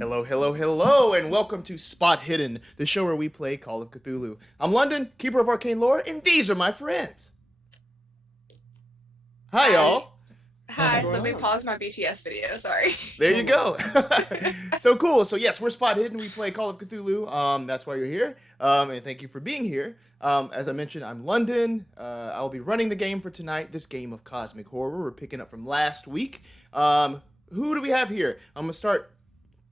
Hello, hello, hello, and welcome to Spot Hidden, the show where we play Call of Cthulhu. I'm London, keeper of arcane lore, and these are my friends. Hi, Hi. y'all. Hi, What's let going me on? pause my BTS video, sorry. There you go. So cool. So yes, we're Spot Hidden. We play Call of Cthulhu. That's why you're here. And thank you for being here. As I mentioned, I'm London. I'll be running the game for tonight. This game of cosmic horror. We're picking up from last week. Who do we have here? I'm gonna start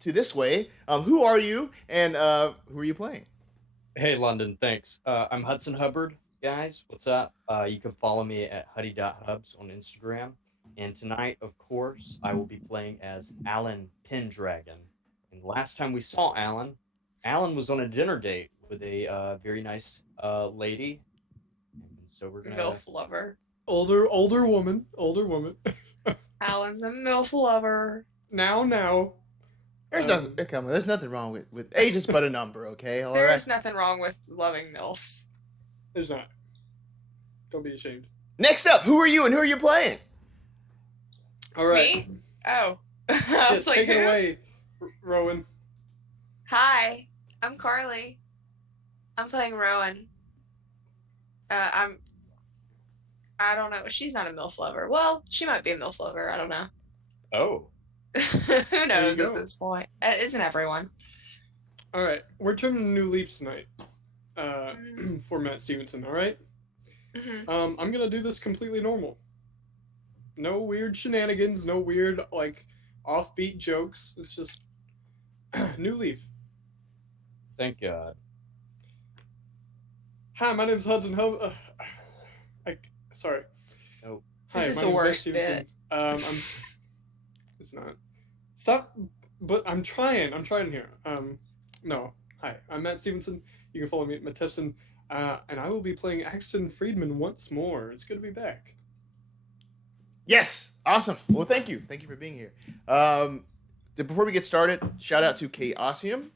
to this way. Who are you, and who are you playing? Hey, London, thanks. I'm Hudson Hubbard, guys. What's up? You can follow me at huddy.hubs on Instagram. And tonight, of course, I will be playing as Alan Pendragon. And last time we saw Alan was on a dinner date with a very nice lady. And so we're gonna. MILF lover. Older woman. Alan's a MILF lover. Now. There's nothing wrong with age is but a number. Okay, all There right. is nothing wrong with loving MILFs. There's not. Don't be ashamed. Next up, who are you and who are you playing? All right. Me? Oh. I Yes, was like, take it who? away, Rowan. Hi, I'm Carly. I'm playing Rowan. I don't know. She's not a MILF lover. Well, she might be a MILF lover. I don't know. Oh, Who knows go. at this point? Isn't everyone? All right. We're turning a new leaf tonight. For Matt Stephenson. All right. Hmm. I'm gonna do this completely normal. No weird shenanigans. No weird offbeat jokes. It's just new leaf. thank God. Hi, my name's Hudson sorry. Oh. Hi, This is my the name's Matt worst Stevenson. bit. It's not. Stop. But I'm trying here. No. Hi, I'm Matt Stevenson. You can follow me at Mattefson. And I will be playing Axton Freidman once more. It's good to be back. Yes, awesome. Well, thank you for being here. Before we get started, shout out to Chaosium.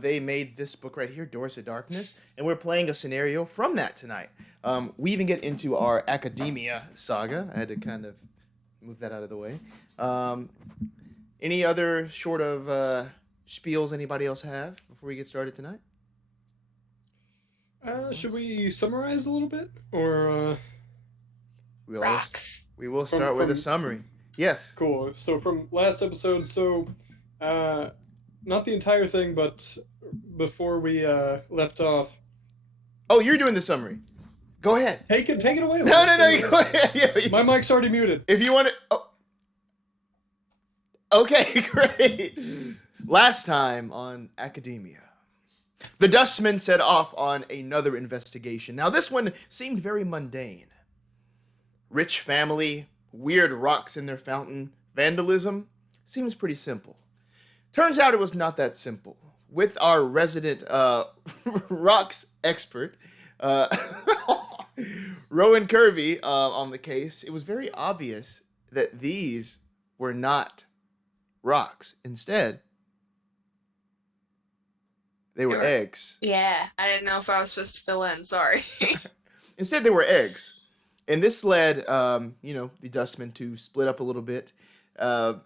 They made this book right here, Doors of Darkness, and we're playing a scenario from that tonight. We even get into our academia saga. I had to kind of move that out of the way. Any other short of spiels anybody else have before we get started tonight? Should we summarize a little bit? Or, Rocks. We will start with a summary. Yes. Cool. So from last episode, not the entire thing, but before we left off. Oh, you're doing the summary. Go ahead. Take it away. No. You go ahead. Yeah, My mic's already muted. if you want to. Oh. Okay, great. Last time on Academia, the Dustmen set off on another investigation. Now, this one seemed very mundane. Rich family, weird rocks in their fountain, vandalism seems pretty simple. Turns out it was not that simple. With our resident rocks expert, Rowan Kirby, on the case, it was very obvious that these were not rocks. Instead, they were eggs. Yeah, I didn't know if I was supposed to fill in. Sorry. Instead, they were eggs. And this led, the Dustmen to split up a little bit,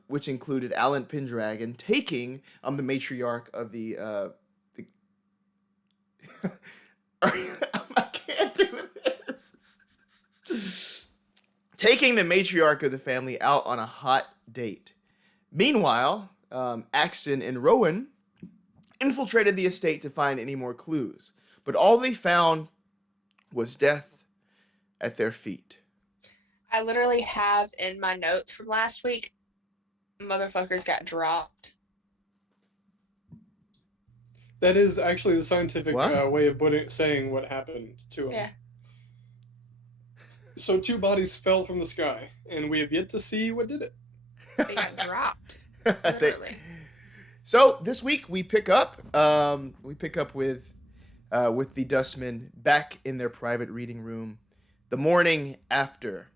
which included Alan Pendragon taking the matriarch of the I can't do this. Taking the matriarch of the family out on a hot date. Meanwhile, Axton and Rowan infiltrated the estate to find any more clues, but all they found was death at their feet. I literally have in my notes from last week, motherfuckers got dropped. That is actually the scientific What? way of saying what happened to him. Yeah. So 2 bodies fell from the sky, and we have yet to see what did it. They got dropped. Literally. So this week we pick up with the Dustmen back in their private reading room the morning after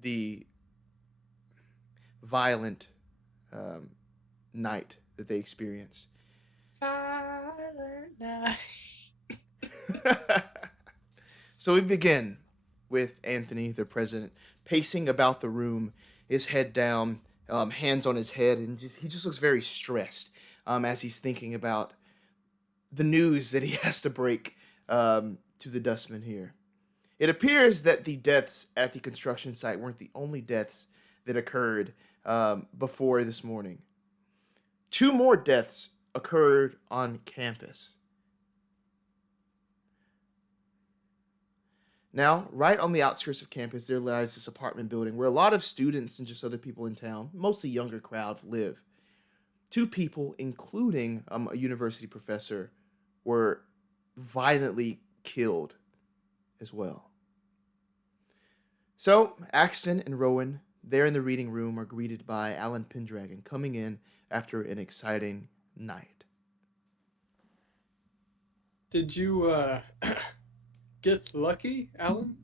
the violent night that they experienced. Father night. So we begin with Anthony, the president, pacing about the room, his head down, hands on his head, and he just looks very stressed. as he's thinking about the news that he has to break to the dustman here. It appears that the deaths at the construction site weren't the only deaths that occurred before this morning. 2 more deaths occurred on campus. Now, right on the outskirts of campus, there lies this apartment building where a lot of students and just other people in town, mostly younger crowd, live. 2 people, including a university professor, were violently killed as well. So, Axton and Rowan, there in the reading room, are greeted by Alan Pendragon coming in after an exciting night. Did you get lucky, Alan?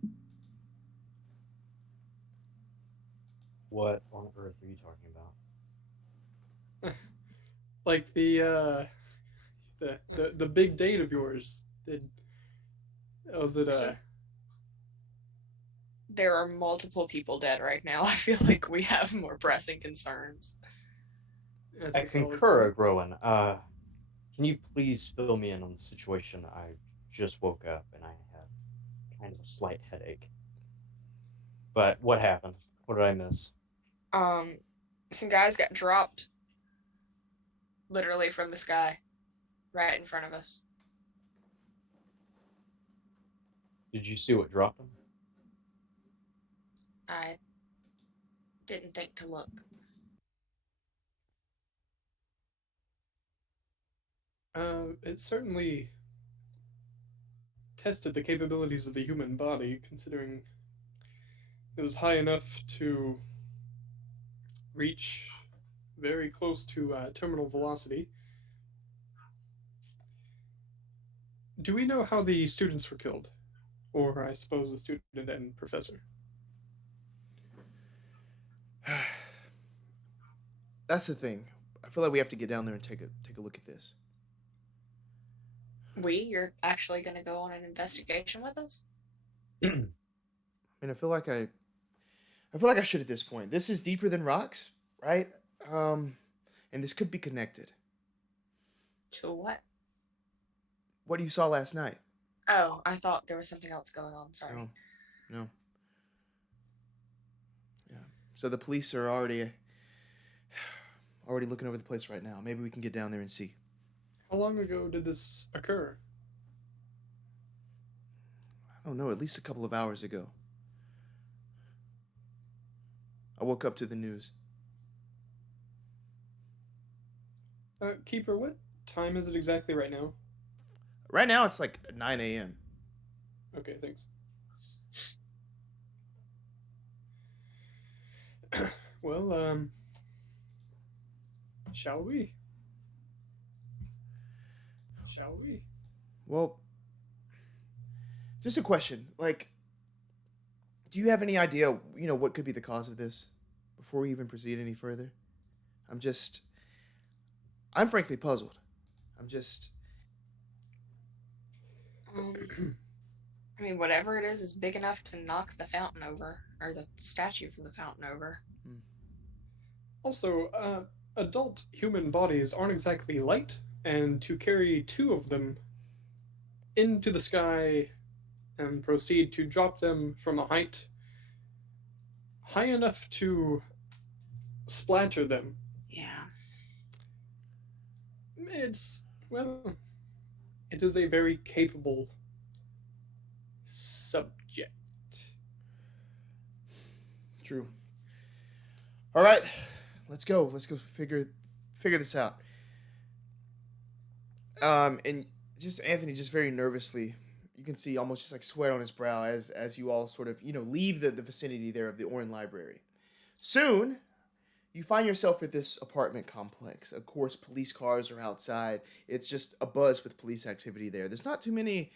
What on earth are you talking about? Like the big date of yours. Was it There are multiple people dead right now. I feel like we have more pressing concerns. that's I a solid concur, point. Rowan. Can you please fill me in on the situation? I just woke up and I have kind of a slight headache. But what happened? What did I miss? Some guys got dropped literally from the sky right in front of us. Did you see what dropped them? I didn't think to look. It certainly tested the capabilities of the human body, considering it was high enough to reach very close to terminal velocity. Do we know how the students were killed? Or, I suppose, the student and professor? That's the thing. I feel like we have to get down there and take a look at this. You're actually going to go on an investigation with us? I mean, I feel like I should at this point. This is deeper than rocks, right? And this could be connected. To what? What you saw last night? Oh, I thought there was something else going on. Sorry. No. Yeah. So the police are already looking over the place right now. Maybe we can get down there and see. How long ago did this occur? I don't know, at least a couple of hours ago. I woke up to the news. Keeper, what time is it exactly right now? Right now it's like 9 a.m. Okay, thanks. Well, shall we? Shall we? Well, just a question. Like, do you have any idea, what could be the cause of this before we even proceed any further? I'm frankly puzzled. I mean, whatever it is big enough to knock the fountain over, or the statue from the fountain over. Also, adult human bodies aren't exactly light, and to carry 2 of them into the sky and proceed to drop them from a height high enough to splatter them. Yeah. It is a very capable subject. True. All right, let's go. Let's go figure this out. And just Anthony, just very nervously, you can see almost just like sweat on his brow as you all sort of leave the vicinity there of the Orin Library. Soon, you find yourself at this apartment complex. Of course, police cars are outside. It's just a buzz with police activity there. There's not too many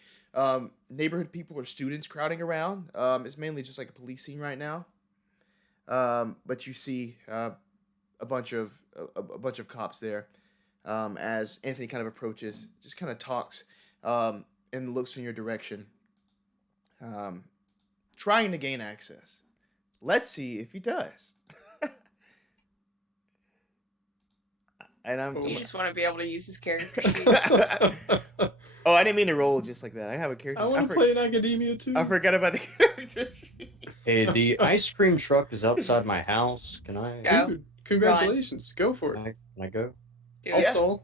neighborhood people or students crowding around. It's mainly just like a police scene right now. But you see a bunch of cops there as Anthony kind of approaches, just kind of talks and looks in your direction, trying to gain access. Let's see if he does. And I'm. You just want to be able to use his character sheet. Oh, I didn't mean to roll just like that. I have a character. I want to play in academia too. I forgot about the character sheet. Hey, the ice cream truck is outside my house. Can I? Go. Dude, congratulations. Go for it. Can I go? Do I'll it. stall.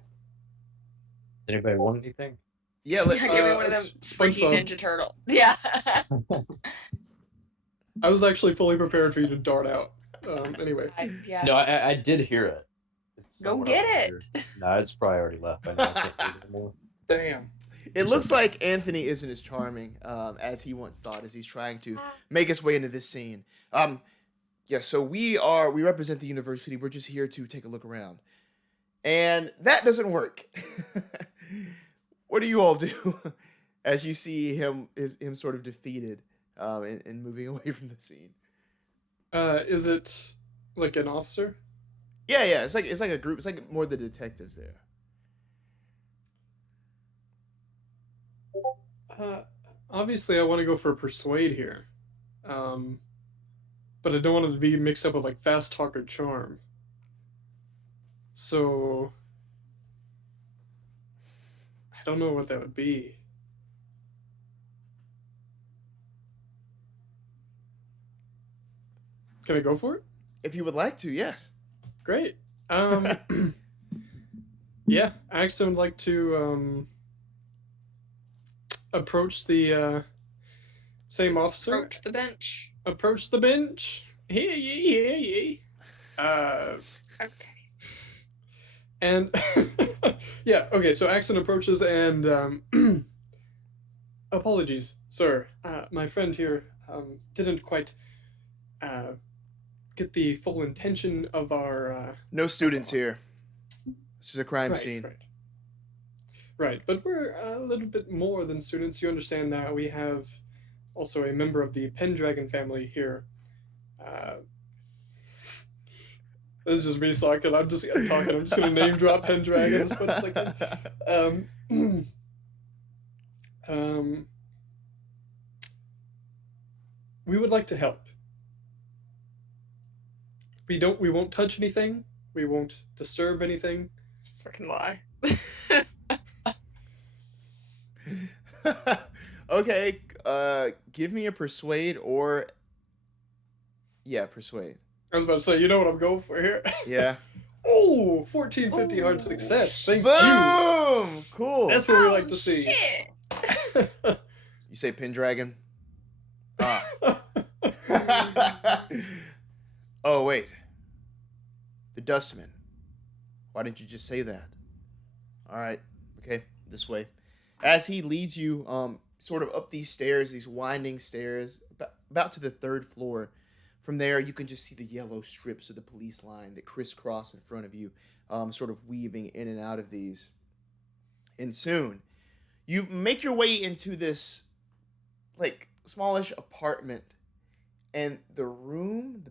Does anybody want anything? Yeah, Yeah, give me one of them freaky SpongeBob. Ninja Turtle. Yeah. I was actually fully prepared for you to dart out. Anyway. Yeah. No, I did hear it. It's Go somewhat get up it. here. No, it's probably already left. I know. I can't do it anymore. Damn. it looks like Anthony isn't as charming as he once thought, as he's trying to make his way into this scene. Yeah, so we represent the university. We're just here to take a look around, and that doesn't work. What do you all do as you see him sort of defeated and moving away from the scene? Is it like an officer? Yeah, it's like a group. It's like more the detectives there. Obviously, I want to go for persuade here, but I don't want it to be mixed up with like fast talk or charm. So I don't know what that would be. Can I go for it? If you would like to, yes. Great. Yeah, Axton would like to approach the same officer. Approach the bench. Approach the bench. Hear ye, hear ye. Okay. And yeah, okay, so Axton approaches and apologies, sir. My friend here didn't quite get the full intention of our No students here. This is a crime scene. Right, but we're a little bit more than students. You understand that we have also a member of the Pendragon family here. This is just me sucking. I'm just talking. I'm just gonna name drop Pendragon as much as I can. We would like to help. We won't touch anything. We won't disturb anything. Freaking lie. Okay, give me a persuade or... Yeah, persuade. I was about to say, you know what I'm going for here. Yeah. Oh, 1450 hard success. Thank you. Boom! Cool. That's what we like to see. Shit. You say Pendragon? Ah. Oh, wait. The Dustman. Why didn't you just say that? All right. Okay, this way. As he leads you sort of up these stairs, these winding stairs, about to the 3rd floor. From there, you can just see the yellow strips of the police line that crisscross in front of you, sort of weaving in and out of these. And soon, you make your way into this, like, smallish apartment. And the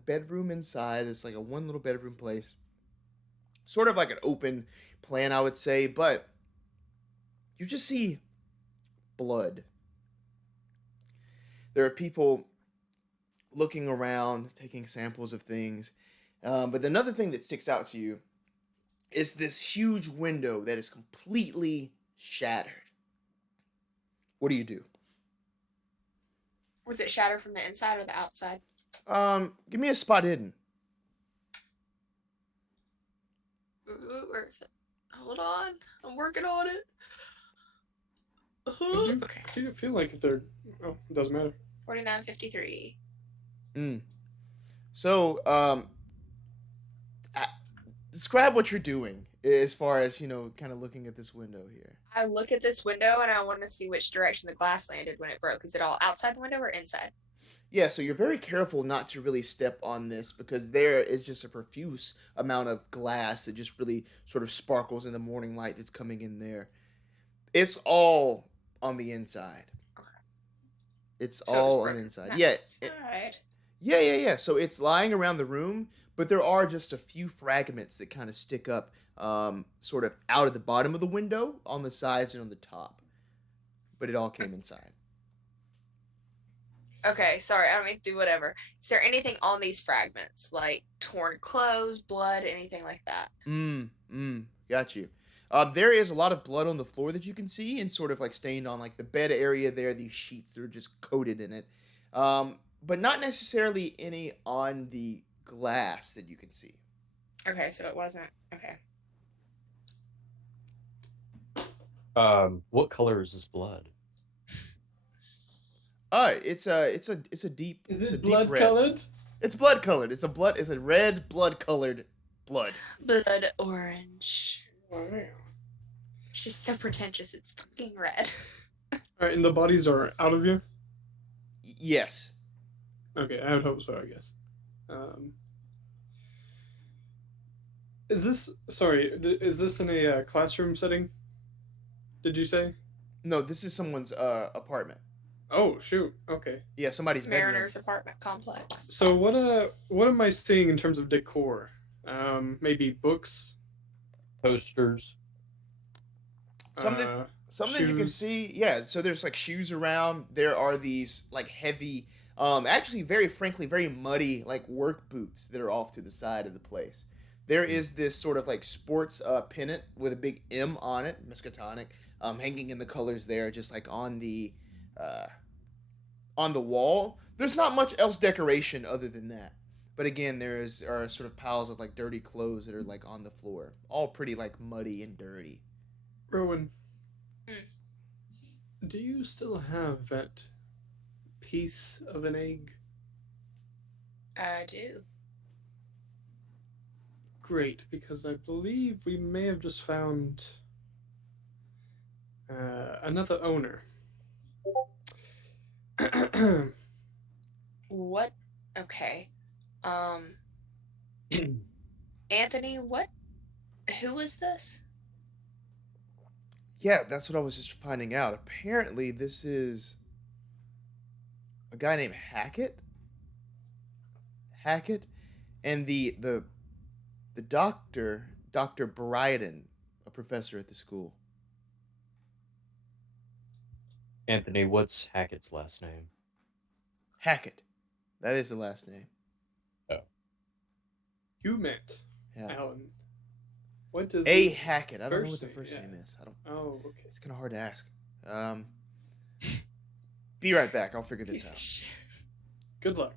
bedroom inside is like a one little bedroom place. Sort of like an open plan, I would say, but you just see blood. There are people looking around, taking samples of things. But another thing that sticks out to you is this huge window that is completely shattered. What do you do? Was it shattered from the inside or the outside? Give me a spot hidden. Ooh, where is it? Hold on. I'm working on it. Do you feel like if they're... Oh, it doesn't matter. 4953. So, describe what you're doing as far as, kind of looking at this window here. I look at this window and I want to see which direction the glass landed when it broke. Is it all outside the window or inside? Yeah, so you're very careful not to really step on this because there is just a profuse amount of glass that just really sort of sparkles in the morning light that's coming in there. It's all on the inside. Okay. It's So all on the inside. Yeah. Alright. Yeah. So it's lying around the room, but there are just a few fragments that kind of stick up sort of out of the bottom of the window, on the sides and on the top. But it all came inside. Okay, sorry, I don't mean to do whatever. Is there anything on these fragments? Like torn clothes, blood, anything like that? Got you. There is a lot of blood on the floor that you can see, and sort of like stained on like the bed area there. These sheets that are just coated in it, but not necessarily any on the glass that you can see. Okay, so it wasn't. Okay. What color is this blood? It's a deep. Is it's a it deep blood red. colored? It's blood colored. It's a red blood colored blood. Blood orange. Wow. It's just so pretentious. It's fucking red. All right, and the bodies are out of here. Yes. Okay, I would hope so. I guess. Is this Is this in a classroom setting? Did you say? No, this is someone's apartment. Oh shoot. Okay. Yeah, somebody's bedroom. Mariner's apartment complex. So what am I seeing in terms of decor? Maybe books. Posters. Something that you can shoes. see. Yeah, so there's like shoes around. There are these like heavy, actually very frankly very muddy like work boots that are off to the side of the place. There is this sort of like sports pennant with a big M on it, Miskatonic, hanging in the colors there, just like on the wall. There's not much else decoration other than that. But again, are sort of piles of like dirty clothes that are like on the floor, all pretty like muddy and dirty. Rowan, Mm. do you still have that piece of an egg? I do. Great, because I believe we may have just found another owner. What? Okay. Anthony, what? Who is this? Yeah, that's what I was just finding out. Apparently, this is a guy named Hackett. Hackett, and the doctor, Dr. Bryden, a professor at the school. Anthony, what's Hackett's last name? Hackett. That is the last name. You meant Yeah. Alan. What does A. his Hackett. I don't know what the name- first yeah. name is. I don't. Oh, okay. It's kind of hard to ask. Be right back. I'll figure Piece of this shit. Good luck.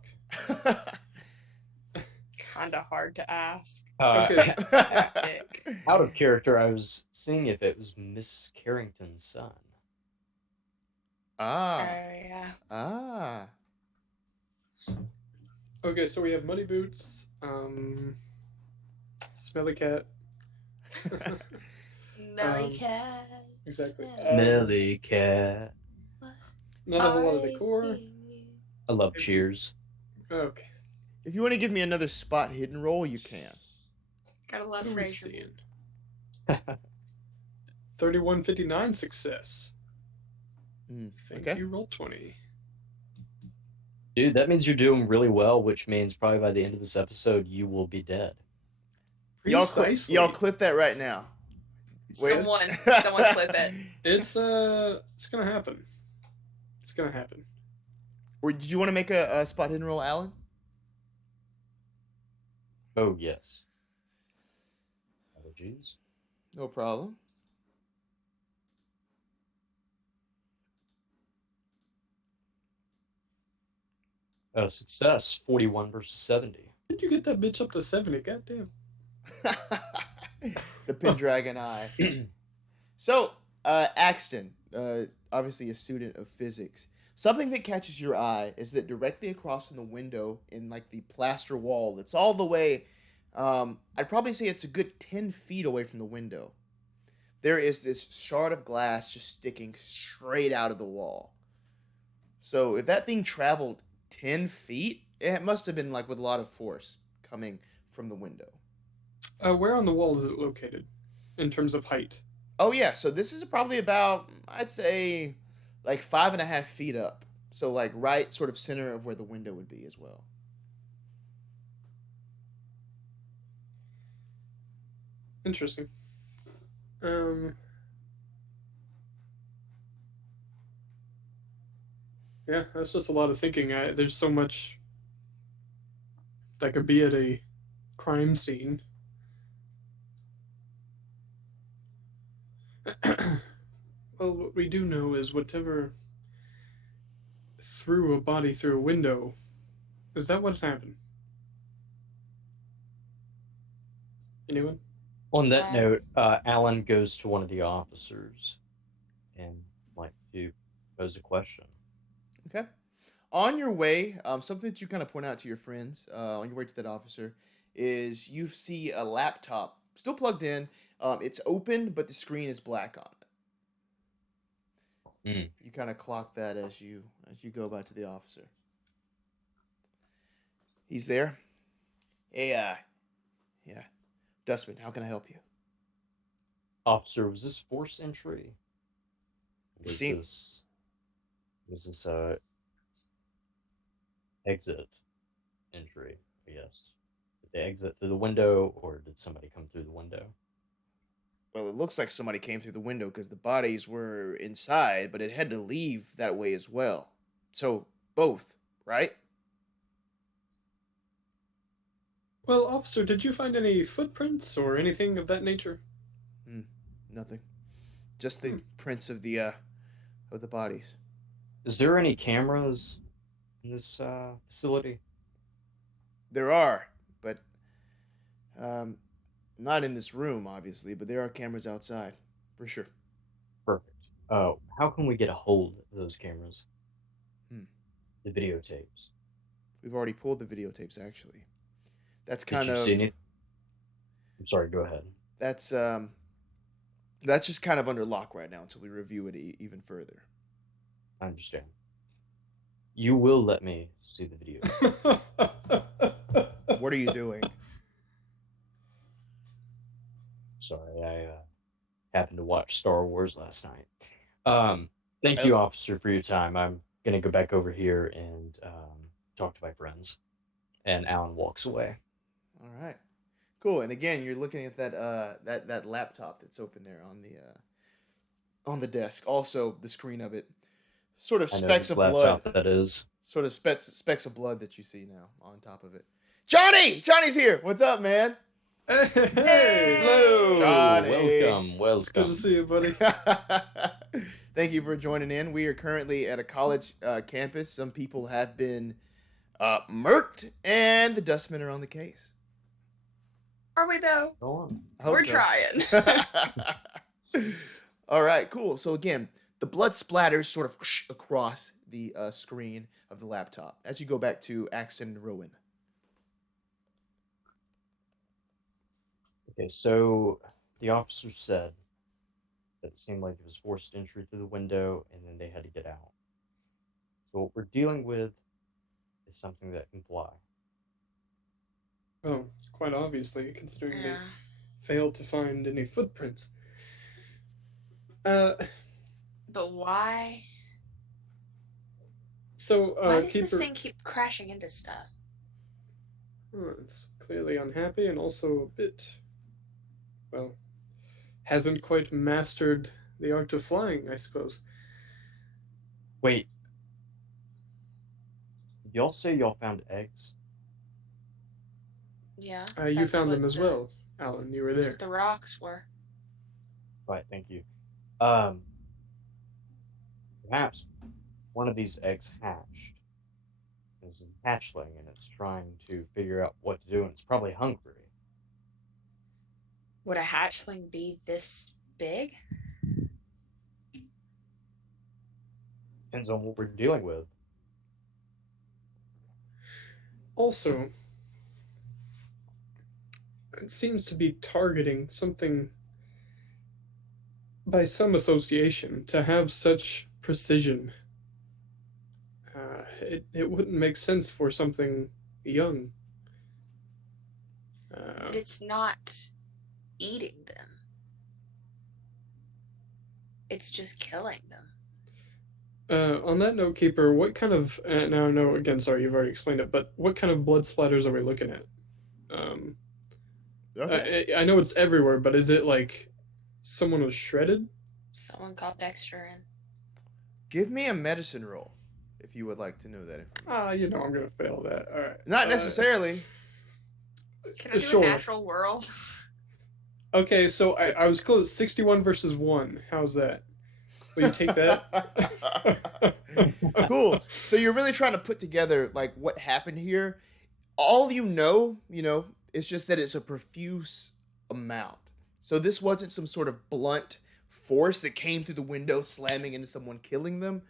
out. Kinda hard to ask. Okay. Hectic. Out of character, I was seeing if it was Miss Carrington's son. Oh Ah. yeah. Ah. Okay, so we have muddy boots, smelly cat. Melly Um, cat. exactly. Smelly cat. Not a whole lot of decor. I love Cheers. Okay. If you want to give me another spot hidden roll, you can. Gotta What love are we Frasier. seeing? 3159 success. Thank Okay. you, roll 20. Dude, that means you're doing really well, which means probably by the end of this episode, you will be dead. Precisely. Y'all clip that right now. Wait. Someone clip it. It's gonna happen. It's gonna happen. Or did you want to make a spot hidden roll, Alan? Oh, yes. Apologies. No problem. Success, 41 versus 70. Did you get that bitch up to 70? Goddamn. The Pendragon eye. So, Axton, obviously a student of physics. Something that catches your eye is that directly across from the window in like the plaster wall, that's all the way, I'd probably say it's a good 10 feet away from the window. There is this shard of glass just sticking straight out of the wall. So if that thing traveled 10 feet, it must have been like with a lot of force coming from the window. Where on the wall is it located in terms of height? Oh yeah, so this is probably about, I'd say, like 5.5 feet up. So like right sort of center of where the window would be as well. Interesting. Yeah, that's just a lot of thinking. There's so much that could be at a crime scene. Well, what we do know is whatever threw a body through a window, is that what happened? Anyone? On that Um, note, Alan goes to one of the officers and like to pose a question. Okay. On your way, something that you kind of point out to your friends on your way to that officer is you see a laptop still plugged in. It's open, but the screen is black on it. Mm. You kind of clock that as you go back to the officer. He's there. Hey, yeah, Dustman, how can I help you? Officer, was this forced entry? It seemed- Was this a exit entry? Yes. Did they exit through the window, or did somebody come through the window? Well, it looks like somebody came through the window because the bodies were inside, but it had to leave that way as well. So both, right? Well, officer, did you find any footprints or anything of that nature? Nothing. Just the prints of the bodies. Is there any cameras in this facility? There are, but not in this room, obviously. But there are cameras outside, for sure. Perfect. How can we get a hold of those cameras? The videotapes. We've already pulled the videotapes, actually. That's Did kind you of. see any? I'm sorry. Go ahead. That's just kind of under lock right now until we review it even further. I understand. You will let me see the video. What are you doing? Sorry, I happened to watch Star Wars last night. Thank you, officer, for your time. I'm gonna go back over here and talk to my friends. And Alan walks away. All right, cool. And again, you're looking at that laptop that's open there on the desk. Also, the screen of it, sort of I know specks whose of laptop blood. that is. Sort of specks of blood that you see now on top of it. Johnny's here. What's up, man? Hey! Hello, Johnny. welcome. Good to see you, buddy. Thank you for joining in. We are currently at a college campus. Some people have been murked, and the dustmen are on the case. Are we though? Go on. I hope We're so. trying. All right, cool. So again, the blood splatters sort of across the screen of the laptop as you go back to Axton and Rowan. Okay, so the officer said that it seemed like it was forced entry through the window, and then they had to get out. So what we're dealing with is something that can fly. Oh, quite obviously, considering they Yeah. failed to find any footprints. But why? So, Why does keeper, this thing keep crashing into stuff? It's clearly unhappy and also a bit, well, hasn't quite mastered the art of flying, I suppose. Wait. Did y'all say y'all found eggs? Yeah. You that's found what them as the- well, Alan. You were That's there. what the rocks were. Right, thank you. Perhaps one of these eggs hatched. This is a hatchling, and it's trying to figure out what to do, and it's probably hungry. Would a hatchling be this big? Depends on what we're dealing with. Also, it seems to be targeting something by some association to have such precision. It wouldn't make sense for something young. But it's not eating them. It's just killing them. On that note, Keeper, what kind of now I know again, sorry, you've already explained it, but what kind of blood splatters are we looking at? Okay. I know it's everywhere, but is it like someone was shredded? Someone called Dexter in. Give me a medicine roll if you would like to know that information. You know I'm gonna fail that. All right. Not necessarily. Can I do Sure. a natural world? Okay, so I was close. 61 versus 1. How's that? Will you take that? Cool. So you're really trying to put together like what happened here. All is just that it's a profuse amount. So this wasn't some sort of blunt force that came through the window, slamming into someone, killing them.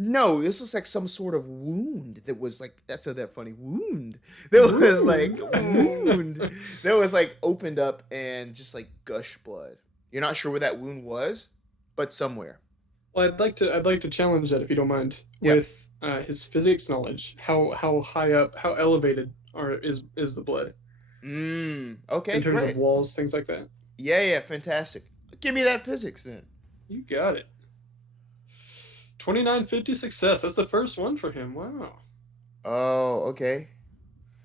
No, this was like some sort of wound that was like, that said that funny, wound. That was like, wound. That was like opened up and just like gush blood. You're not sure where that wound was, but somewhere. Well, I'd like to challenge that if you don't mind, Yep. with his physics knowledge. How high up, how elevated is the blood Okay, in terms great. of walls, things like that? Yeah, fantastic. Give me that physics then. You got it. 2950 success. That's the first one for him. Wow. Oh, okay.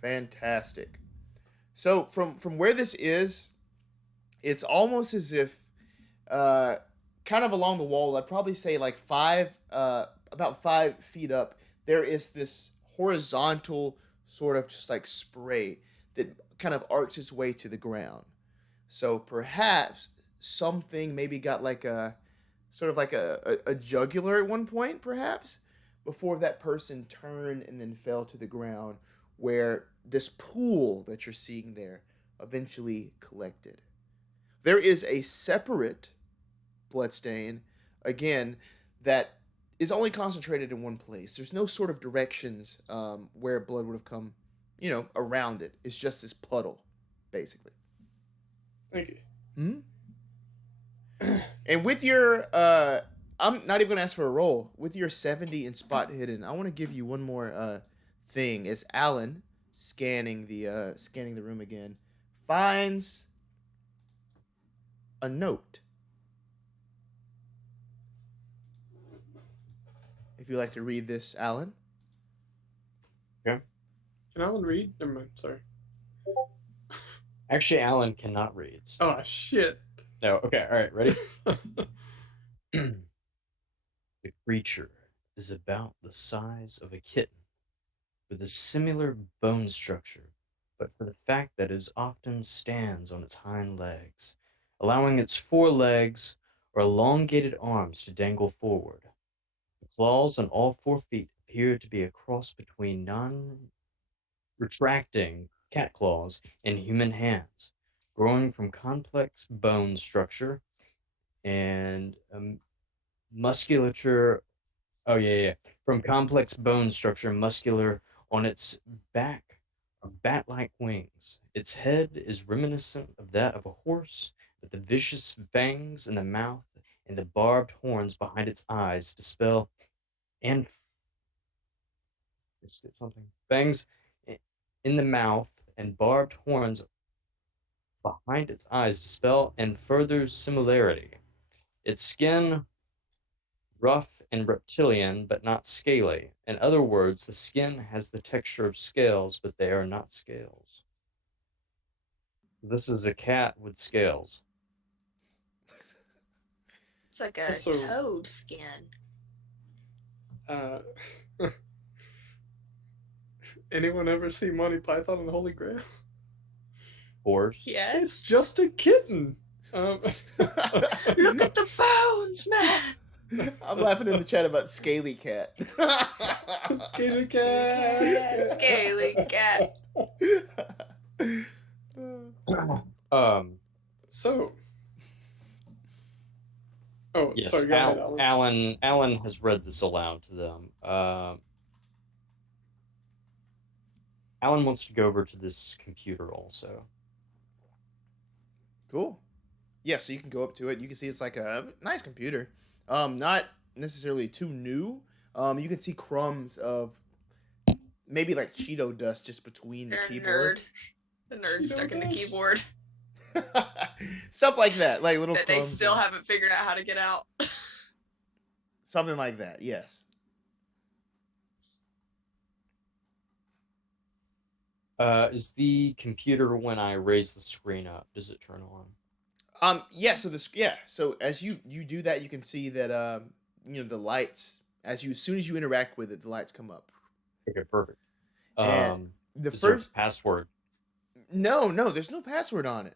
Fantastic. So from where this is, it's almost as if kind of along the wall, I'd probably say like about 5 feet up, there is this horizontal sort of just like spray that kind of arcs its way to the ground. So perhaps something maybe got like a sort of like a jugular at one point, perhaps, before that person turned and then fell to the ground, where this pool that you're seeing there eventually collected. There is a separate bloodstain, again, that is only concentrated in one place. There's no sort of directions where blood would have come, around it. It's just this puddle, basically. Thank you. And with your, I'm not even going to ask for a roll. With your 70 in spot hidden, I want to give you one more thing. As Alan, scanning the room again, finds a note. If you'd like to read this, Alan. Okay. Can Alan read? Never mind. Sorry. Actually, Alan cannot read. So. Oh, shit. No. Okay. All right. Ready? The creature is about the size of a kitten, with a similar bone structure, but for the fact that it often stands on its hind legs, allowing its forelegs or elongated arms to dangle forward. The claws on all 4 feet appear to be a cross between non-retracting cat claws and human hands, growing from complex bone structure and musculature. Oh, yeah. From complex bone structure, muscular on its back are bat-like wings. Its head is reminiscent of that of a horse, with the vicious fangs in the mouth and the barbed horns behind its eyes dispel and something. Fangs in the mouth and barbed horns behind its eyes dispel and further similarity. Its skin rough and reptilian, but not scaly. In other words, the skin has the texture of scales, but they are not scales. This is a cat with scales. It's like a Also- toad skin. Anyone ever see Monty Python and the Holy Grail? Horse. Yes. It's just a kitten. Look at the bones, man. I'm laughing in the chat about Scaly Cat. Scaly cat. Scaly cat. So. Oh, Yes, sorry. Go ahead, Alan. Alan has read this aloud to them. Alan wants to go over to this computer also. Cool. Yeah, so you can go up to it. You can see it's like a nice computer. Not necessarily too new. You can see crumbs of maybe like Cheeto dust just between the You're a keyboard. nerd. The nerd Cheeto stuck in the dust? keyboard Stuff like that, like little that they crumbs still and- haven't figured out how to get out. something like that. Yes. Is the computer, when I raise the screen up, does it turn on? Yeah. So as you do that, you can see that the lights as soon as you interact with it, the lights come up. Okay, perfect. And the Is there a first password? no, there's no password on it.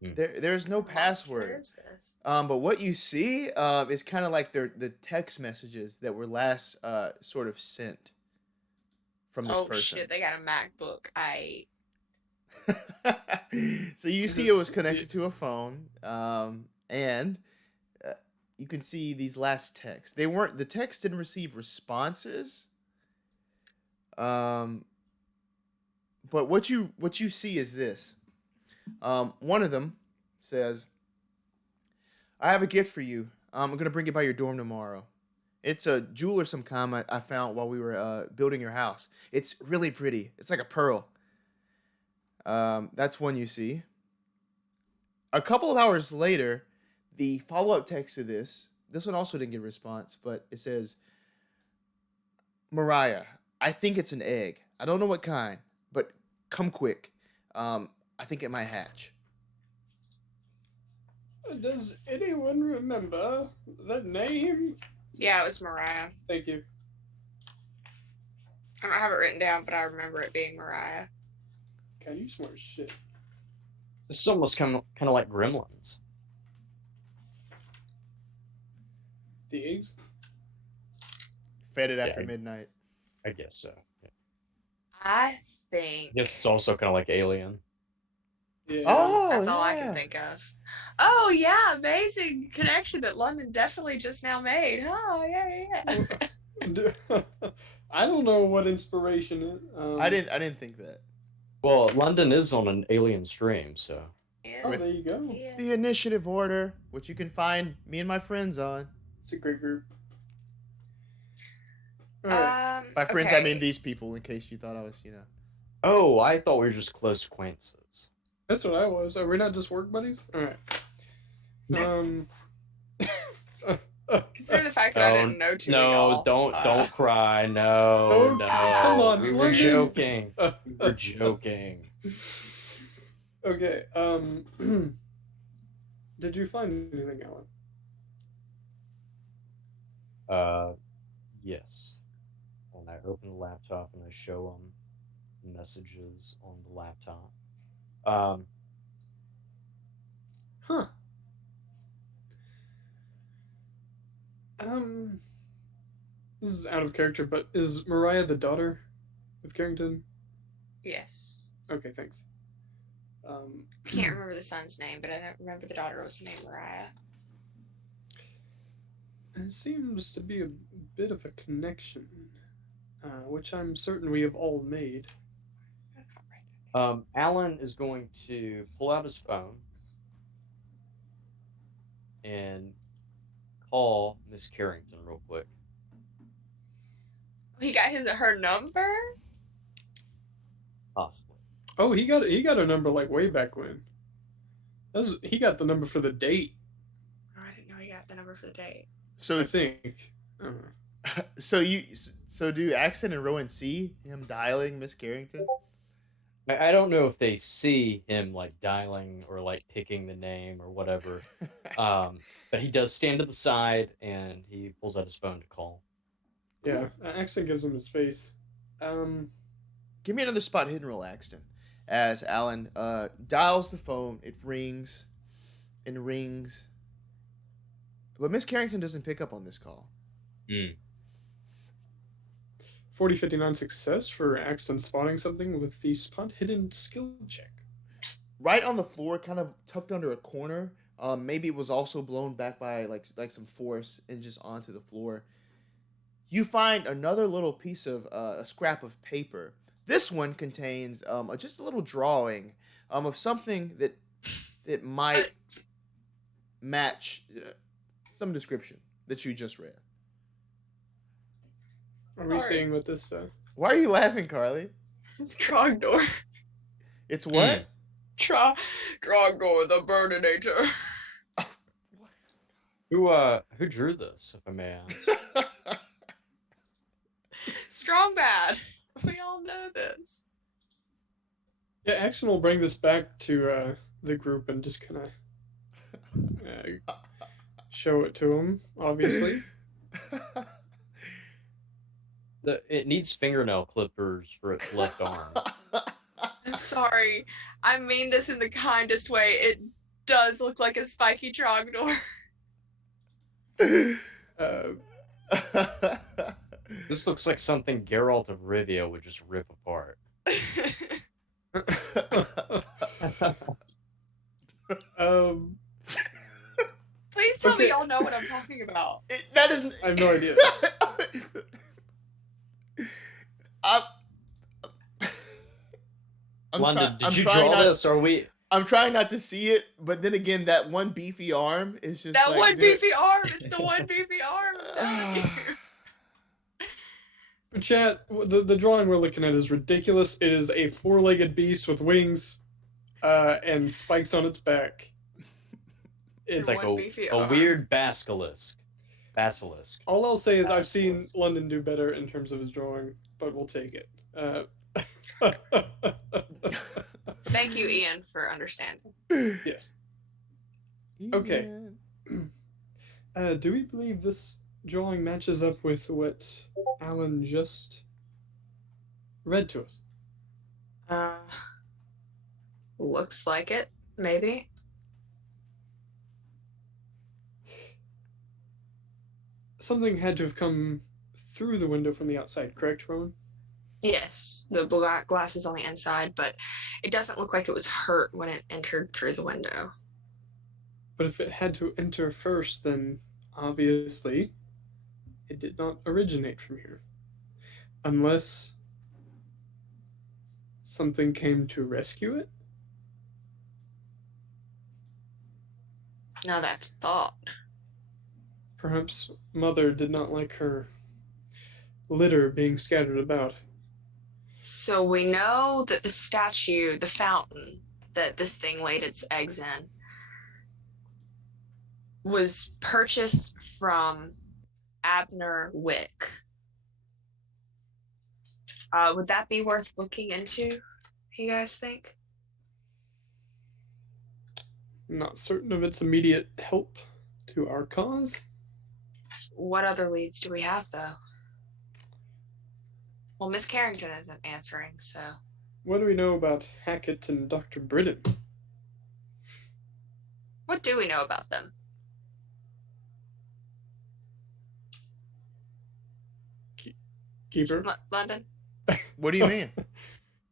There's no Where password. is this? But what you see is kind of like the text messages that were last sort of sent from this Oh person. shit, they got a MacBook. So you see it was connected to a phone, and you can see these last texts. The text didn't receive responses. But what you see is this. One of them says, "I have a gift for you. I'm gonna bring it by your dorm tomorrow. It's a jewel or some kind I found while we were building your house. It's really pretty. It's like a pearl." That's one you see. A couple of hours later, the follow-up text to this one also didn't get a response, but it says, "Mariah, I think it's an egg. I don't know what kind, but come quick. I think it might hatch." Does anyone remember the name? Yeah, it was Mariah. Thank you. I don't have it written down, but I remember it being Mariah. God, you smart as shit. This is almost kind of like Gremlins. The eggs? Fed it after Yeah. midnight. I guess so. Yeah. I think I guess it's also kind of like Alien. Yeah. Oh, that's all I yeah. can think of. Oh yeah, amazing connection that London definitely just now made. Oh yeah. I don't know what inspiration is. I didn't think that. Well, London is on an Alien stream, so Oh, there you go. Yes. The initiative order, which you can find me and my friends on. It's a great group. All right. By friends, I okay. mean these people, in case you thought I was, Oh, I thought we were just close acquaintances. That's what I was. Are we not just work buddies? All right. Consider the fact that I didn't know too No, don't cry. No, Oh, come on, we were London. joking. We were joking. Okay. Did you find anything, Alan? Yes. And I open the laptop and I show them messages on the laptop. Huh. This is out of character, but is Mariah the daughter of Carrington? Yes. Okay, thanks. Can't remember the son's name, but I don't remember the daughter was named Mariah. It seems to be a bit of a connection, which I'm certain we have all made. Alan is going to pull out his phone and call Miss Carrington real quick. He got her number? Possibly. Oh, he got a number like way back when. He got the number for the date, Oh, I didn't know he got the number for the date. So I think. so do Axton and Rowan see him dialing Miss Carrington? I don't know if they see him like dialing or like picking the name or whatever. But he does stand to the side and he pulls out his phone to call. Yeah, Axton gives him his face. Give me another spot hidden roll, Axton. As Alan dials the phone, it rings and rings. But Miss Carrington doesn't pick up on this call. 40-59 success for Axton spotting something with the spot hidden skill check. Right on the floor, kind of tucked under a corner. Maybe it was also blown back by like some force and just onto the floor. You find another little piece of a scrap of paper. This one contains just a little drawing of something that might match some description that you just read. Are we Sorry. seeing what this? Why are you laughing, Carly? It's Trogdor. It's what? Trogdor the Burninator. Who drew this, if I may ask? Strong bad. We all know this. Yeah, Axton will bring this back to the group and just kind of show it to him. Obviously. It needs fingernail clippers for its left arm. I'm sorry. I mean this in the kindest way. does look like a spiky trogdor. Uh, This looks like something Geralt of Rivia would just rip apart. um, Please tell me Okay. y'all know what I'm talking about. That isn't. I have no idea. I'm, London, did you trying draw not, this? Or are we? I'm trying not to see it, but then again, that one beefy arm is just That like, one dude. beefy arm. It's the one beefy arm. I'm telling you. For chat, the drawing we're looking at is ridiculous. It is a four-legged beast with wings and spikes on its back. It's It's like one beefy a arm. weird basilisk. all I'll say is I've seen London do better in terms of his drawing, but we'll take it. Thank you, Ian, for understanding. Yes. Okay. Do we believe this drawing matches up with what Alan just read to us? Looks like it, maybe. Something had to have come through the window from the outside, correct, Rowan? Yes, the black glass is on the inside, but it doesn't look like it was hurt when it entered through the window. But if it had to enter first, then obviously it did not originate from here. Unless something came to rescue it? Now that's thought. Perhaps Mother did not like her litter being scattered about. So we know that the statue, the fountain that this thing laid its eggs in, was purchased from Abner Wick. Would that be worth looking into, you guys think? I'm not certain of its immediate help to our cause. What other leads do we have, though? Well, Miss Carrington isn't answering, so... What do we know about Hackett and Dr. Britton? What do we know about them? Keeper? London? What do you mean?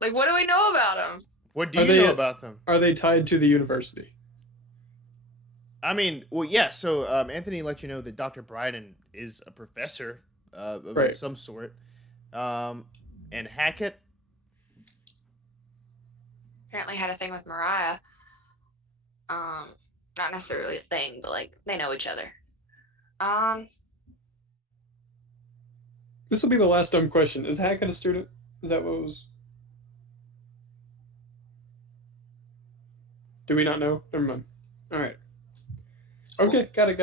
Like, what do we know about them? What do Are you they- know about them? Are they tied to the university? I mean, well, yeah. So Anthony let you know that Dr. Bryden is a professor of Right. some sort, and Hackett. Apparently had a thing with Mariah. Not necessarily a thing, but like they know each other. This will be the last dumb question. Is Hackett a student? Is that what was... Do we not know? Never mind. Alright. Okay, got it.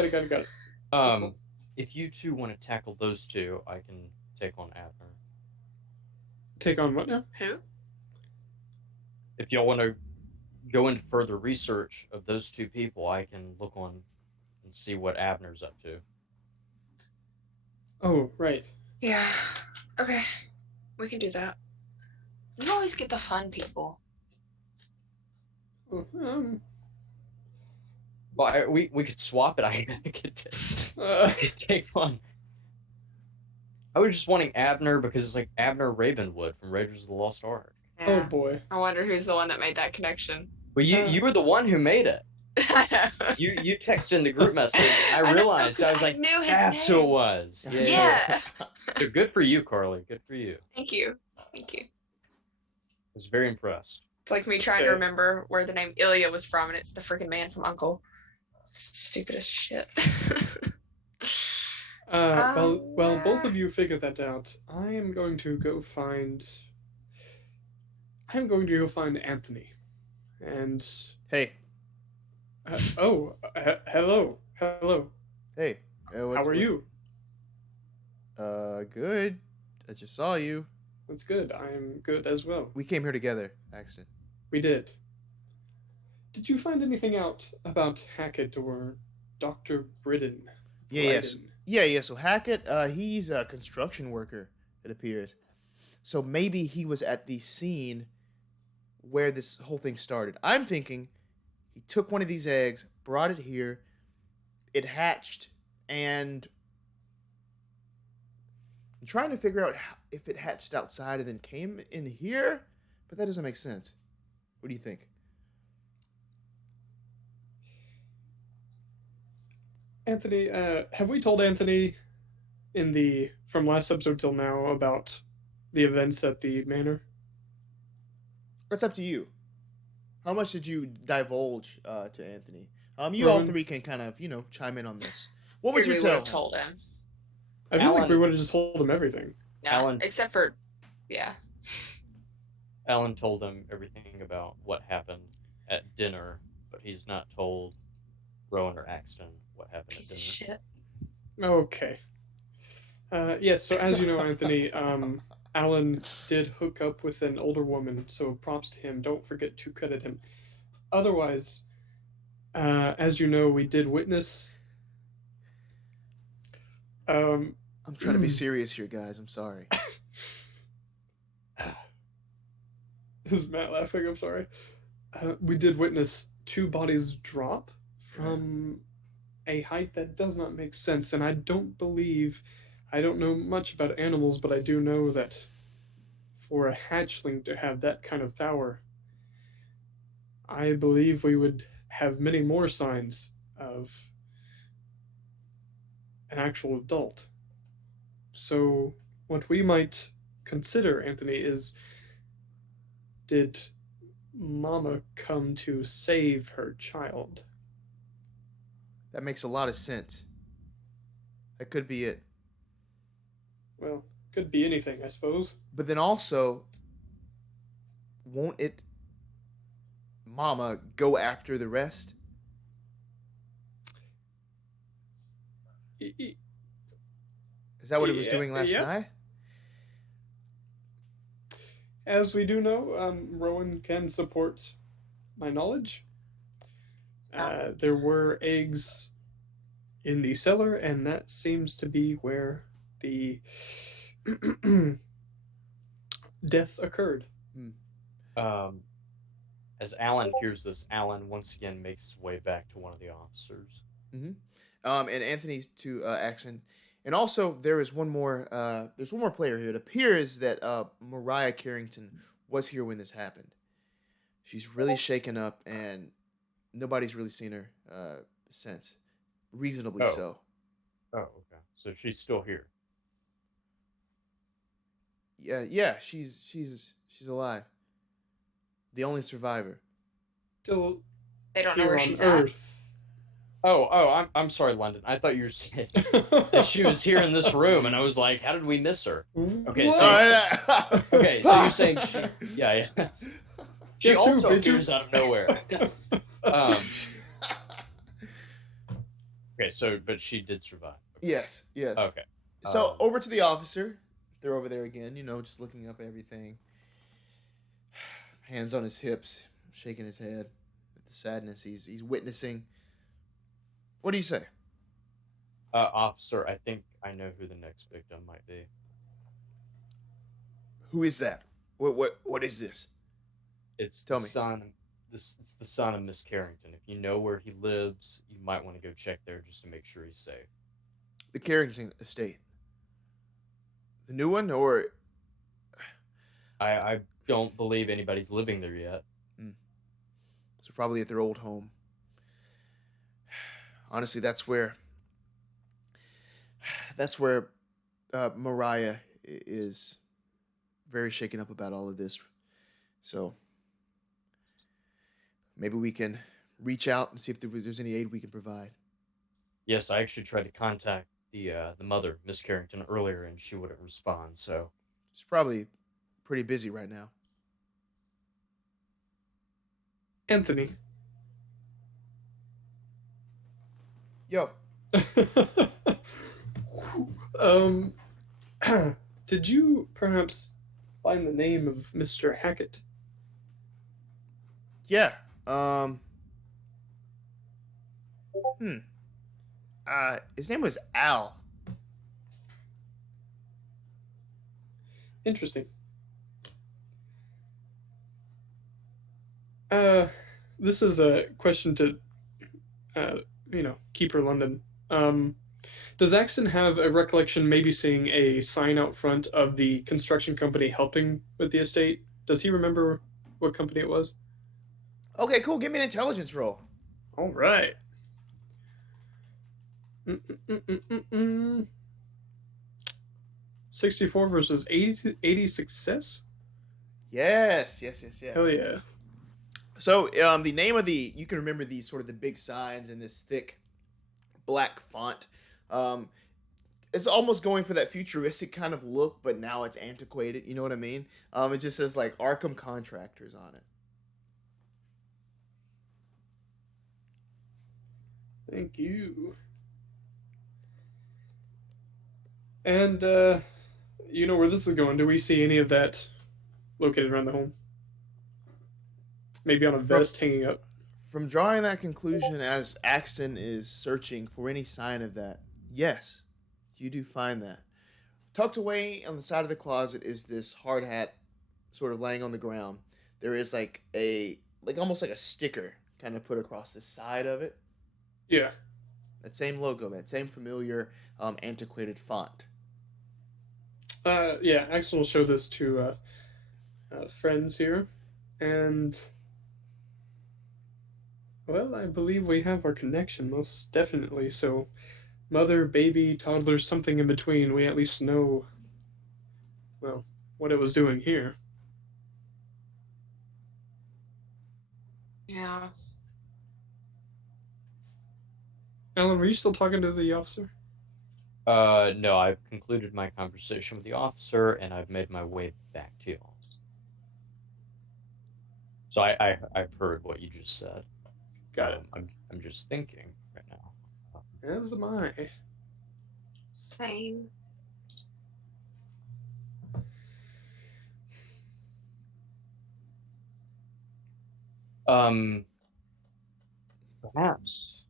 Cool. If you two want to tackle those two, I can take on Abner. Take on what now? Who? If y'all want to go into further research of those two people, I can look on and see what Abner's up to. Oh, right. Yeah. Okay. We can do that. You always get the fun people. Oh, Well, we could swap it. I could take one. I was just wanting Abner because it's like Abner Ravenwood from Raiders of the Lost Ark. Oh Yeah. boy. I wonder who's the one that made that connection. Well, you were the one who made it. I know. You texted in the group message. I know, realized. 'cause I was like, knew his that's name. who it was. Yeah. Yeah. So good for you, Carly. Good for you. Thank you. Thank you. I was very impressed. It's like me trying to Okay. remember where the name Ilya was from, and it's the freaking man from Uncle. Stupid as shit. Well, both of you figure that out. I am going to go find Anthony. And Hey, hello. hey. How are you? Good. I just saw you. That's good. I am good as well. We came here together, Axton. We did. Did you find anything out about Hackett or Dr. Britton? Yes. Bryden? Yeah. So Hackett, he's a construction worker, it appears. So maybe he was at the scene where this whole thing started. I'm thinking He took one of these eggs, brought it here. It hatched, and I'm trying to figure out if it hatched outside and then came in here, but that doesn't make sense. What do you think? Anthony, have we told Anthony from last episode till now about the events at the manor? That's up to you. How much did you divulge to Anthony? You Rowan? all three can kind of, chime in on this. What would you We tell have him? told him. I feel like Alan- we would have just told him everything. No, Alan- except for, yeah. Alan told him everything about what happened at dinner, but he's not told Rowan or Axton what happened Piece at of dinner. shit. Okay. Yes, so as you know, Anthony, Alan did hook up with an older woman, so props to him. Don't forget to credit him. Otherwise, as you know, we did witness. I'm trying to be serious here, guys. I'm sorry. Is Matt laughing? I'm sorry. We did witness 2 bodies drop from a height that does not make sense, and I don't know much about animals, but I do know that for a hatchling to have that kind of power, I believe we would have many more signs of an actual adult. So, what we might consider, Anthony, is, did Mama come to save her child? That makes a lot of sense. That could be it. Well, could be anything, I suppose. But then also, won't it, Mama, go after the rest? Is that what it was doing last yeah. night? As we do know, Rowan can support my knowledge. There were eggs in the cellar, and that seems to be where the death occurred. As Alan hears this, Alan once again makes his way back to one of the officers. And Anthony's to Axton. And also, there is one more. There's one more player here. It appears that Mariah Carrington was here when this happened. She's really shaken up, and nobody's really seen her since. Reasonably so. Oh, okay. So she's still here. Yeah. She's alive. The only survivor. Still They don't know here where on she's at. Earth. I'm sorry, London. I thought you were saying that she was here in this room, and I was like, how did we miss her? Okay, What? Okay, so you're saying she, yeah. She Guess who, also bitches? appears out of nowhere. Okay, but she did survive. Yes. Okay. So over to the officer. They're over there again, just looking up everything. Hands on his hips, shaking his head at the sadness he's witnessing. What do you say? Officer, I think I know who the next victim might be. Who is that? What is this? It's Tell the me. son. It's the son of Miss Carrington. If you know where he lives, you might want to go check there just to make sure he's safe. The Carrington estate. The new one, or I don't believe anybody's living there yet. so probably at their old home. Honestly, that's where Mariah is very shaken up about all of this. So maybe we can reach out and see if there's any aid we can provide. Yes, I actually tried to contact the mother, Miss Carrington, earlier, and she wouldn't respond. So She's probably pretty busy right now. Anthony. Yo. Did you perhaps find the name of Mr. Hackett? Yeah. His name was Al. Interesting. this is a question to, uh, Keeper London. Does Axton have a recollection maybe seeing a sign out front of the construction company helping with the estate? Does he remember what company it was? Okay, cool. Give me an intelligence roll. All right. Mm-mm-mm-mm-mm. 64 versus 80 success? Yes. Hell yeah. So, the name of you can remember these sort of the big signs in this thick black font. Um, it's almost going for that futuristic kind of look, but now it's antiquated. You know what I mean? It just says like Arkham Contractors on it. Thank you. And, you know where this is going. Do we see any of that located around the home? Maybe on a vest hanging up? From drawing that conclusion as Axton is searching for any sign of that, yes, you do find that. Tucked away on the side of the closet is this hard hat sort of laying on the ground. There is almost like a sticker kind of put across the side of it. Yeah. That same logo, that same familiar antiquated font. Yeah, Axel will show this to friends here. And, well, I believe we have our connection, most definitely. So, mother, baby, toddler, something in between, we at least know, well, what it was doing here. Yeah. Alan, were you still talking to the officer? No, I've concluded my conversation with the officer, and I've made my way back to y'all. So I've heard what you just said. Got it. I'm just thinking right now. As am I. Same. Perhaps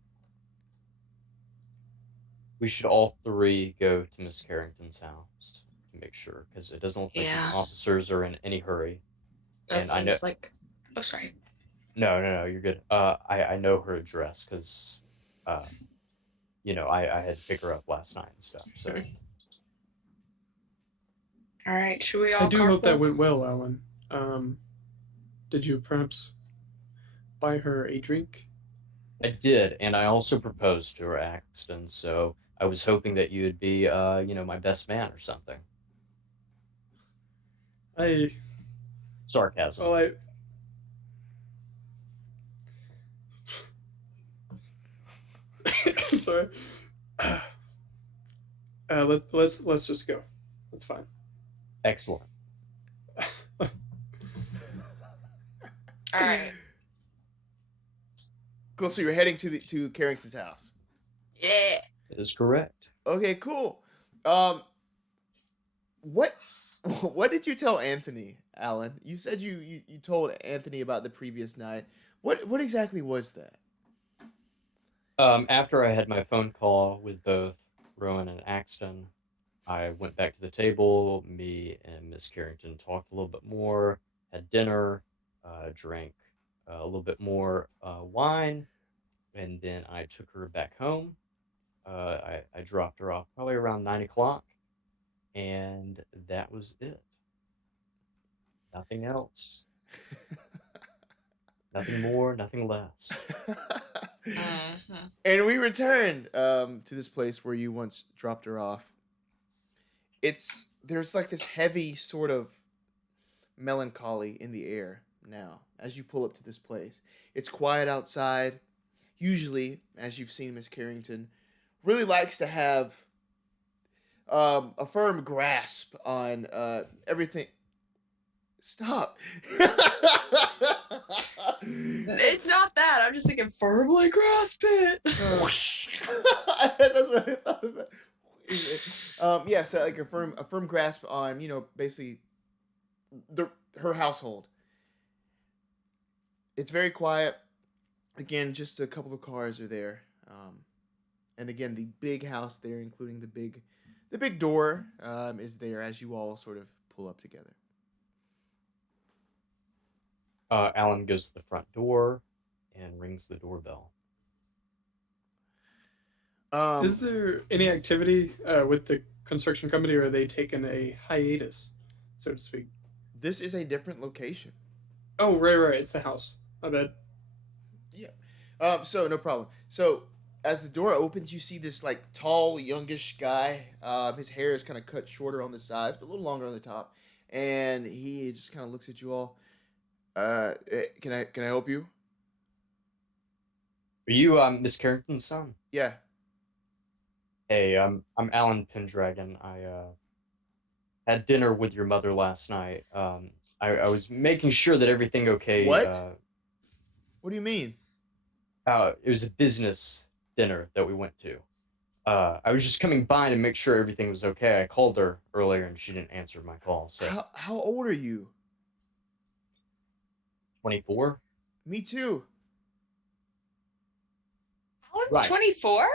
we should all three go to Miss Carrington's house to make sure, because it doesn't look like Yeah. these officers are in any hurry. That And I seems know- like. Oh, sorry. No, you're good. I know her address because, I had to pick her up last night and stuff. So All right. Should we all? I do hope that carpool? went well, Alan. Did you perhaps buy her a drink? I did, and I also proposed to her, Axton. So I was hoping that you would be, my best man or something. Sarcasm. Well, I'm sorry. Let's just go. That's fine. Excellent. All right. Cool. So you're heading to Carrington's house. Yeah. That is correct. Okay, cool. What did you tell Anthony, Alan? You said you told Anthony about the previous night. What exactly was that? After I had my phone call with both Rowan and Axton, I went back to the table. Me and Miss Carrington talked a little bit more, had dinner, drank a little bit more wine, and then I took her back home. I dropped her off probably around 9 o'clock, and that was it. Nothing else. Nothing more, nothing less. And we returned to this place where you once dropped her off. There's like this heavy sort of melancholy in the air now as you pull up to this place. It's quiet outside. Usually, as you've seen, Miss Carrington really likes to have a firm grasp on everything. Stop. It's not that. I'm just thinking firmly grasp it. That's what I thought about. Yeah, so like a firm grasp on, basically her household. It's very quiet. Again, just a couple of cars are there. And again, the big house there, including the big door, is there as you all sort of pull up together. Alan goes to the front door, and rings the doorbell. Is there any activity with the construction company, or are they taking a hiatus, so to speak? This is a different location. Oh, right. It's the house. My bad. Yeah. So no problem. So as the door opens, you see this like tall, youngish guy. His hair is kind of cut shorter on the sides, but a little longer on the top, and he just kind of looks at you all. Can I help you? Are you Miss Carrington's son? Yeah. Hey, I'm Alan Pendragon. I had dinner with your mother last night. I was making sure that everything okay. What? What do you mean? It was a business dinner that we went to. I was just coming by to make sure everything was okay. I called her earlier and she didn't answer my call. So How old are you? 24? Me too. Alan's Right. 24?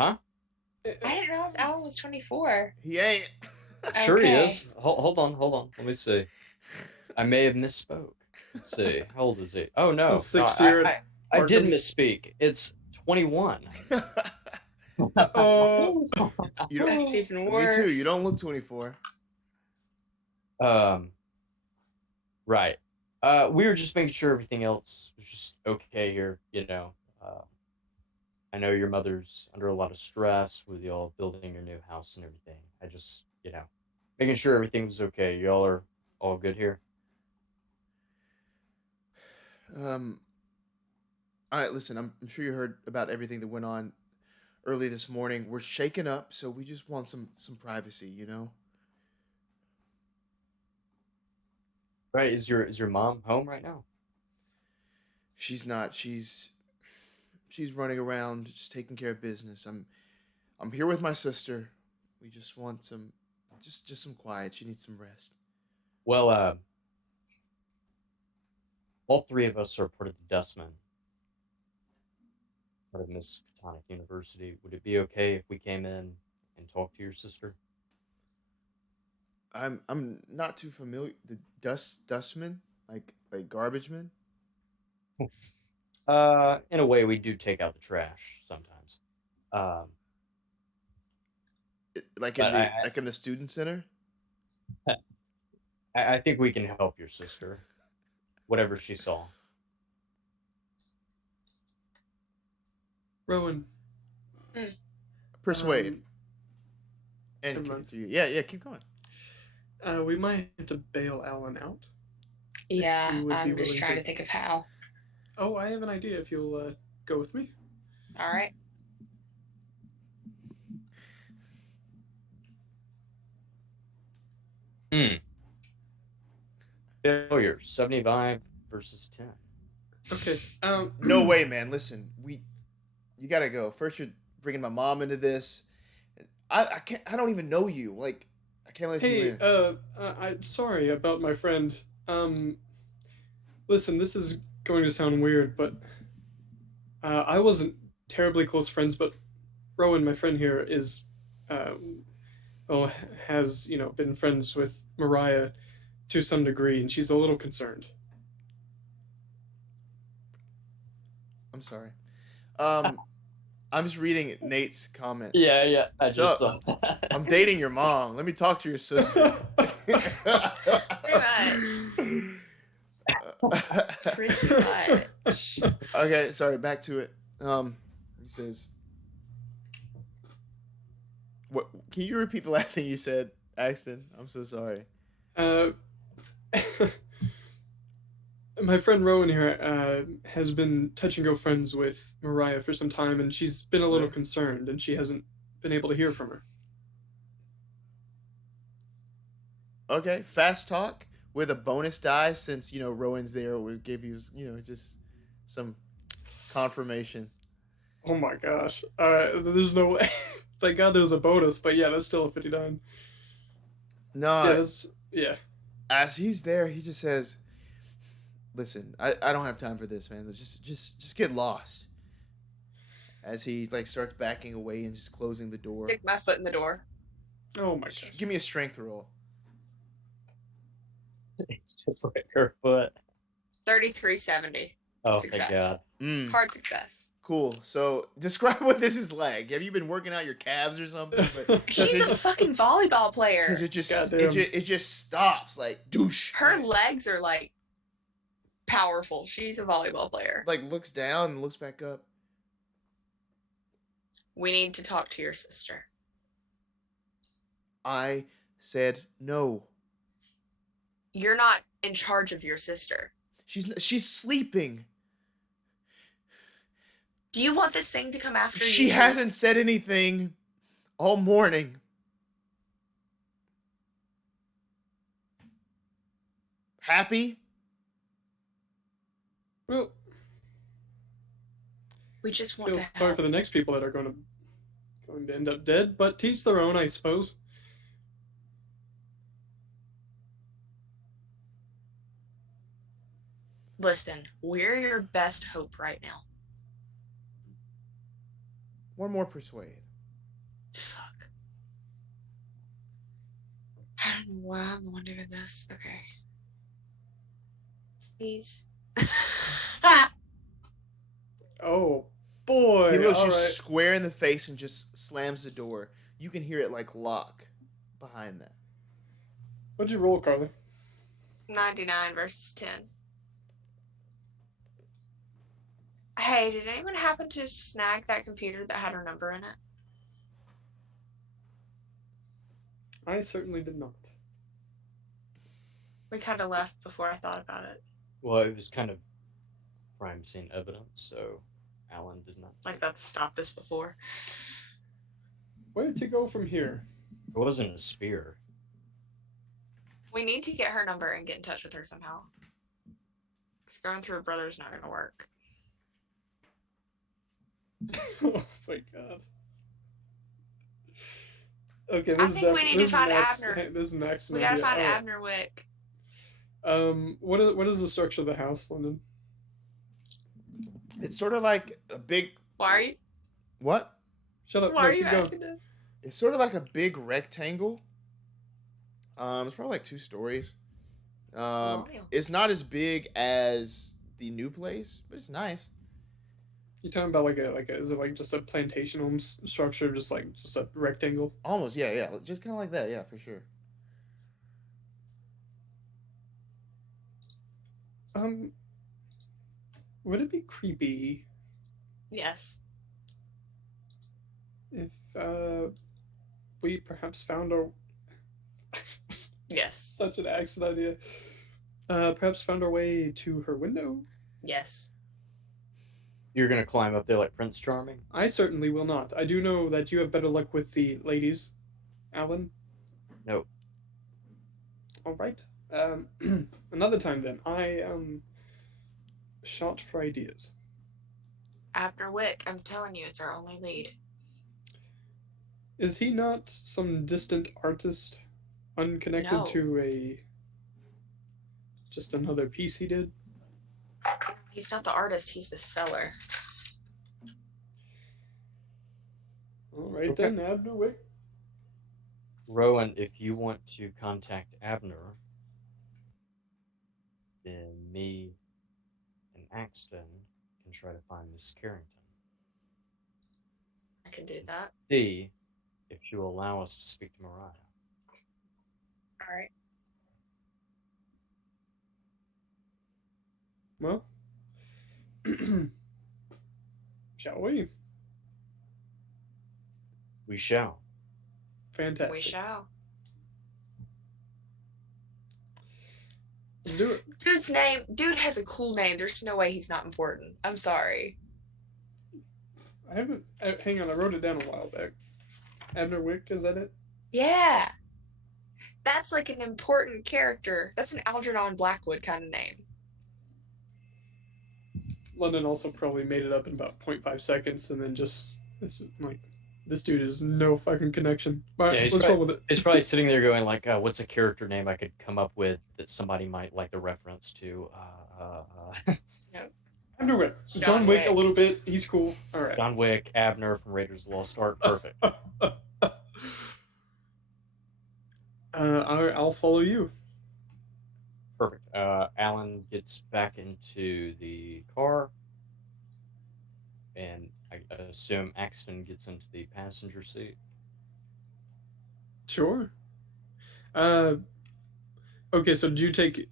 Huh? I didn't realize Alan was 24. He ain't. Sure he Okay. is. Hold on. Let me see. I may have misspoke. Let's see. How old is he? Oh no. It's a 6-year I did Arkham. misspeak. It's 21. Oh, You don't. That's even Me worse. too. You don't look 24. Right. We were just making sure everything else was just okay here, you know. I know your mother's under a lot of stress with y'all building your new house and everything. I just, making sure everything was okay. Y'all are all good here. All right. Listen, I'm sure you heard about everything that went on early this morning. We're shaken up, so we just want some privacy. You know. Right? Is your mom home right now? She's not. She's running around just taking care of business. I'm here with my sister. We just want some just some quiet. She needs some rest. Well, all three of us are part of the Dustmen, part of Miss Platonic University. Would it be okay if we came in and talked to your sister? I'm not too familiar. The dustman, like garbage man. In a way, we do take out the trash sometimes. Like But in the student center. I think we can help your sister, whatever she saw. Rowan. Persuade and never kick mind. it to you. Yeah, keep going. We might have to bail Alan out. Yeah, you would be I'm just willing trying to- to think of how. Oh, I have an idea. If you'll go with me. All right. Failure 75 versus 10. Okay. No way, man. Listen, you gotta go. First, you're bringing my mom into this. I can't. I don't even know you. Like, I can't let you Hey, in. I'm sorry about my friend. Listen, this is going to sound weird, but I wasn't terribly close friends, but Rowan, my friend here, is, has been friends with Mariah to some degree, and she's a little concerned. I'm sorry. I'm just reading Nate's comment. Yeah, I So- just saw. I'm dating your mom. Let me talk to your sister. Pretty much. Okay, sorry. Back to it. He says, "What? Can you repeat the last thing you said, Axton? I'm so sorry." My friend Rowan here has been touch and go friends with Mariah for some time, and she's been a little Right. concerned, and she hasn't been able to hear from her. Okay, fast talk with a bonus die since Rowan's there would give you just some confirmation. Oh my gosh. There's no way. Thank God there's a bonus, but yeah, that's still a 59. No, Yeah. as he's there, he just says, "Listen, I don't have time for this, man. Let's just get lost." As he starts backing away and just closing the door. Stick my foot in the door. Oh my gosh. Give me a strength roll. Just like her foot. 3370. Oh, Success. thank God. Mm, Hard success. cool. So describe what this is like. Have you been working out your calves or something? She's a fucking volleyball player. Because it Goddamn. just stops like douche. Her legs are like powerful. She's a volleyball player. Like looks down and looks back up. We need to talk to your sister. I said no. You're not in charge of your sister. She's sleeping. Do you want this thing to come after you? She too? hasn't said anything all morning. Happy? Well, We just want feel to sorry help. for the next people that are going to end up dead, but teach their own, I suppose. Listen, we're your best hope right now. One more persuade. Fuck. I don't know why I'm the one doing this. Okay. Please. Oh boy! He looks all you right. square in the face and just slams the door. You can hear it like lock behind that. What'd you roll, Carly? 99 versus 10. Hey, did anyone happen to snag that computer that had her number in it? I certainly did not. We kind of left before I thought about it. Well, it was kind of crime scene evidence, so Alan did not. Like that's stopped us before. Where to go from here? It wasn't a spear. We need to get her number and get in touch with her somehow. Because going through her brother's not going to work. Oh my god. Okay, this I is think we need to this is find next. Abner. Hey, this is next. We gotta find Abner Wick. What is the structure of the house, Lyndon? It's sort of like a big Why are you? what? Shut up. Why no, are you keep going. asking this? It's sort of like a big rectangle. It's probably like 2 stories. Colonial. It's not as big as the new place, but it's nice. You talking about like a is it like just a plantation home structure, just a rectangle? Almost, yeah, just kind of like that, yeah, for sure. Would it be creepy Yes. if we perhaps found our Yes. such an accent idea? Perhaps found our way to her window? Yes. You're gonna climb up there like Prince Charming? I certainly will not. I do know that you have better luck with the ladies, Alan. No. All right. Another time then. I shot for ideas. Abner Wick, I'm telling you, it's our only lead. Is he not some distant artist, unconnected No. to just another piece he did? He's not the artist, he's the seller. All right Okay. then, Abner Wick. Rowan, if you want to contact Abner, then me and Axton can try to find Miss Carrington. I can do that. See if she will allow us to speak to Mariah. Alright. Well, shall we? We shall. Fantastic. We shall. Let's do it. Dude has a cool name. There's no way he's not important. I'm sorry. I haven't. Hang on, I wrote it down a while back. Abner Wick, is that it? Yeah. That's like an important character. That's an Algernon Blackwood kind of name. London also probably made it up in about 0.5 seconds, and then just this dude is no fucking connection. All right, Yeah, he's let's roll with it. He's probably sitting there going like, what's a character name I could come up with that somebody might like the reference to? Abner Wick. John John Wick Wick. a little bit. He's cool. All right. John Wick, Abner from Raiders of the Lost Ark. Perfect. I'll follow you. Perfect. Alan gets back into the car, and I assume Axton gets into the passenger seat. Sure. Uh, okay, so did you take?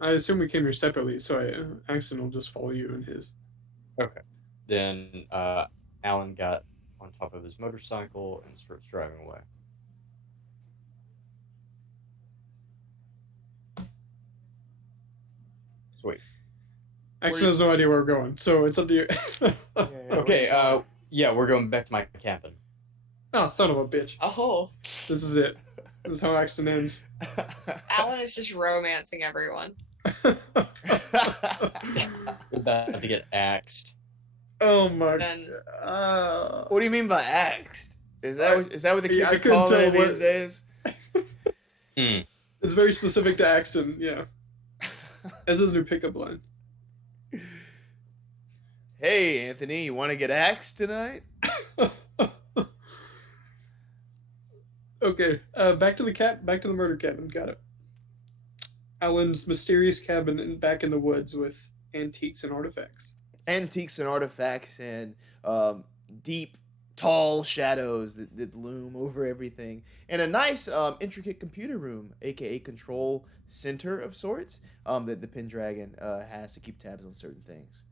I assume we came here separately, so Axton will just follow you in his. Okay. Then Alan got on top of his motorcycle and starts driving away. Sweet. Axton has no idea where we're going, so it's up to you. Okay. Yeah, we're going back to my cabin. Oh, son of a bitch! Oh, This is it. This is how Axton ends. Alan is just romancing everyone. We're about to get axed. Oh my Then- god. What do you mean by axed? Is that what the kids I are couldn't calling it tell these days? It's very specific to Axton, yeah. As his new pickup line. Hey, Anthony, you want to get axed tonight? Okay, back to the murder cabin. Got it. Alan's mysterious cabin back in the woods with antiques and artifacts. Antiques and artifacts and deep, tall shadows that loom over everything. And a nice, intricate computer room, aka control center of sorts, that the Pendragon has to keep tabs on certain things.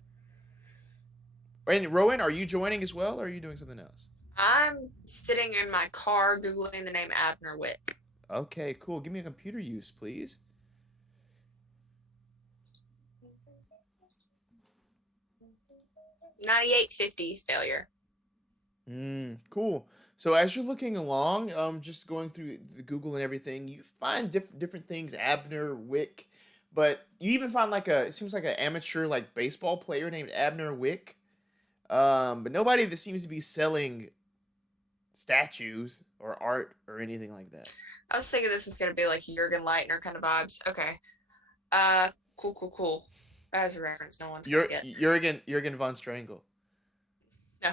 And Rowan, are you joining as well, or are you doing something else? I'm sitting in my car Googling the name Abner Wick. Okay, cool. Give me a computer use, please. $98.50 failure. Cool. So as you're looking along, just going through the Google and everything, you find different things, Abner Wick, but you even find it seems like an amateur like baseball player named Abner Wick. But nobody that seems to be selling statues or art or anything like that. I was thinking this is gonna be like Jurgen Leitner kind of vibes. Okay. Cool. That has a reference no one's gonna get. Jurgen von Strangle. No.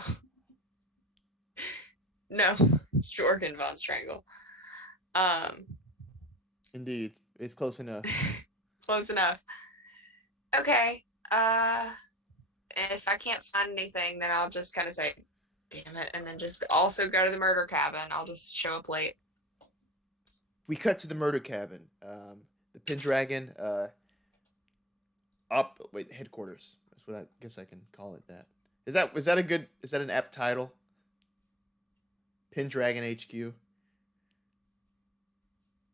No, it's Jorgen von Strangle. Indeed, it's close enough. Close enough. Okay. If I can't find anything, then I'll just kind of say, damn it, and then just also go to the murder cabin. I'll just show up late. We cut to the murder cabin. The Pendragon headquarters. That's what I guess I can call it that. Is that an apt title? Pendragon HQ.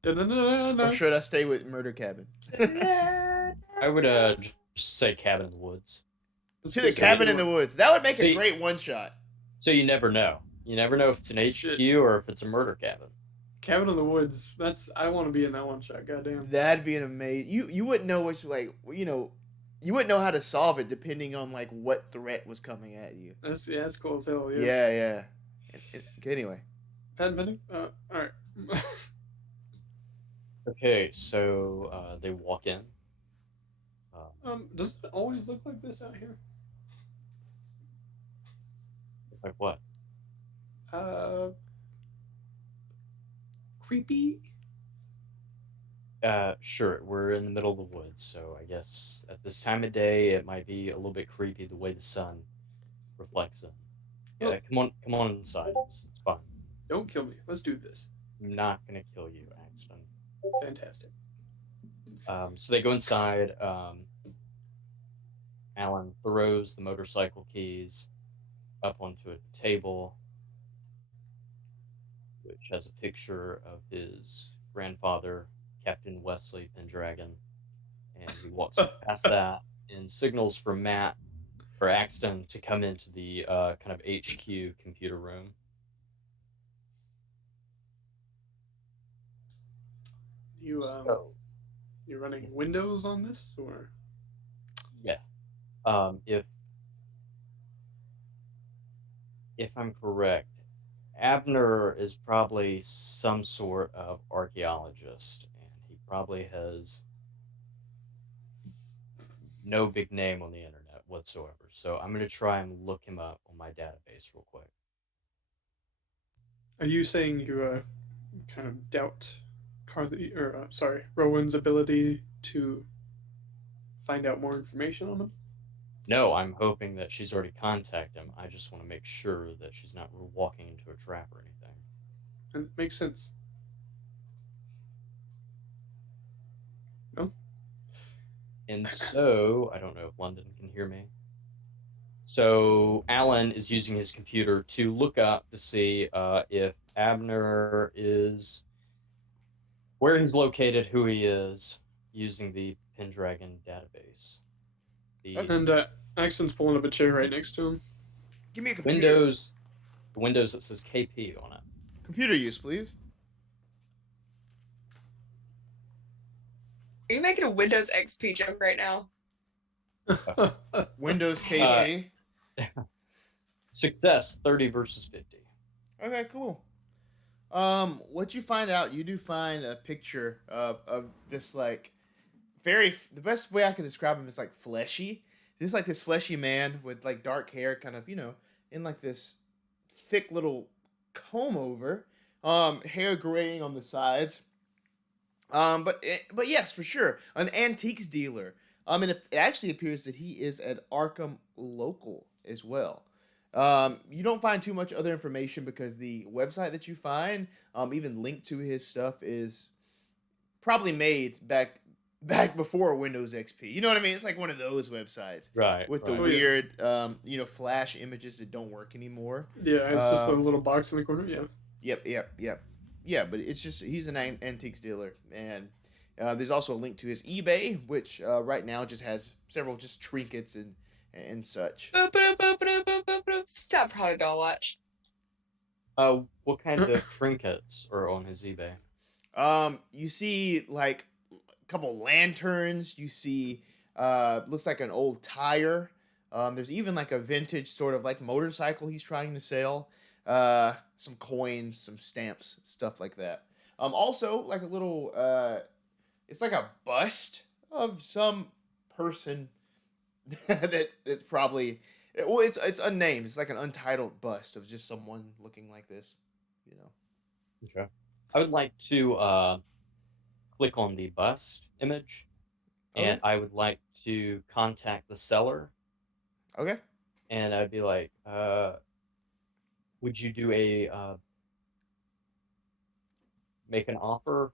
Or should I stay with murder cabin? I would just say cabin in the woods. To the cabin in the woods. That would make a See- great one shot. So you never know. You never know if it's an HQ or if it's a murder cabin. Cabin in the woods. I want to be in that one shot. Goddamn. That'd be an amazing. You wouldn't know you wouldn't know how to solve it depending on like what threat was coming at you. That's cool as hell. Yeah. Yeah. Okay, anyway. Patent pending. All right. Okay, so they walk in. Does it always look like this out here? Like what? Creepy. Sure. We're in the middle of the woods, so I guess at this time of day it might be a little bit creepy the way the sun reflects it. Yeah, come on inside. It's fine. Don't kill me. Let's do this. I'm not gonna kill you, Axton. Fantastic. So they go inside. Alan throws the motorcycle keys up onto a table, which has a picture of his grandfather, Captain Wesley Pendragon, and he walks past that and signals for Axton to come into the kind of HQ computer room. You running Windows on this or? Yeah. If I'm correct, Abner is probably some sort of archaeologist, and he probably has no big name on the internet whatsoever. So I'm gonna try and look him up on my database real quick. Are you saying you kind of doubt Rowan's ability to find out more information on him? No, I'm hoping that she's already contacted him. I just want to make sure that she's not walking into a trap or anything. And it makes sense. No? And so, I don't know if London can hear me. So, Alan is using his computer to look up to see if Abner is, where he's located, who he is, using the Pendragon database. And Axton's pulling up a chair right next to him. Give me a computer. The Windows that says KP on it. Computer use, please. Are you making a Windows XP joke right now? Windows KP. Success 30 versus 50. Okay, cool. What you find out, you do find a picture of this like the best way I could describe him is like fleshy. Just like this fleshy man with like dark hair, kind of, in like this thick little comb over, hair graying on the sides. But yes, for sure, an antiques dealer. And it actually appears that he is an Arkham local as well. You don't find too much other information because the website that you find, even linked to his stuff, is probably made back before Windows XP. You know what I mean? It's like one of those websites, Right? with the weird, flash images that don't work anymore. Yeah, it's just a little box in the corner. Yeah. Yep. Yeah, but it's just he's an antiques dealer, and there's also a link to his eBay, which right now just has several just trinkets and such. Stop, probably don't watch. What kind of trinkets are on his eBay? You see like a couple lanterns. You see, looks like an old tire. There's even like a vintage sort of like motorcycle he's trying to sell. Some coins, some stamps, stuff like that. Also like a little, it's like a bust of some person that's probably, well, it's unnamed. It's like an untitled bust of just someone looking like this, Okay. I would like to click on the bust image, and Okay. I would like to contact the seller, Okay. and I'd be like, would you do make an offer?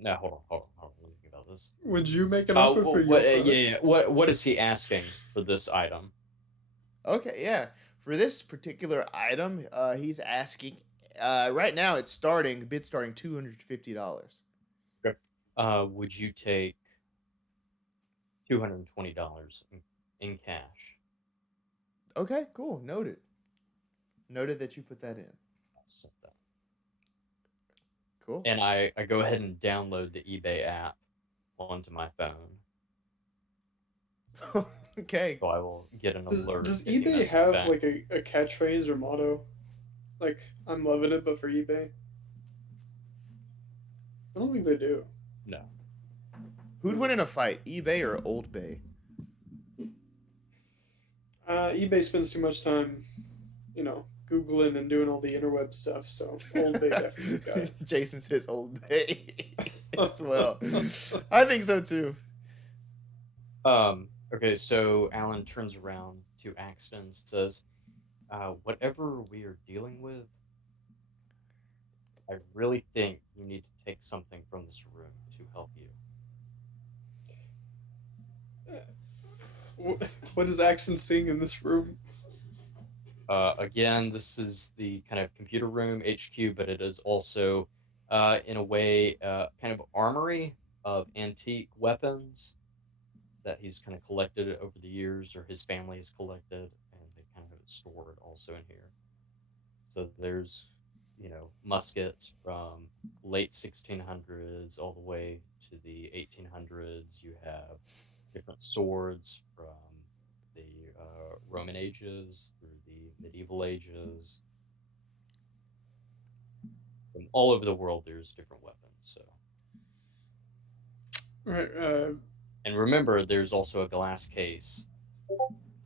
No, hold on. Let me think about this. Would you make an offer for your product? Yeah. What is he asking for this item? Okay, yeah. For this particular item, he's asking. Right now, the bid starting $250. Okay. Would you take $220 in cash? Okay, cool. Noted. Noted that you put that in. I'll set that. Cool. And I go ahead and download the eBay app onto my phone. Okay. So I will get an alert. Does if he eBay messes have back. like a catchphrase or motto? Like, I'm loving it, but for eBay? I don't think they do. No. Who'd win in a fight, eBay or Old Bay? eBay spends too much time, Googling and doing all the interweb stuff, so Old Bay definitely got it. Jason says Old Bay as well. I think so too. Okay, so Alan turns around to Axton and says, whatever we are dealing with, I really think you need to take something from this room to help you. What is Axton seeing in this room? Again, this is the kind of computer room HQ, but it is also, in a way, kind of armory of antique weapons that he's kind of collected over the years, or his family has collected, and they kind of stored also in here. So there's, muskets from late 1600s all the way to the 1800s. You have different swords from the Roman ages through the medieval ages. From all over the world, there's different weapons. So, Right. and remember, there's also a glass case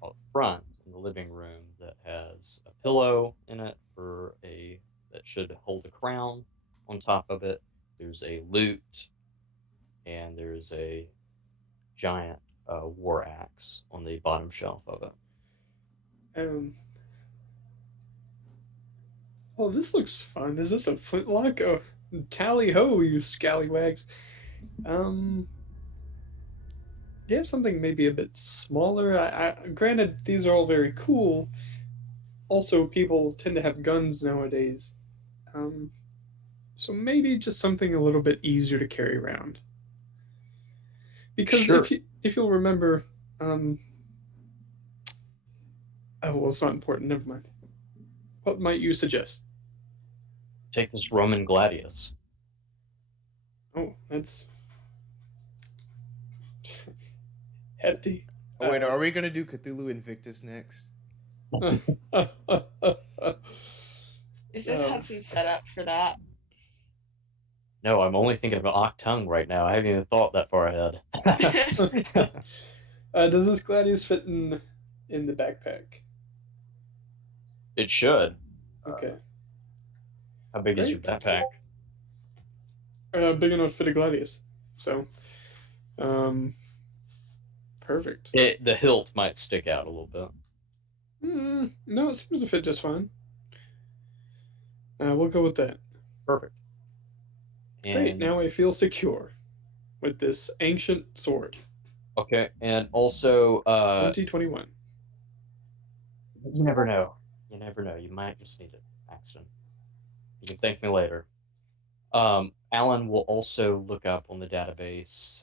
out front in the living room that has a pillow in it that should hold a crown, on top of it. There's a lute, and there's a giant war axe on the bottom shelf of it. Oh, this looks fun. Is this a flintlock? Oh, tally ho, you scallywags. Do you have something maybe a bit smaller? Granted, these are all very cool. Also, people tend to have guns nowadays. So maybe just something a little bit easier to carry around. Because Sure. if you'll remember, oh well, it's not important. Never mind. What might you suggest? Take this Roman gladius. Oh, that's hefty. Oh wait, are we gonna do Cthulhu Invictus next? Is this Hudson set up for that? No, I'm only thinking of Octung right now. I haven't even thought that far ahead. Does this gladius fit in the backpack? It should. Okay. How big is your backpack? Big enough to fit a gladius. So, perfect. The hilt might stick out a little bit. No, it seems to fit just fine. We'll go with that. Perfect. Great. And, Now I feel secure with this ancient sword. okay, and also 2021. you never know. You never know. You might just need it, Axton. You can thank me later. Alan will also look up on the database.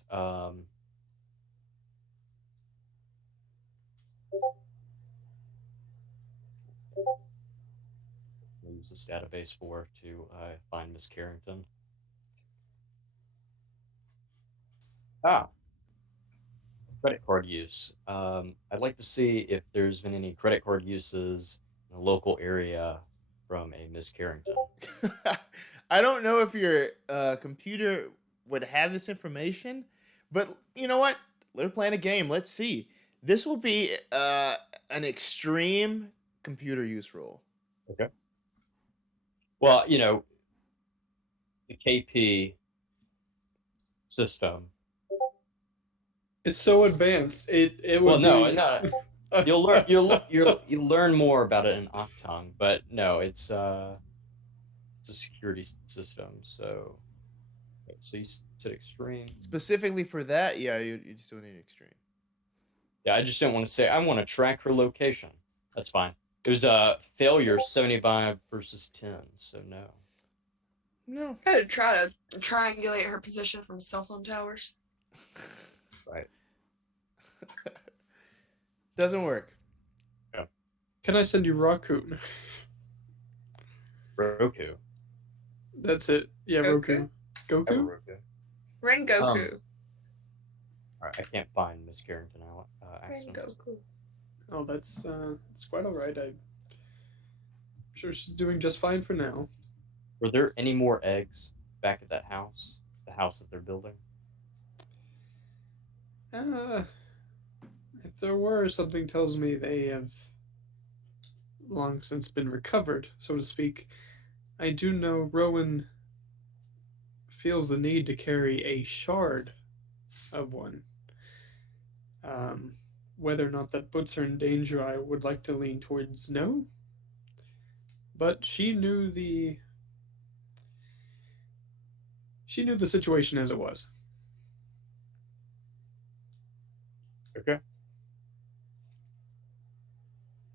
Use this database for to find Miss Carrington. Credit card use. I'd like to see if there's been any credit card uses in the local area from a Miss Carrington. I don't know if your computer would have this information, but you know what? We're playing a game. Let's see. This will be an extreme computer use roll. Okay. Well, you know, the KP system. It's so advanced. It would. Well, no, be... no. You'll learn more about it in Octung, but no, it's a security system. So you said extreme. Specifically for that, yeah, you still need extreme. Yeah, I just didn't want to say I want to track her location. That's fine. It was a failure 75 versus 10, so no. No. I gotta try to triangulate her position from cell phone towers. Right. Doesn't work. Yeah. Can I send you Rakun? Roku. That's it. Yeah, Goku? Goku? Roku. Rengoku. Alright, I can't find Miss Carrington out. Axton. Rengoku. Oh, that's quite all right. I'm sure she's doing just fine for now. Were there any more eggs back at that house? The house that they're building? If there were, something tells me they have long since been recovered, so to speak. I do know Rowan feels the need to carry a shard of one. Whether or not that puts her in danger, I would like to lean towards no. But she knew the situation as it was. Okay.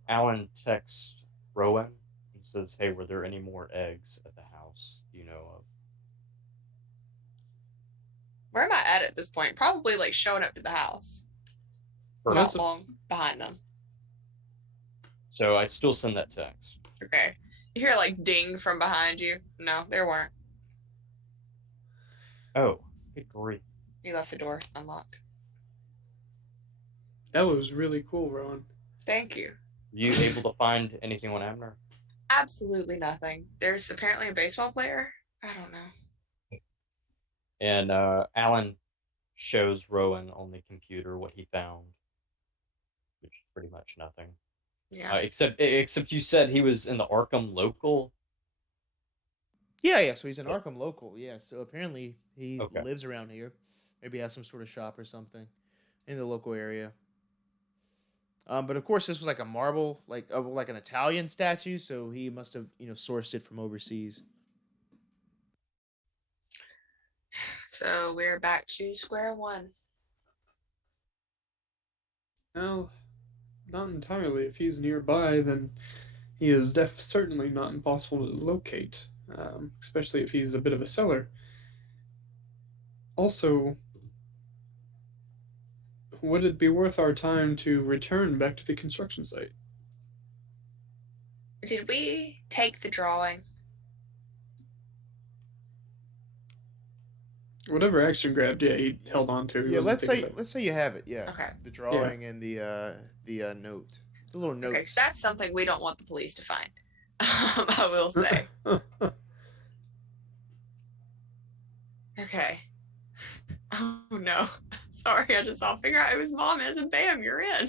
Alan texts Rowan and says, "Hey, were there any more eggs at the house you know of?" Where am I at this point? Probably like showing up to the house. Perfect. Not long behind them. So I still send that text. Okay. You hear like ding from behind you? No, there weren't. Oh, good grief. You left the door unlocked. That was really cool, Rowan. Thank you. Were you able to find anything on Abner? Absolutely nothing. There's apparently a baseball player. I don't know. And Alan shows Rowan on the computer what he found, which is pretty much nothing. Yeah. Except you said he was in the Arkham local. Yeah. So he's an Arkham local. Yeah. So apparently he Okay. lives around here. Maybe has some sort of shop or something in the local area. But of course, this was like a marble, like an Italian statue. So he must have sourced it from overseas. So we're back to square one. Well, not entirely. If he's nearby, then he is certainly not impossible to locate, especially if he's a bit of a seller. Also, would it be worth our time to return back to the construction site? Did we take the drawing? Whatever Axton grabbed, yeah, he held on to. Yeah, let's say you have it. Yeah. Okay. The drawing and the note, the little note. Okay, so that's something we don't want the police to find. I will say. Okay. Oh no. Sorry, I just saw a finger out whose mom is, and bam, you're in.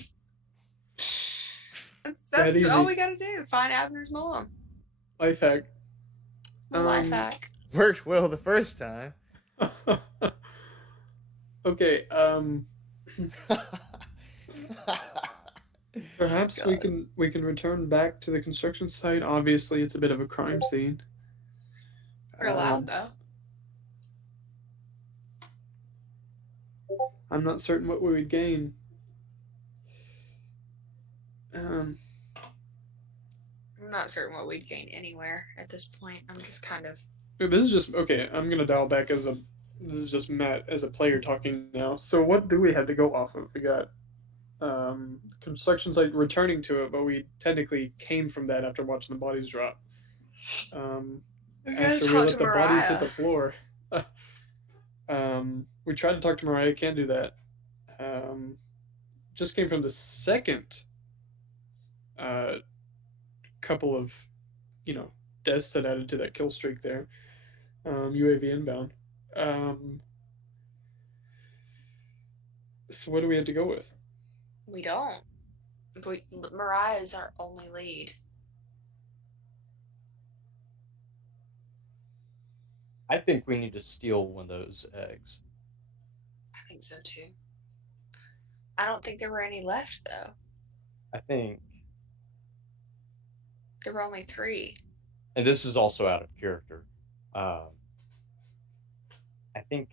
That's all we gotta do. Find Abner's mom. Life hack. Life hack. Worked well the first time. Okay, perhaps we can return back to the construction site. Obviously, it's a bit of a crime scene. We're allowed though. I'm not certain what we would gain. I'm not certain what we'd gain anywhere at this point. I'm just kind of. This is just okay. I'm gonna dial back this is just Matt as a player talking now. So what do we have to go off of? We got construction site, returning to it, but we technically came from that after watching the bodies drop. After we let the bodies hit the floor. We tried to talk to Mariah, can't do that. Just came from the second couple of deaths that added to that kill streak there. UAV inbound. So what do we have to go with? We don't. Mariah is our only lead. I think we need to steal one of those eggs. I think so too. I don't think there were any left though. I think. There were only 3. And this is also out of character. I think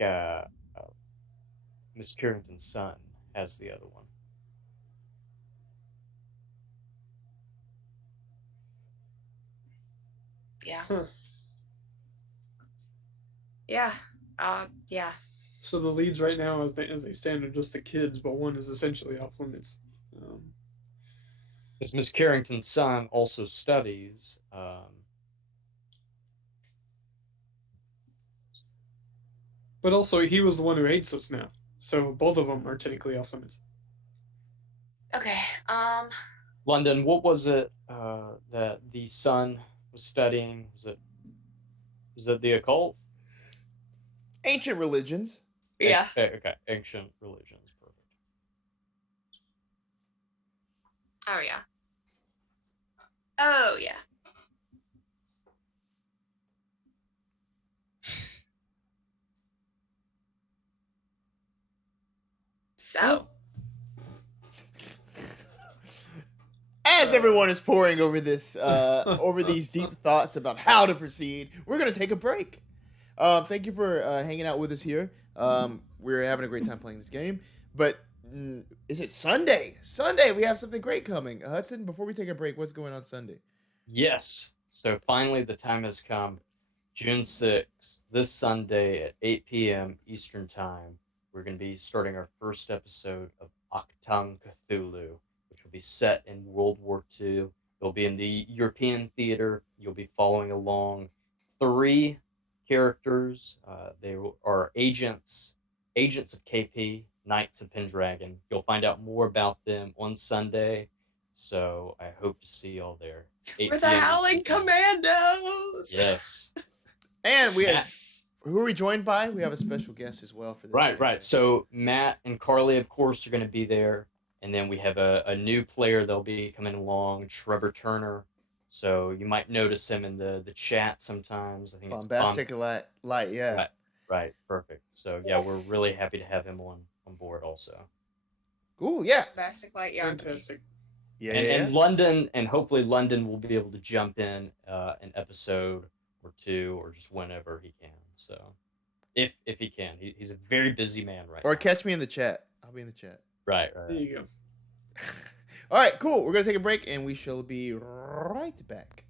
Miss Carrington's son has the other one. Yeah. Huh. Yeah. Yeah. So the leads right now, as they stand, are just the kids, but one is essentially off limits. Because Miss Carrington's son also studies. But also, he was the one who hates us now. So both of them are technically off limits. Okay. London, what was it that the son was studying? Was it the occult? Ancient religions. Yeah. Okay. Ancient religions. Perfect. Oh yeah. Oh yeah. So. As everyone is poring over this, over these deep thoughts about how to proceed, we're gonna take a break. Thank you for hanging out with us here. We're having a great time playing this game. But is it Sunday? Sunday, we have something great coming. Hudson, before we take a break, what's going on Sunday? Yes. So finally, the time has come. June 6th, this Sunday at 8 p.m. Eastern Time, we're going to be starting our first episode of Arcane Cthulhu, which will be set in World War II. It'll be in the European theater. You'll be following along 3 characters. They are agents of KP, Knights of Pendragon. You'll find out more about them on Sunday. So I hope to see y'all there. We're the Howling Commandos. Yes. And we have, who are we joined by? We have a special guest as well for this. Right. So Matt and Carly, of course, are going to be there. And then we have a new player that'll be coming along, Trevor Turner. So you might notice him in the chat sometimes. I think it's Bombastic light, yeah. Right, right, perfect. So yeah, we're really happy to have him on board also. Cool, yeah. Bombastic Light Yagami. Fantastic. Yeah, And London, and hopefully London will be able to jump in an episode or two, or just whenever he can. So if he can, he's a very busy man right Or now. catch me in the chat. I'll be in the chat. Right. There you go. All right, cool. We're going to take a break, and we shall be right back.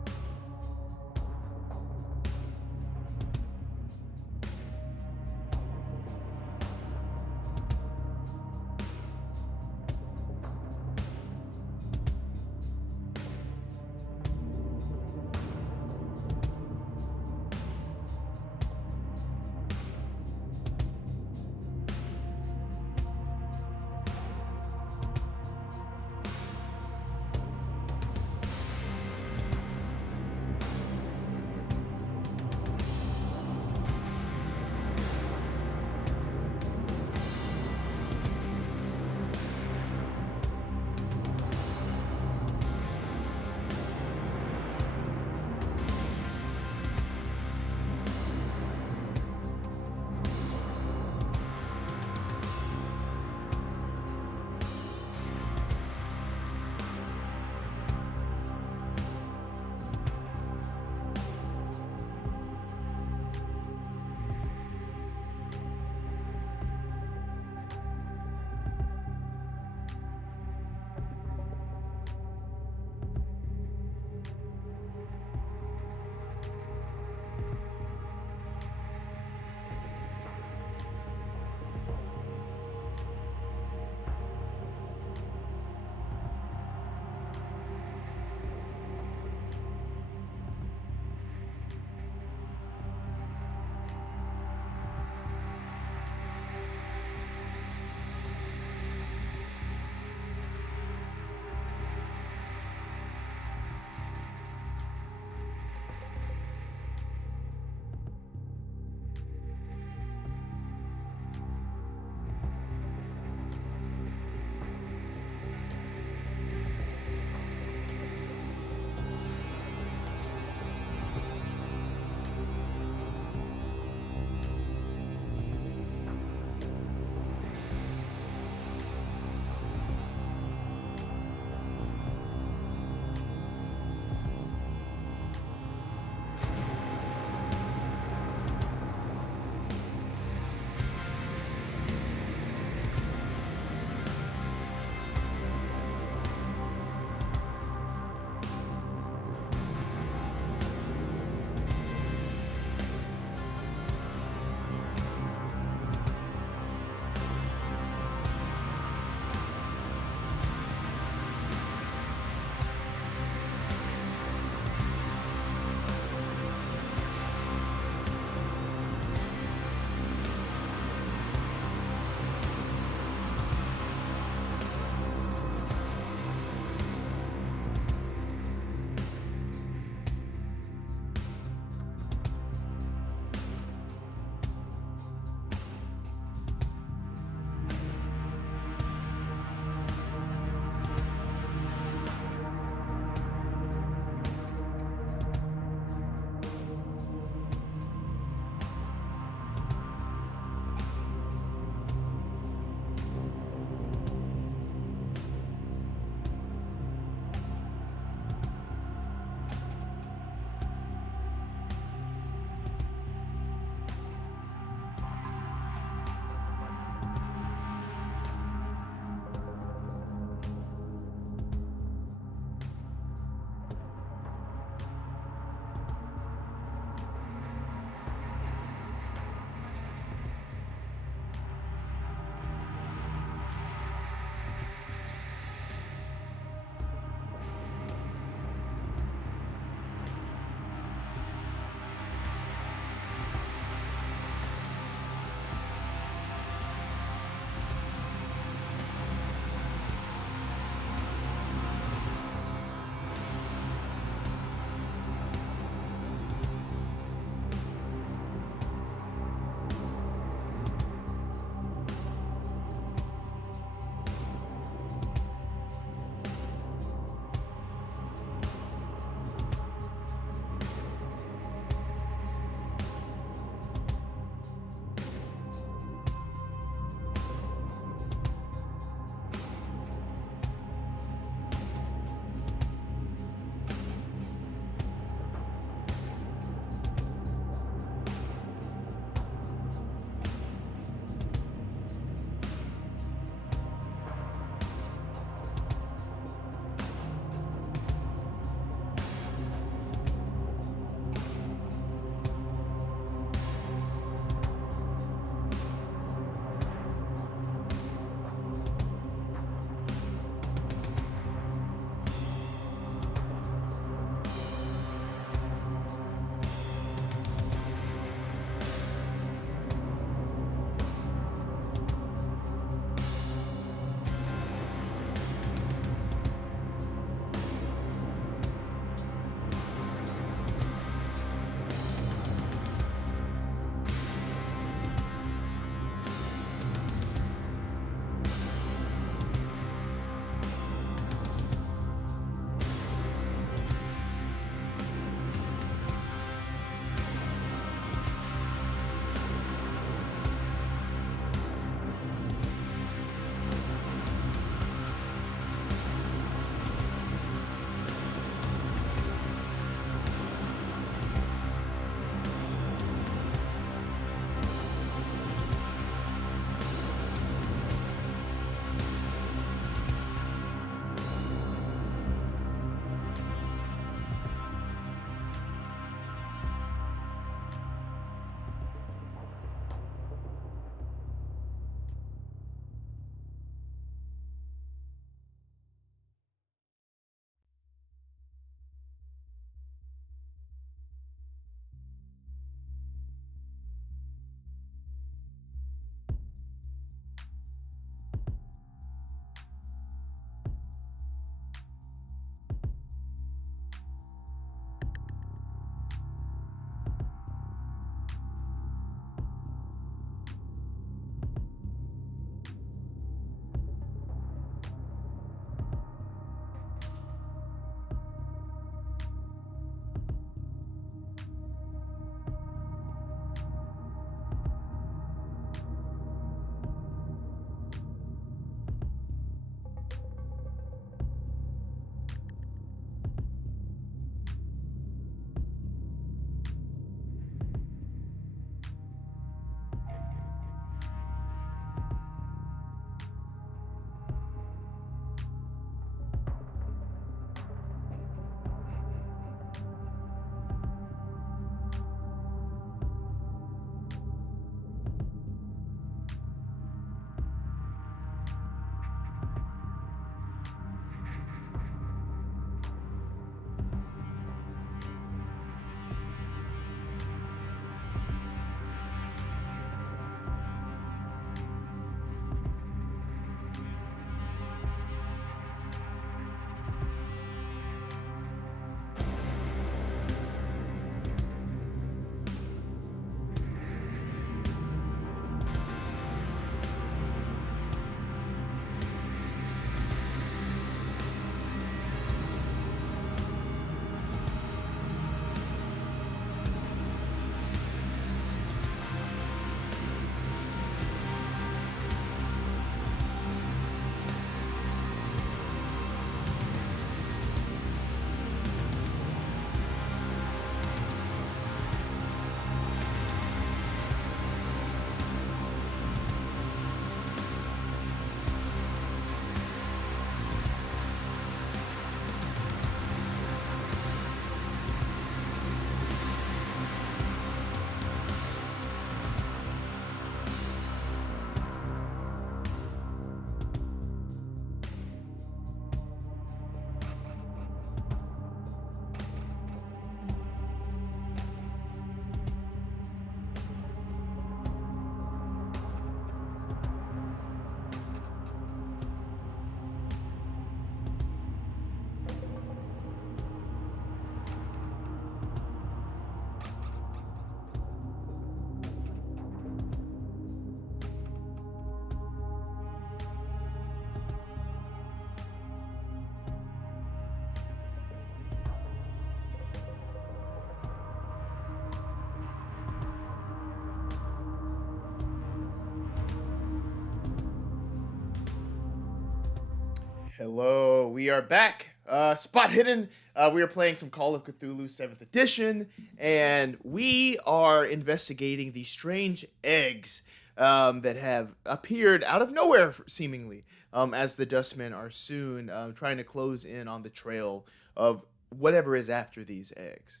Hello, we are back. Spot hidden. We are playing some Call of Cthulhu 7th edition, and we are investigating the strange eggs that have appeared out of nowhere, seemingly, as the Dustmen are soon trying to close in on the trail of whatever is after these eggs.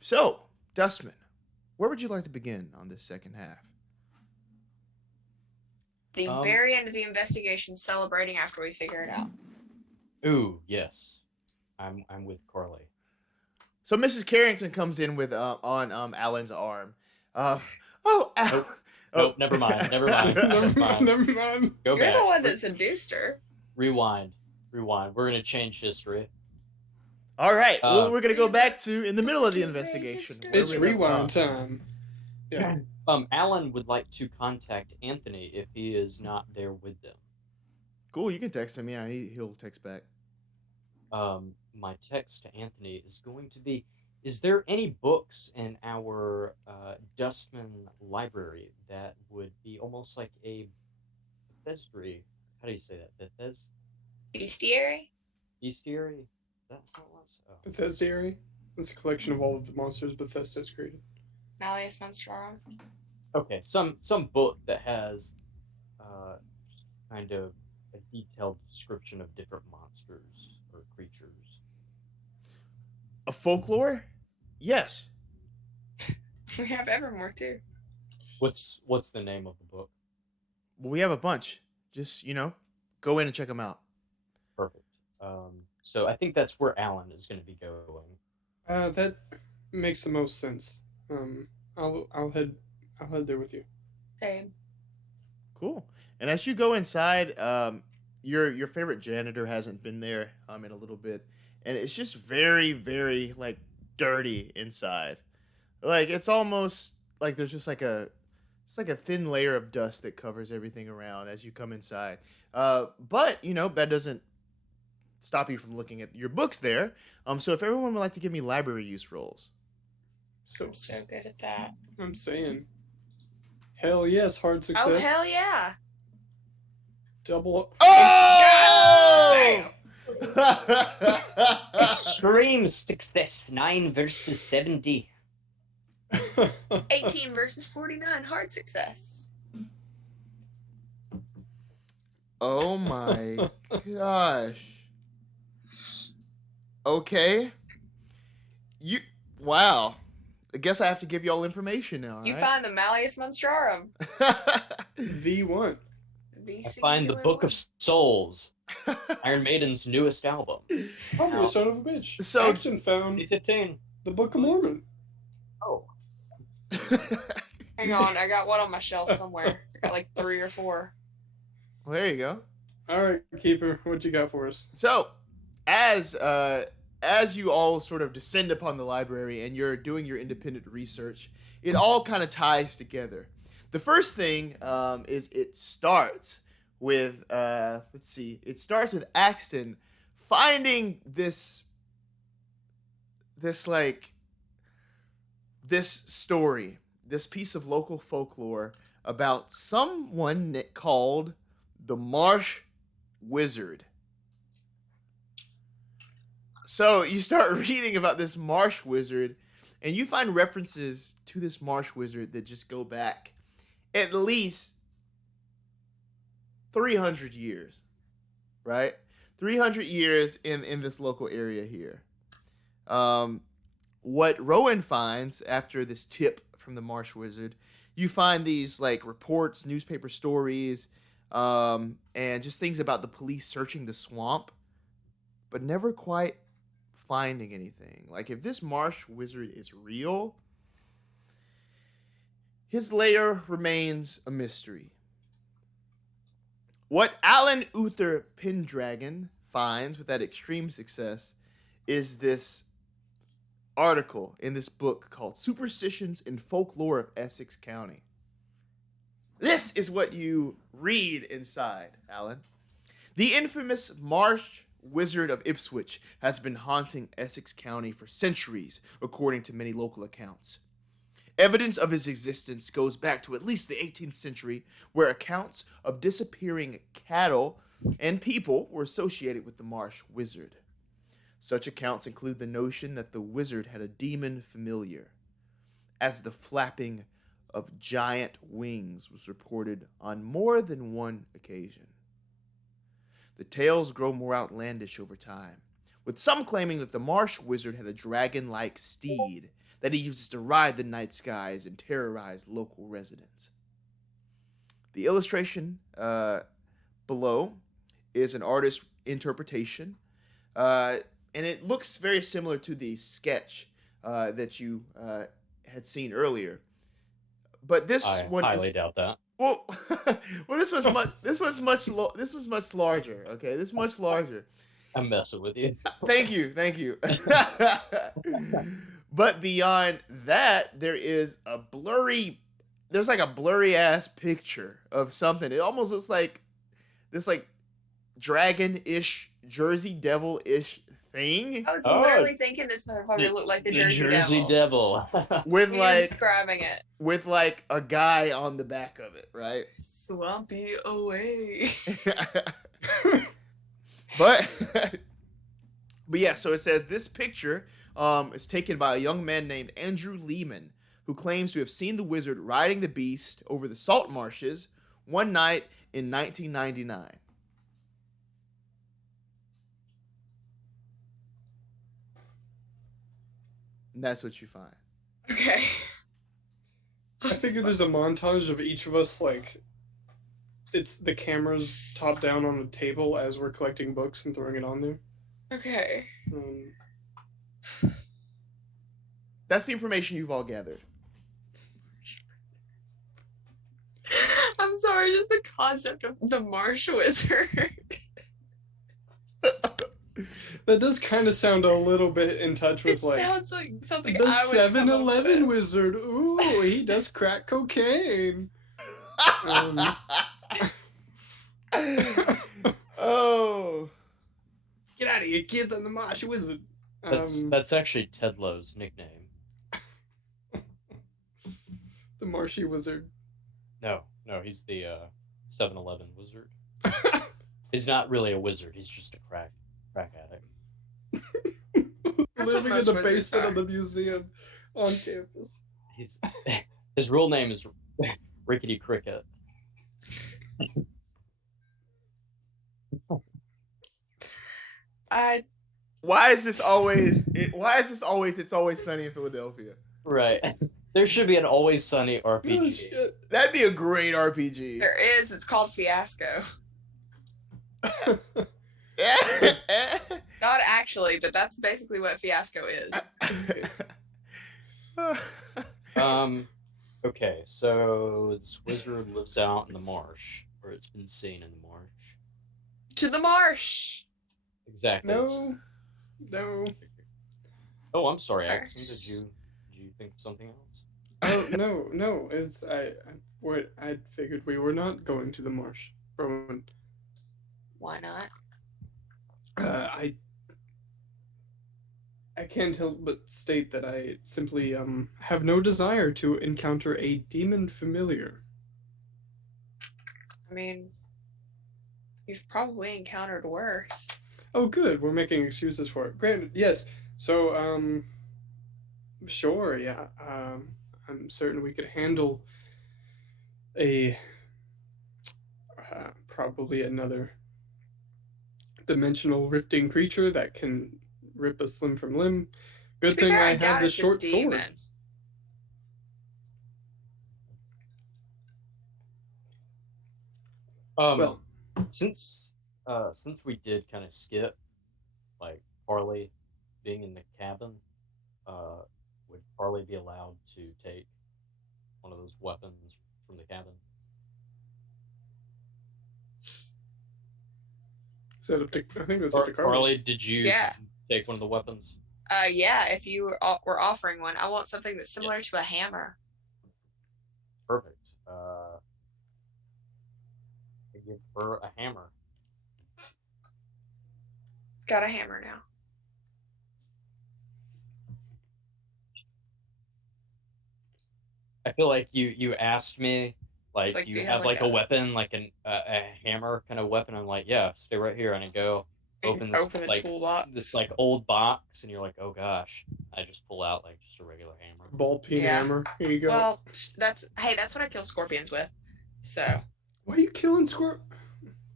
So, Dustman, where would you like to begin on this second half? The very end of the investigation, celebrating after we figure it out. Ooh, yes. I'm with Carly. So Mrs. Carrington comes in with on Alan's arm. Al. Nope, never mind. Never mind. Never mind. Go You're back. the one that seduced her. Rewind. We're gonna change history. All right, well, we're gonna go back to in the middle of the investigation. where It's we left rewind off. time. Yeah. Alan would like to contact Anthony if he is not there with them. Cool, you can text him. Yeah, he'll text back. My text to Anthony is going to be: is there any books in our Dustman library that would be almost like a Bethesda? How do you say that? Bestiary? Bestiary? Is that how it was? Oh. Bethesda. It's a collection of all of the monsters Bethesda's created. Malleus Monstrum. Okay, some book that has kind of a detailed description of different monsters or creatures. A folklore? Yes. We have Evermore too. What's the name of the book? Well, we have a bunch. Just go in and check them out. Perfect. So I think that's where Alan is going to be going. That makes the most sense. I'll head there with you. Same. Cool. And as you go inside, your favorite janitor hasn't been there in a little bit, and it's just very, very dirty inside. It's almost like there's just a thin layer of dust that covers everything around as you come inside. But that doesn't stop you from looking at your books there. So if everyone would like to give me library use rolls. I'm so good at that. I'm saying. Hell yes, hard success. Oh, hell yeah. Double. Oh! Extreme success, 9 versus 70. 18 versus 49. Hard success. Oh my gosh. Okay. Wow. I guess I have to give you all information now. You right? find the Malleus Monstrum. V1. The I find the Book of Souls, Iron Maiden's newest album. Probably a son of a bitch. So- Axton found 2015. the Book of Mormon. Oh. Hang on, I got one on my shelf somewhere. I got 3 or 4. Well, there you go. All right, Keeper, what you got for us? So, as you all sort of descend upon the library and you're doing your independent research, it all kind of ties together. The first thing is it starts with it starts with Axton finding this story, this piece of local folklore about someone called the Marsh Wizard. So you start reading about this Marsh Wizard, and you find references to this Marsh Wizard that just go back at least 300 years, right? 300 years in this local area here. What Rowan finds after this tip from the Marsh Wizard, you find these reports, newspaper stories, and just things about the police searching the swamp, but never quite finding anything. If this Marsh Wizard is real, his lair remains a mystery. What Alan Uther Pendragon finds with that extreme success is this article in this book called Superstitions and Folklore of Essex County. This is what you read inside, Alan. The infamous Marsh Wizard of Ipswich has been haunting Essex County for centuries, according to many local accounts. Evidence of his existence goes back to at least the 18th century, where accounts of disappearing cattle and people were associated with the marsh wizard. Such accounts include the notion that the wizard had a demon familiar, as the flapping of giant wings was reported on more than one occasion. The tales grow more outlandish over time, with some claiming that the marsh wizard had a dragon-like steed that he uses to ride the night skies and terrorize local residents. The illustration below is an artist's interpretation, and it looks very similar to the sketch that you had seen earlier. But this I one highly doubt that. well, well, this was much larger. Okay, this is much larger. I'm messing with you. Thank you. But beyond that, there's like a blurry ass picture of something. It almost looks like this like dragon-ish, Jersey Devil-ish thing I was literally thinking this motherfucker looked like the Jersey Devil. with You're like describing it. with like a guy on the back of it, right? Swampy away. But yeah, so it says this picture is taken by a young man named Andrew Lehman, who claims to have seen the wizard riding the beast over the salt marshes one night in 1999. And that's what you find. Okay. I figure there's a montage of each of us, like, it's the camera's top down on a table as we're collecting books and throwing it on there. Okay. That's the information you've all gathered. I'm sorry, just the concept of the marsh wizard. That does kind of sound a little bit in touch with, It like, sounds like something the I would come up 7-Eleven with. wizard. Ooh, he does crack cocaine. Oh. Get out of here, kids! I'm the marsh wizard. That's actually Ted Lowe's nickname. The marshy wizard. No, he's the 7-Eleven wizard. He's not really a wizard. He's just a crack addict. That's what Living in most the wizards basement are. of the museum on campus. His real name is Rickety Cricket. Why is this always It's Always Sunny in Philadelphia? Right. There should be an Always Sunny Oh, RPG. shit. That'd be a great RPG. There is. It's called Fiasco. Not actually, but that's basically what Fiasco is. Okay, so this wizard lives out in the marsh, or it's been seen in the marsh. To the marsh. Exactly. No. Oh, I'm sorry, Axton. Did you think of something else? Oh, no. It's I figured we were not going to the marsh, Rowan. Why not? I can't help but state that I simply have no desire to encounter a demon familiar. I mean, you've probably encountered worse. Oh, good. We're making excuses for it. Granted, yes. So, sure, yeah. I'm certain we could handle a probably another dimensional rifting creature that can rip us limb from limb. Good To be thing fair, I doubt have the it's a short sword. demon. Well, Since we did kind of skip, like Harley being in the cabin, would Harley be allowed to take one of those weapons from the cabin? is that up to, I think that's up to Carlisle. Harley, did you Yeah. take one of the weapons? Yeah, if you were offering one, I want something that's similar to a hammer. Perfect. I give her a hammer. Got a hammer now. I feel like you asked me, It's like, like, do do you you have have like a weapon, like a hammer kind of weapon? I'm like, yeah, stay right here, and I go open open the this toolbox? like old box, and you're like, oh gosh, I just pull out like just a regular hammer. Ball peen Yeah. hammer. Here you go. Well, that's what I kill scorpions with. So Why are you killing squirrel?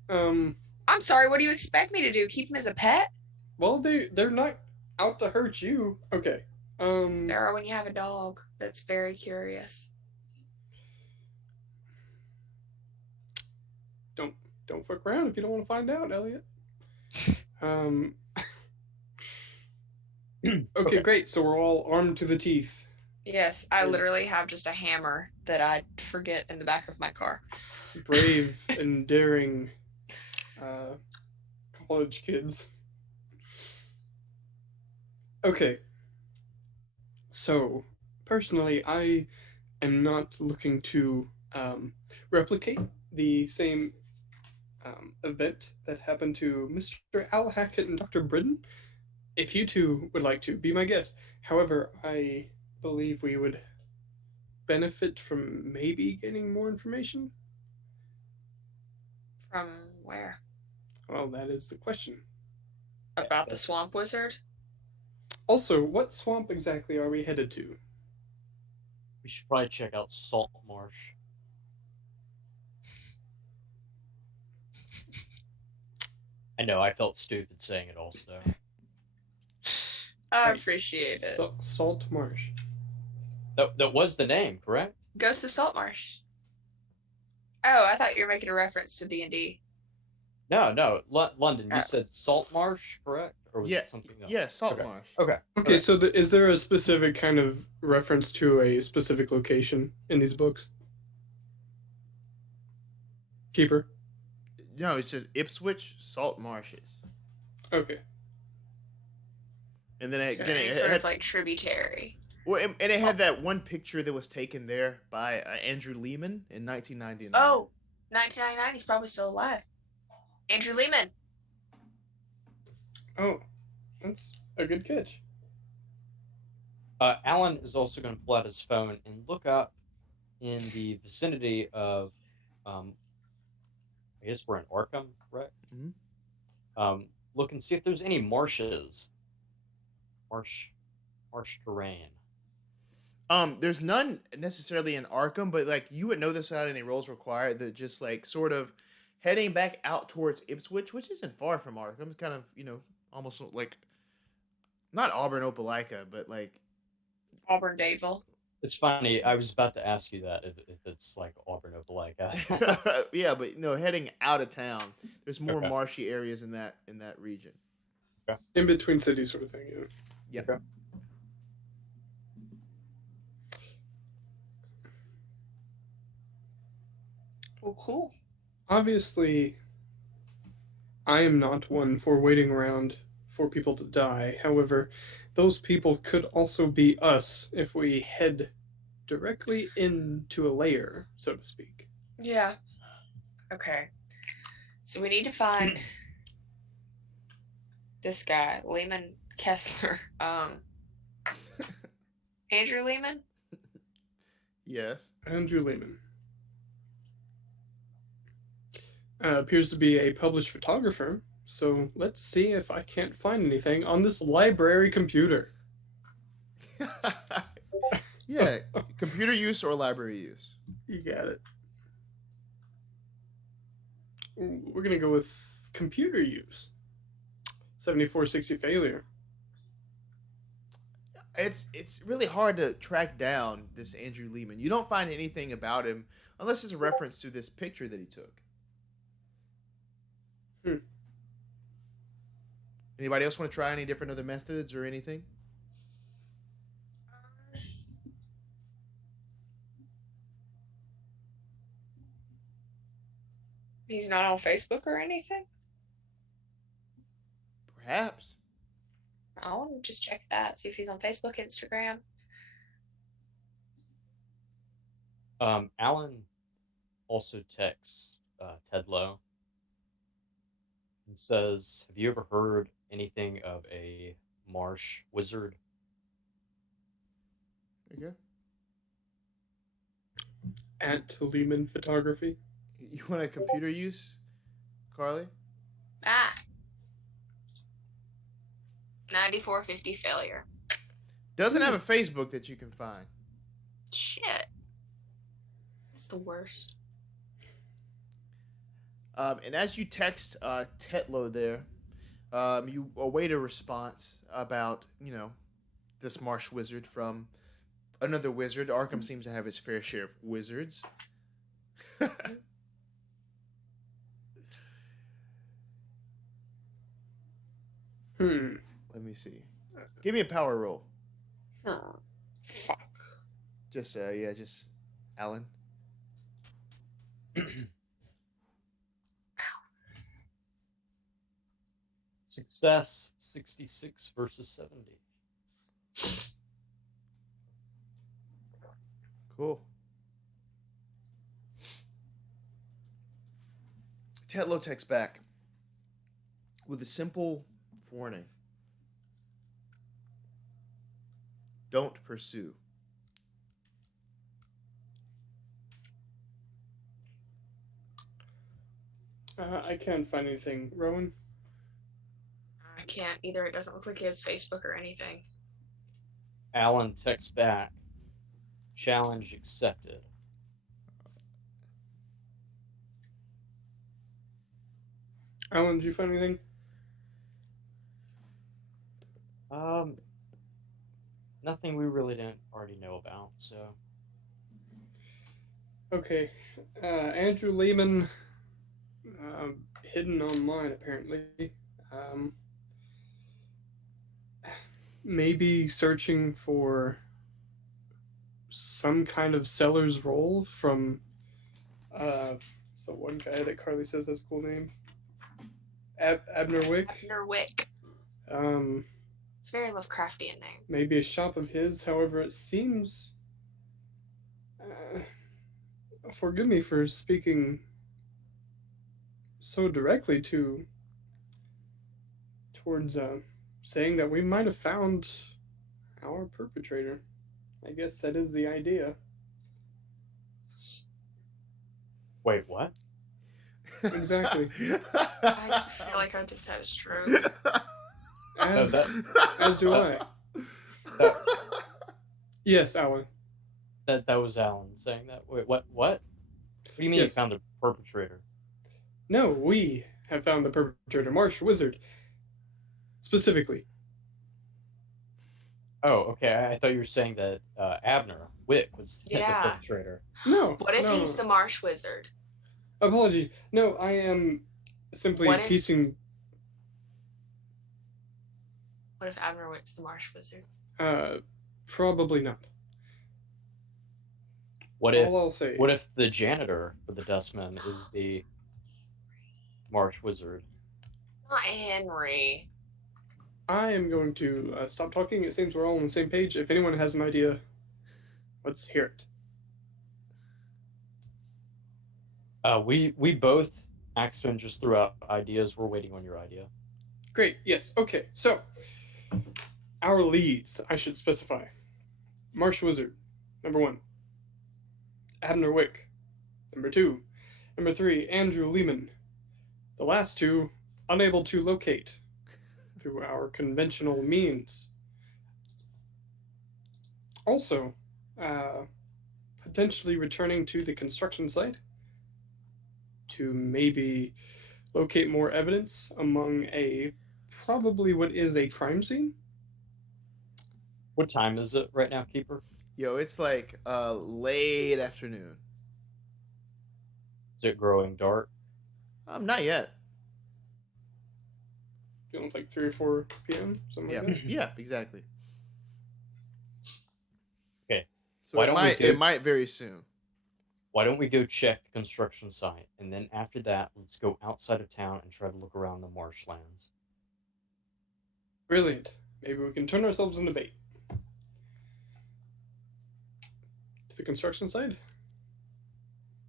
I'm sorry. What do you expect me to do? Keep him as a pet? Well, they're not out to hurt you. Okay. There are when you have a dog that's very curious. Don't fuck around if you don't want to find out, Elliot. Okay, great. So we're all armed to the teeth. Yes, I literally have just a hammer that I forget in the back of my car. Brave and daring college kids. Okay. So, personally, I am not looking to replicate the same event that happened to Mr. Al Hackett and Dr. Britton. If you two would like to, be my guest. However, I believe we would benefit from maybe getting more information. From where? Well, that is the question. About the swamp wizard? Also, what swamp exactly are we headed to? We should probably check out Salt Marsh. I know, I felt stupid saying it also. I appreciate it. Salt Marsh. That was the name, correct? Ghost of Saltmarsh. Oh, I thought you were making a reference to D&D. No, London. You said Salt Marsh, correct? Or was it something else? Yeah, Salt Marsh. Okay, so is there a specific kind of reference to a specific location in these books? Keeper? No, it says Ipswich Salt Marshes. Okay. And then it, So again, any it sort had, of like tributary. well, and it had that one picture that was taken there by Andrew Lehman in 1999. Oh, 1999. He's probably still alive. Andrew Lehman. Oh, that's a good catch. Alan is also going to pull out his phone and look up in the vicinity of, I guess we're in Arkham, right? Mm-hmm. Look and see if there's any marshes. Marsh terrain. There's none necessarily in Arkham, but like you would know this without any roles required. That just like sort of heading back out towards Ipswich, which isn't far from Arkham. It's kind of almost like not Auburn Opelika, but like Auburn Dadeville. It's funny. I was about to ask you that if it's like Auburn Opelika. yeah, but heading out of town, there's more Okay. marshy areas in that region. In between cities, sort of thing. Yeah. Okay. Well, cool. Obviously, I am not one for waiting around for people to die. However, those people could also be us if we head directly into a lair, so to speak. Yeah. Okay. So we need to find this guy, Lehman Kessler. Andrew Lehman? Yes. Andrew Lehman. Appears to be a published photographer, so let's see if I can't find anything on this library computer. Yeah, computer use or library use. You got it. We're gonna go with computer use. 7460 failure. It's really hard to track down this Andrew Lehman. You don't find anything about him unless there's a reference to this picture that he took. Anybody else want to try any different other methods or anything? He's not on Facebook or anything? Perhaps. I want to just check that, see if he's on Facebook, Instagram. Alan also texts Ted Lowe and says, "Have you ever heard anything of a marsh wizard?" Okay. at Lehman Photography. You want a computer use, Carly? 9450 failure. Doesn't have a Facebook that you can find. Shit. That's the worst. And as you text Tetlo there, you await a response about, this marsh wizard from another wizard. Arkham seems to have its fair share of wizards. Let me see. Give me a power roll. Fuck. Just Alan. Success 66 versus 70. Cool. Tetlo texts back with a simple warning. Don't pursue. I can't find anything. Rowan? I can't either. It doesn't look like he has Facebook or anything. Alan texts back. Challenge accepted. Alan, did you find anything? Nothing we really didn't already know about, so. Okay. Andrew Lehman, hidden online apparently. Maybe searching for some kind of seller's role from it's the one guy that Carly says has a cool name. Abner Wick. Abner Wick. It's a very Lovecraftian name. Maybe a shop of his. However, it seems. Forgive me for speaking so directly towards saying that we might have found our perpetrator. I guess that is the idea. Wait, what? Exactly. I feel like I just had a stroke. As do I. Yes, Alan. That was Alan saying that. Wait, what? What do you mean Yes. you found the perpetrator? No, we have found the perpetrator, Marsh Wizard. Specifically. Oh, okay. I thought you were saying that Abner Wick was the Yeah. perpetrator. No. What if no. he's the Marsh Wizard? Apology. No, I am simply What if- piecing. What if Abner Wick's the Marsh Wizard? Probably not. What if? All I'll say. What if the janitor for the Dustman is the Marsh Wizard? Not Henry. I am going to stop talking. It seems we're all on the same page. If anyone has an idea, let's hear it. We both, Axton just threw out ideas. We're waiting on your idea. Great. Yes. Okay. So, our leads, I should specify. Marsh Wizard, number 1. Abner Wick, number 2. Number 3, Andrew Lehman. The last 2, unable to locate through our conventional means. Also, potentially returning to the construction site to maybe locate more evidence among probably what is a crime scene. What time is it right now, Keeper? Yo, it's like late afternoon. Is it growing dark? Not yet. Feeling like 3 or 4 p.m. Something Yeah, like that. yeah, exactly. Okay. So Why it don't we might do- it might very soon. Why don't we go check the construction site, and then after that, let's go outside of town and try to look around the marshlands. Brilliant. Maybe we can turn ourselves into bait. To the construction site.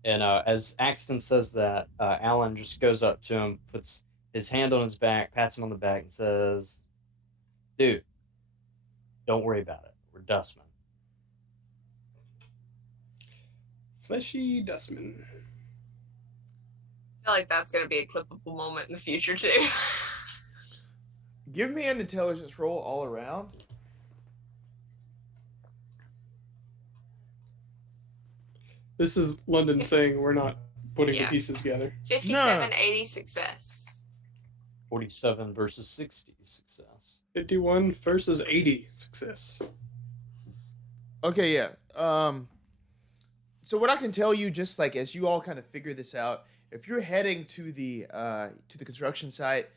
And as Axton says that, Alan just goes up to him, puts his hand on his back, pats him on the back, and says, "Dude, don't worry about it. We're dustmen." Fleshy dustman. I feel like that's gonna be a clippable moment in the future too. Give me an intelligence roll all around. This is London saying we're not putting the Yeah. pieces together. 57, 80 success. 47 versus 60 success. 51 versus 80 success. Okay, yeah. So what I can tell you, just like as you all kind of figure this out, if you're heading to the construction site,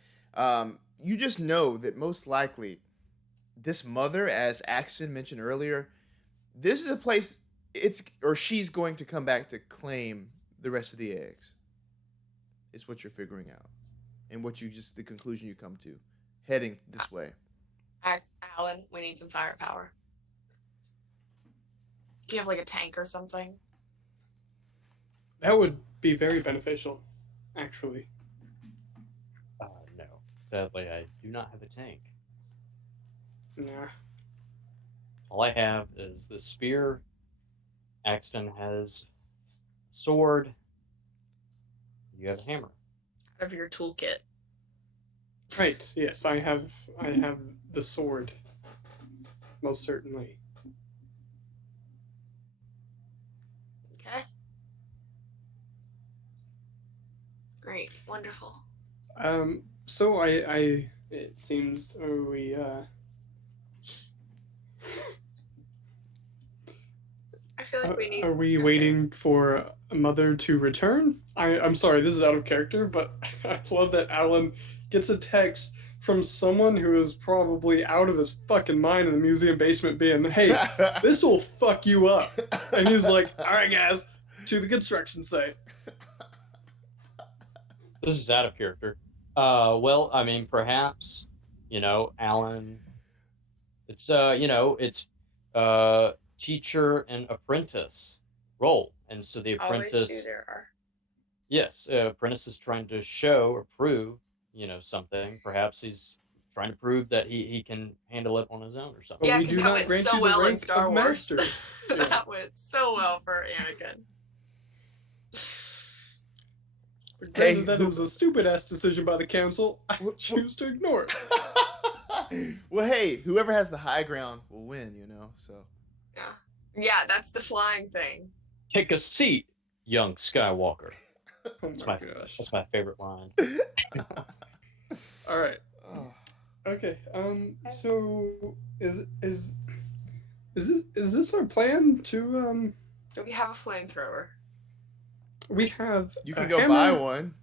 you just know that most likely this mother, as Axton mentioned earlier, this is a place she's going to come back to claim the rest of the eggs. Is what you're figuring out, and the conclusion you come to, heading this way. Alan, we need some firepower. Do you have like a tank or something? That would be very beneficial, actually. No. Sadly, I do not have a tank. Nah. All I have is the spear. Axton has sword. You have a hammer. Out of your toolkit. Right, yes, I have the sword. Most certainly. Okay. Great. Wonderful. So it seems we I feel like we need. are we waiting for a mother to return? I'm sorry, this is out of character, but I love that Alan gets a text from someone who is probably out of his fucking mind in the museum basement being, hey, this will fuck you up. And he's like, all right, guys, to the construction site. This is out of character. Well, I mean, perhaps, Alan. It's teacher and apprentice role, and so the apprentice. Always do there are. Yes, apprentice is trying to show or prove, something. Perhaps he's trying to prove that he can handle it on his own or something. But Yeah, we because do that not went grant so you the well in rank Star of Wars. master. Yeah. That went so well for Anakin. Granted, that was a stupid ass decision by the council. I choose to ignore it. Well, hey, whoever has the high ground will win, so. Yeah, that's the flying thing. Take a seat, young Skywalker. Oh my gosh. That's my favorite line. All right. Oh. Okay. So is this our plan to Do we have a flamethrower? We have. You can a go hammer. buy one.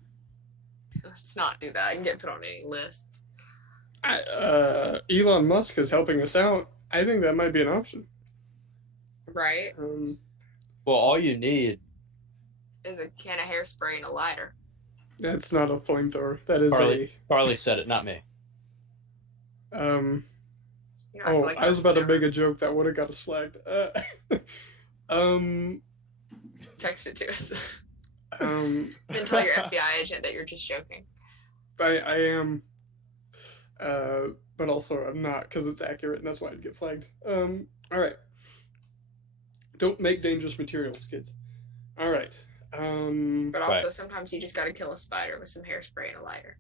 Let's not do that. I can get put on any lists. Elon Musk is helping us out. I think that might be an option. Right? Well, all you need. Is a can of hairspray and a lighter. That's not a flamethrower. That is Carly said it, not me. You know, I was about to make a joke that would have got us flagged. Text it to us. Then tell your FBI agent that you're just joking. I am, but also I'm not because it's accurate and that's why I'd get flagged. All right. Don't make dangerous materials, kids. All right. But also sometimes you just got to kill a spider with some hairspray and a lighter.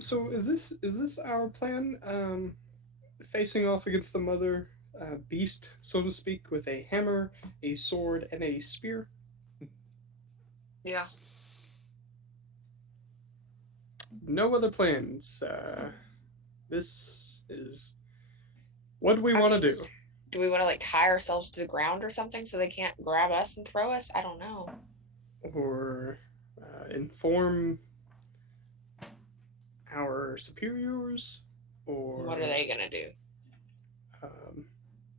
So is this our plan? Facing off against the mother beast, so to speak, with a hammer, a sword, and a spear. Yeah. No other plans. This is what do we want to do. Do we want to tie ourselves to the ground or something so they can't grab us and throw us? I don't know. Or inform our superiors, or what are they gonna do?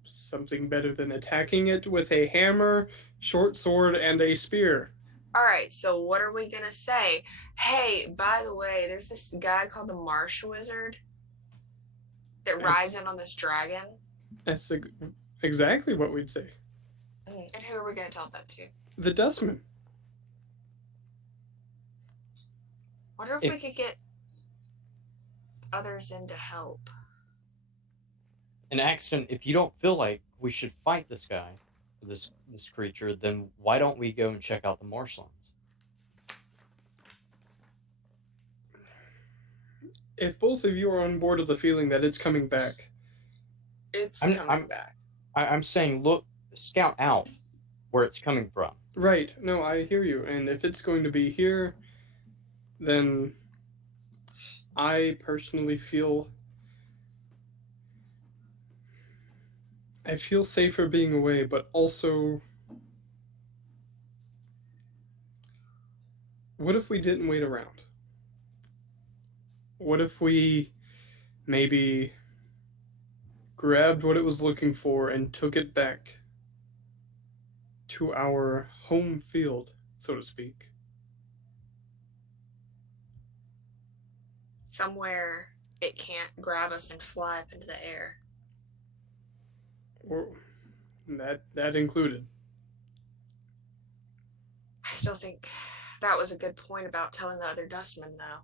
Something better than attacking it with a hammer, short sword, and a spear. All right, so what are we gonna say? Hey, by the way, there's this guy called the Marsh Wizard that rides in on this dragon. That's exactly what we'd say. And who are we gonna tell that to? The Dustman. Wonder if we could get others in to help. And Axton, if you don't feel like we should fight this guy, this creature, then why don't we go and check out the marshlands? If both of you are on board with the feeling that it's coming back, It's I'm- coming I'm- back. I'm saying, look, scout out where it's coming from. right? No, I hear you. And if it's going to be here, then I personally feel safer being away, but also, what if we didn't wait around? What if we maybe grabbed what it was looking for and took it back to our home field, so to speak? Somewhere it can't grab us and fly up into the air. Or that included. I still think that was a good point about telling the other dustmen, though.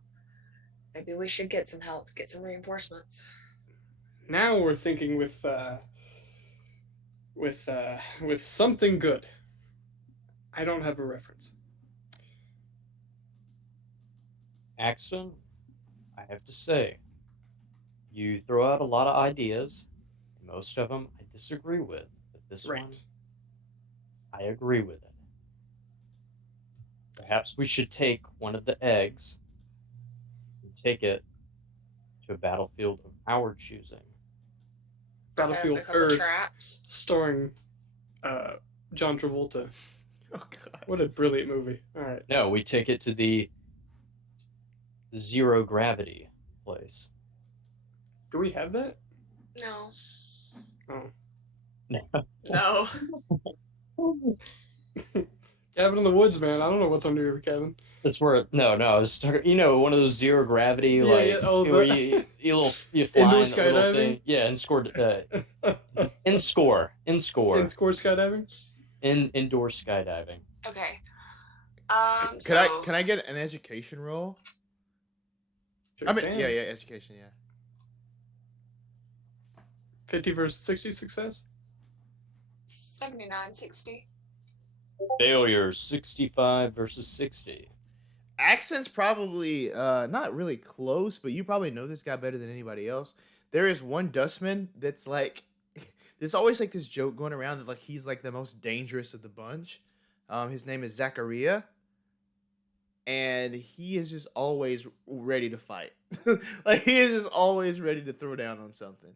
Maybe we should get some help, get some reinforcements. Now we're thinking with something good. I don't have a reference. Axton, I have to say, you throw out a lot of ideas. Most of them I disagree with, but this one, Right. I agree with it. Perhaps we should take one of the eggs and take it to a battlefield of our choosing. Battlefield Set up a couple Earth, traps. starring John Travolta. Oh god. What a brilliant movie. All right. No, we take it to the zero gravity place. Do we have that? No. Oh. No. Cabin in the woods, man. I don't know what's under your cabin. That's where no, I was stuck. You know, one of those zero gravity Yeah, like yeah, oh, where the- you fly Indoor in the little skydiving? thing. Yeah, and scored in score In score skydiving? in indoor skydiving. Okay. Can I get an education roll? Sure I mean, can. yeah, education, yeah. 50 versus 60 success? 79-60. Failure 65 versus 60. Accent's probably not really close, but you probably know this guy better than anybody else. There is one dustman that's like, there's always like this joke going around that like he's like the most dangerous of the bunch. His name is Zachariah, and he is just always ready to fight. Like he is just always ready to throw down on something.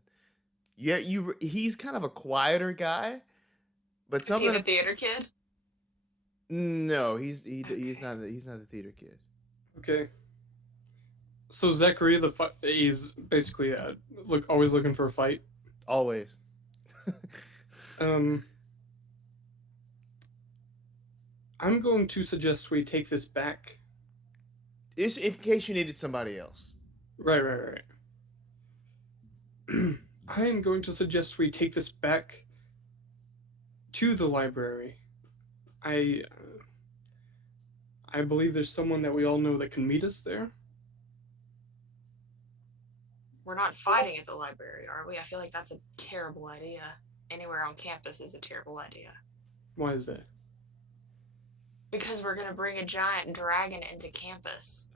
Yeah, he's kind of a quieter guy, but Is he something. the theater kid? No, he's not the theater kid. Okay. So Zachary, he's basically always looking for a fight. Always. I'm going to suggest we take this back. This in case you needed somebody else. Right. I am going to suggest we take this back to the library. I believe there's someone that we all know that can meet us there. We're not fighting at the library, are we? I feel like that's a terrible idea. Anywhere on campus is a terrible idea. Why is that? Because we're gonna bring a giant dragon into campus.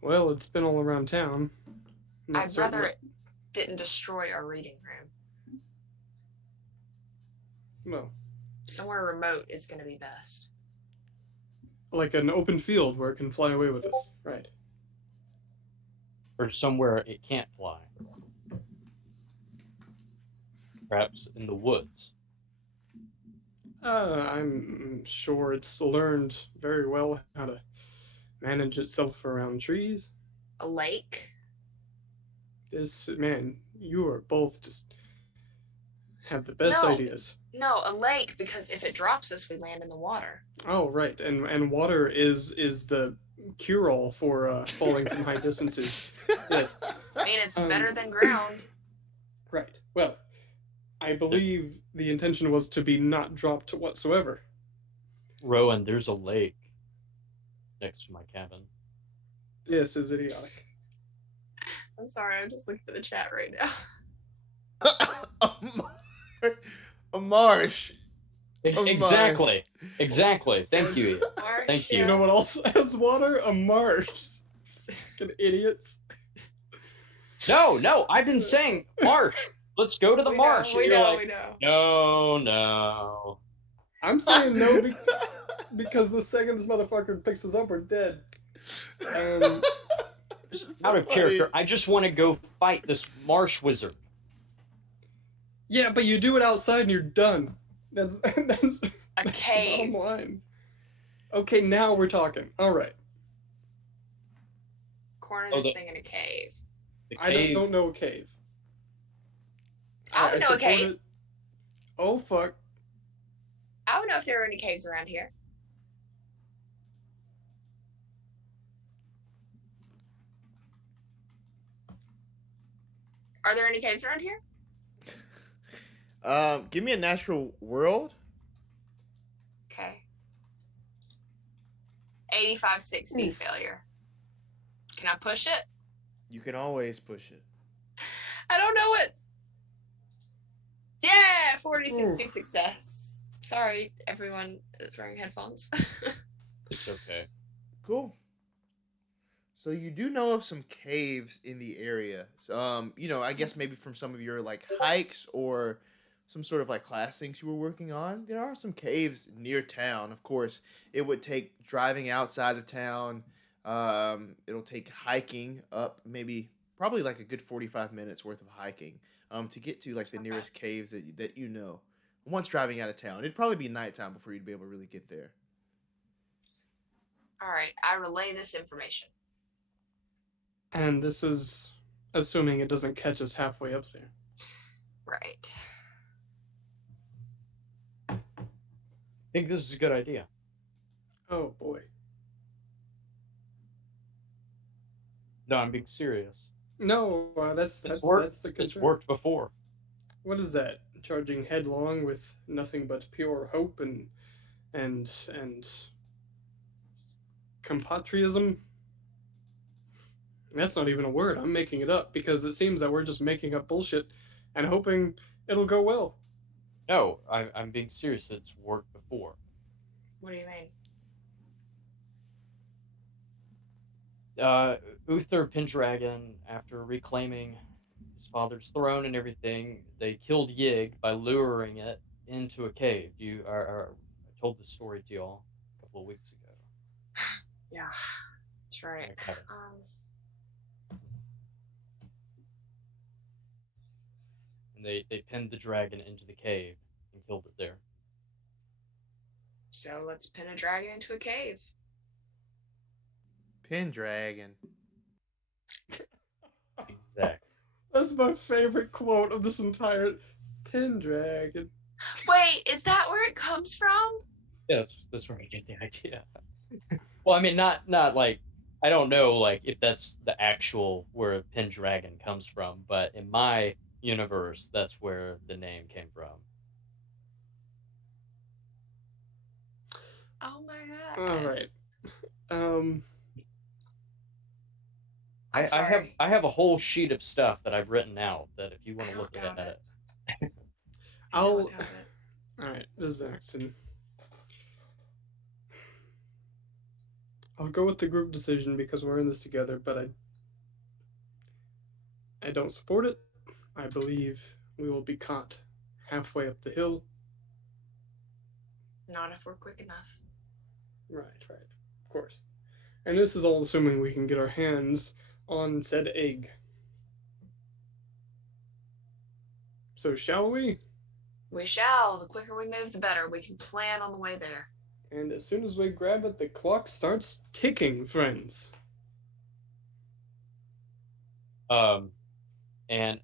Well, it's been all around town. Not I'd certain rather what- it didn't destroy our reading room. Well, Somewhere remote is gonna be best. like an open field where it can fly away with us. Right. Or somewhere it can't fly. Perhaps in the woods. I'm sure it's learned very well how to manage itself around trees. A lake? Man, you are both just have the best No. ideas. No, a lake, because if it drops us, we land in the water. Oh, right, and water is the cure-all for falling from high distances. Yes, I mean, it's Um, better than ground. right. Well, I believe the intention was to be not dropped whatsoever. Rowan, there's a lake next to my cabin. This is idiotic. I'm sorry, I'm just looking at the chat right now. a, a marsh. Oh my. Exactly. Thank you, Ian. Marsh, Thank you. You know what else has water? A marsh. Fucking idiots. No, I've been saying marsh. Let's go to the marsh. We And you're know, like, we know. No. I'm saying no because the second this motherfucker picks us up, we're dead. It's just so Out of funny. character. I just want to go fight this marsh wizard. Yeah, but you do it outside and you're done. That's that's the cave. bottom line. Okay, now we're talking. All right. Corner Oh, this thing in a cave. The I cave. don't know a cave. I would know a support cave. it. Oh fuck. I would know if there were any caves around here. Are there any caves around here? Give me a natural world. Okay. 85-60 Oof. failure. Can I push it? You can always push it. I don't know it. Yeah, 40-60 Oof. success. Sorry, everyone that's wearing headphones. It's okay. Cool. So you do know of some caves in the area. So, I guess maybe from some of your like hikes or some sort of like class things you were working on. There are some caves near town. Of course, it would take driving outside of town. It'll take hiking up probably like a good 45 minutes worth of hiking to get to like the Okay. nearest caves that you know. Once driving out of town, it'd probably be nighttime before you'd be able to really get there. All right, I relay this information. And this is assuming it doesn't catch us halfway up there. Right. I think this is a good idea. Oh boy. No, I'm being serious. No, that's It's the It's concern. worked before. What is that? Charging headlong with nothing but pure hope and compatriotism? That's not even a word. I'm making it up because it seems that we're just making up bullshit and hoping it'll go well. No, I'm being serious. It's worked before. What do you mean? Uther Pendragon, after reclaiming his father's throne and everything, they killed Yig by luring it into a cave. I told this story to y'all a couple of weeks ago. Yeah, that's right. Okay. And they pinned the dragon into the cave and killed it there. So let's pin a dragon into a cave. Pendragon. Exactly. That's my favorite quote of this entire Pendragon. Wait, is that where it comes from? Yeah, that's where I get the idea. Well, I mean, not like, I don't know like if that's the actual where Pendragon comes from, but in my universe, that's where the name came from. Oh my god. All right. I'm sorry. I have a whole sheet of stuff that I've written out that if you want I to look don't at doubt it. I don't doubt it. All right, this is Axton. I'll go with the group decision because we're in this together, but I don't support it. I believe we will be caught halfway up the hill. Not if we're quick enough. Right, of course. And this is all assuming we can get our hands on said egg. So shall we? We shall. The quicker we move, the better. We can plan on the way there. And as soon as we grab it, the clock starts ticking, friends. And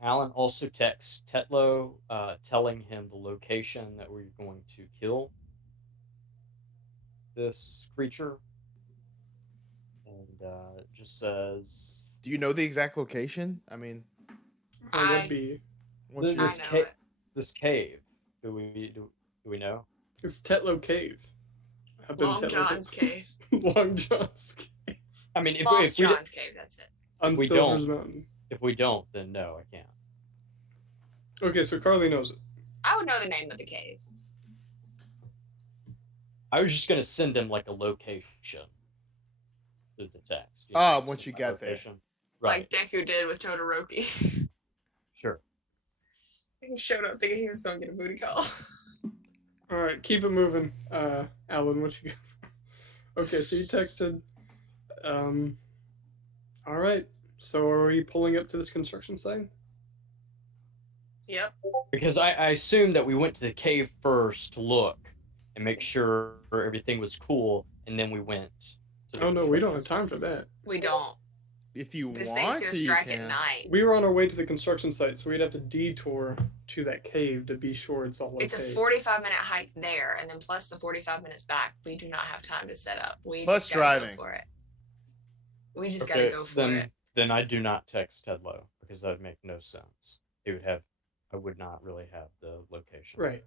Alan also texts Tetlow, telling him the location that we're going to kill this creature. And it just says, Do you know the exact location? I mean, Or would be what's This- your... I this know ca- it. this cave. Do we know? it's Tetlow Cave. Up in Long Tetlow John's cave. Long John's Cave. I mean, if Lost we John's cave, that's it. On we Silver's don't. Mountain. if we don't, then no, I can't. Okay, so Carly knows it. I would know the name of the cave. I was just gonna send him like a location through the text. Once you got there. Right. Like Deku did with Todoroki. Sure. He showed up thinking he was going to get a booty call. All right, keep it moving. Alan, what you got? Okay, so you texted. All right. So are we pulling up to this construction site? Yep. Because I assumed that we went to the cave first to look and make sure everything was cool, and then we went. Oh no, we don't have time for that. We don't. If you This want thing's gonna to, you strike can. at night. We were on our way to the construction site, so we'd have to detour to that cave to be sure it's all okay. It's a 45-minute hike there, and then plus the 45 minutes back. We do not have time to set up. We Plus just gotta driving. Go for it. We just gotta go for it. Then I do not text Tedlow because that would make no sense. I would not really have the location. Right.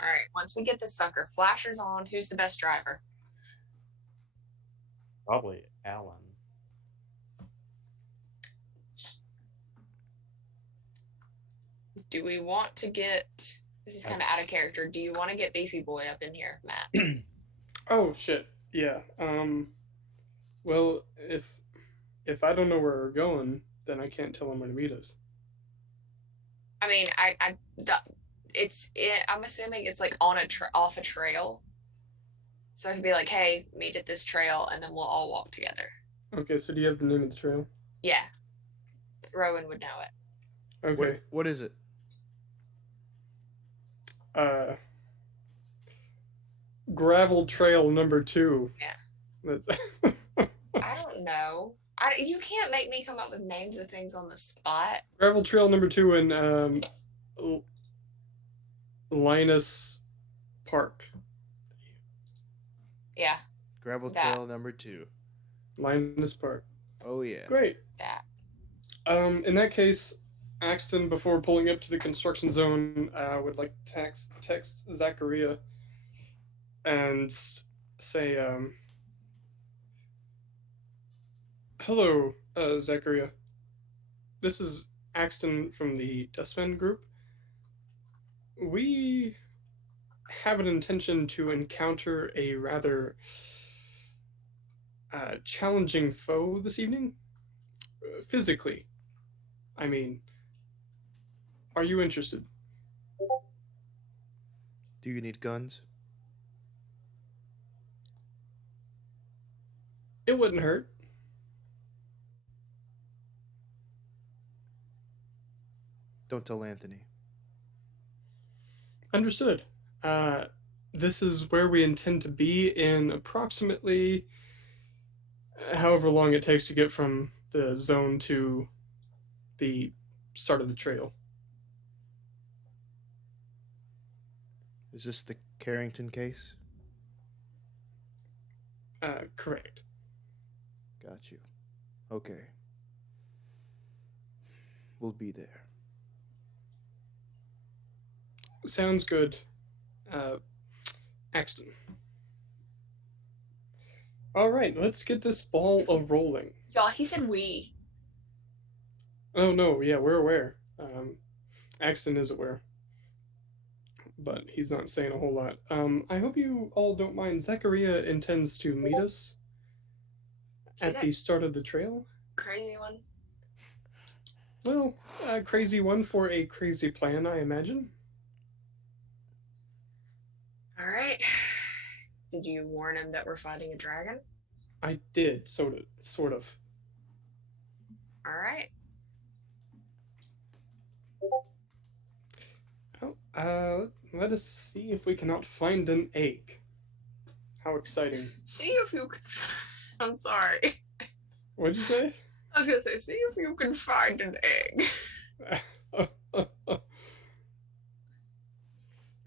All right. Once we get this sucker, flashers on. Who's the best driver? Probably Alan. Do we want to get? This is kind of out of character. Do you want to get Beefy Boy up in here, Matt? Oh shit. Yeah. Well, if I don't know where we're going, then I can't tell him where to meet us. I mean, I'm assuming it's like on off a trail. So I could be like, hey, meet at this trail, and then we'll all walk together. Okay, so do you have the name of the trail? Yeah. Rowan would know it. Okay. What is it? Gravel Trail number 2. Yeah. That's I don't know. You can't make me come up with names of things on the spot. Gravel Trail number 2 in Linus Park. Yeah. Gravel That. Trail number 2. Linus Park. Oh yeah. Great. That. In that case, Axton, before pulling up to the construction zone, would like to text Zachariah and say, hello, Zachariah. This is Axton from the Dustman group. We have an intention to encounter a rather challenging foe this evening. Physically. I mean, are you interested? Do you need guns? It wouldn't hurt. Don't tell Anthony. Understood. This is where we intend to be in approximately however long it takes to get from the zone to the start of the trail. Is this the Carrington case? Correct. Got you. Okay. We'll be there. Sounds good. Axton. All right, let's get this ball rolling. Y'all, he said we. Oh no, yeah, we're aware. Axton is aware, but he's not saying a whole lot. I hope you all don't mind. Zachariah intends to meet us at the start of the trail. Crazy one. Well, a crazy one for a crazy plan, I imagine. All right. Did you warn him that we're fighting a dragon? I did, sort of. All right. Well, let us see if we cannot find an egg. How exciting. See if you can... I'm sorry. What'd you say? I was going to say, see if you can find an egg.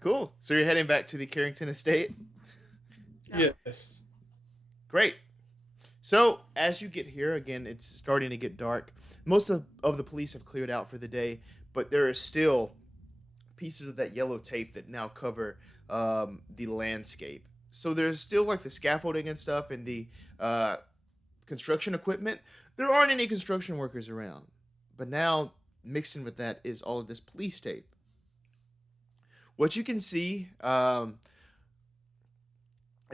Cool. So you're heading back to the Carrington estate? No. Yes. Great. So as you get here, again, it's starting to get dark. Most of the police have cleared out for the day, but there are still pieces of that yellow tape that now cover the landscape. So there's still like the scaffolding and stuff and the construction equipment. There aren't any construction workers around, But now, mixing with that is all of this police tape. What you can see, as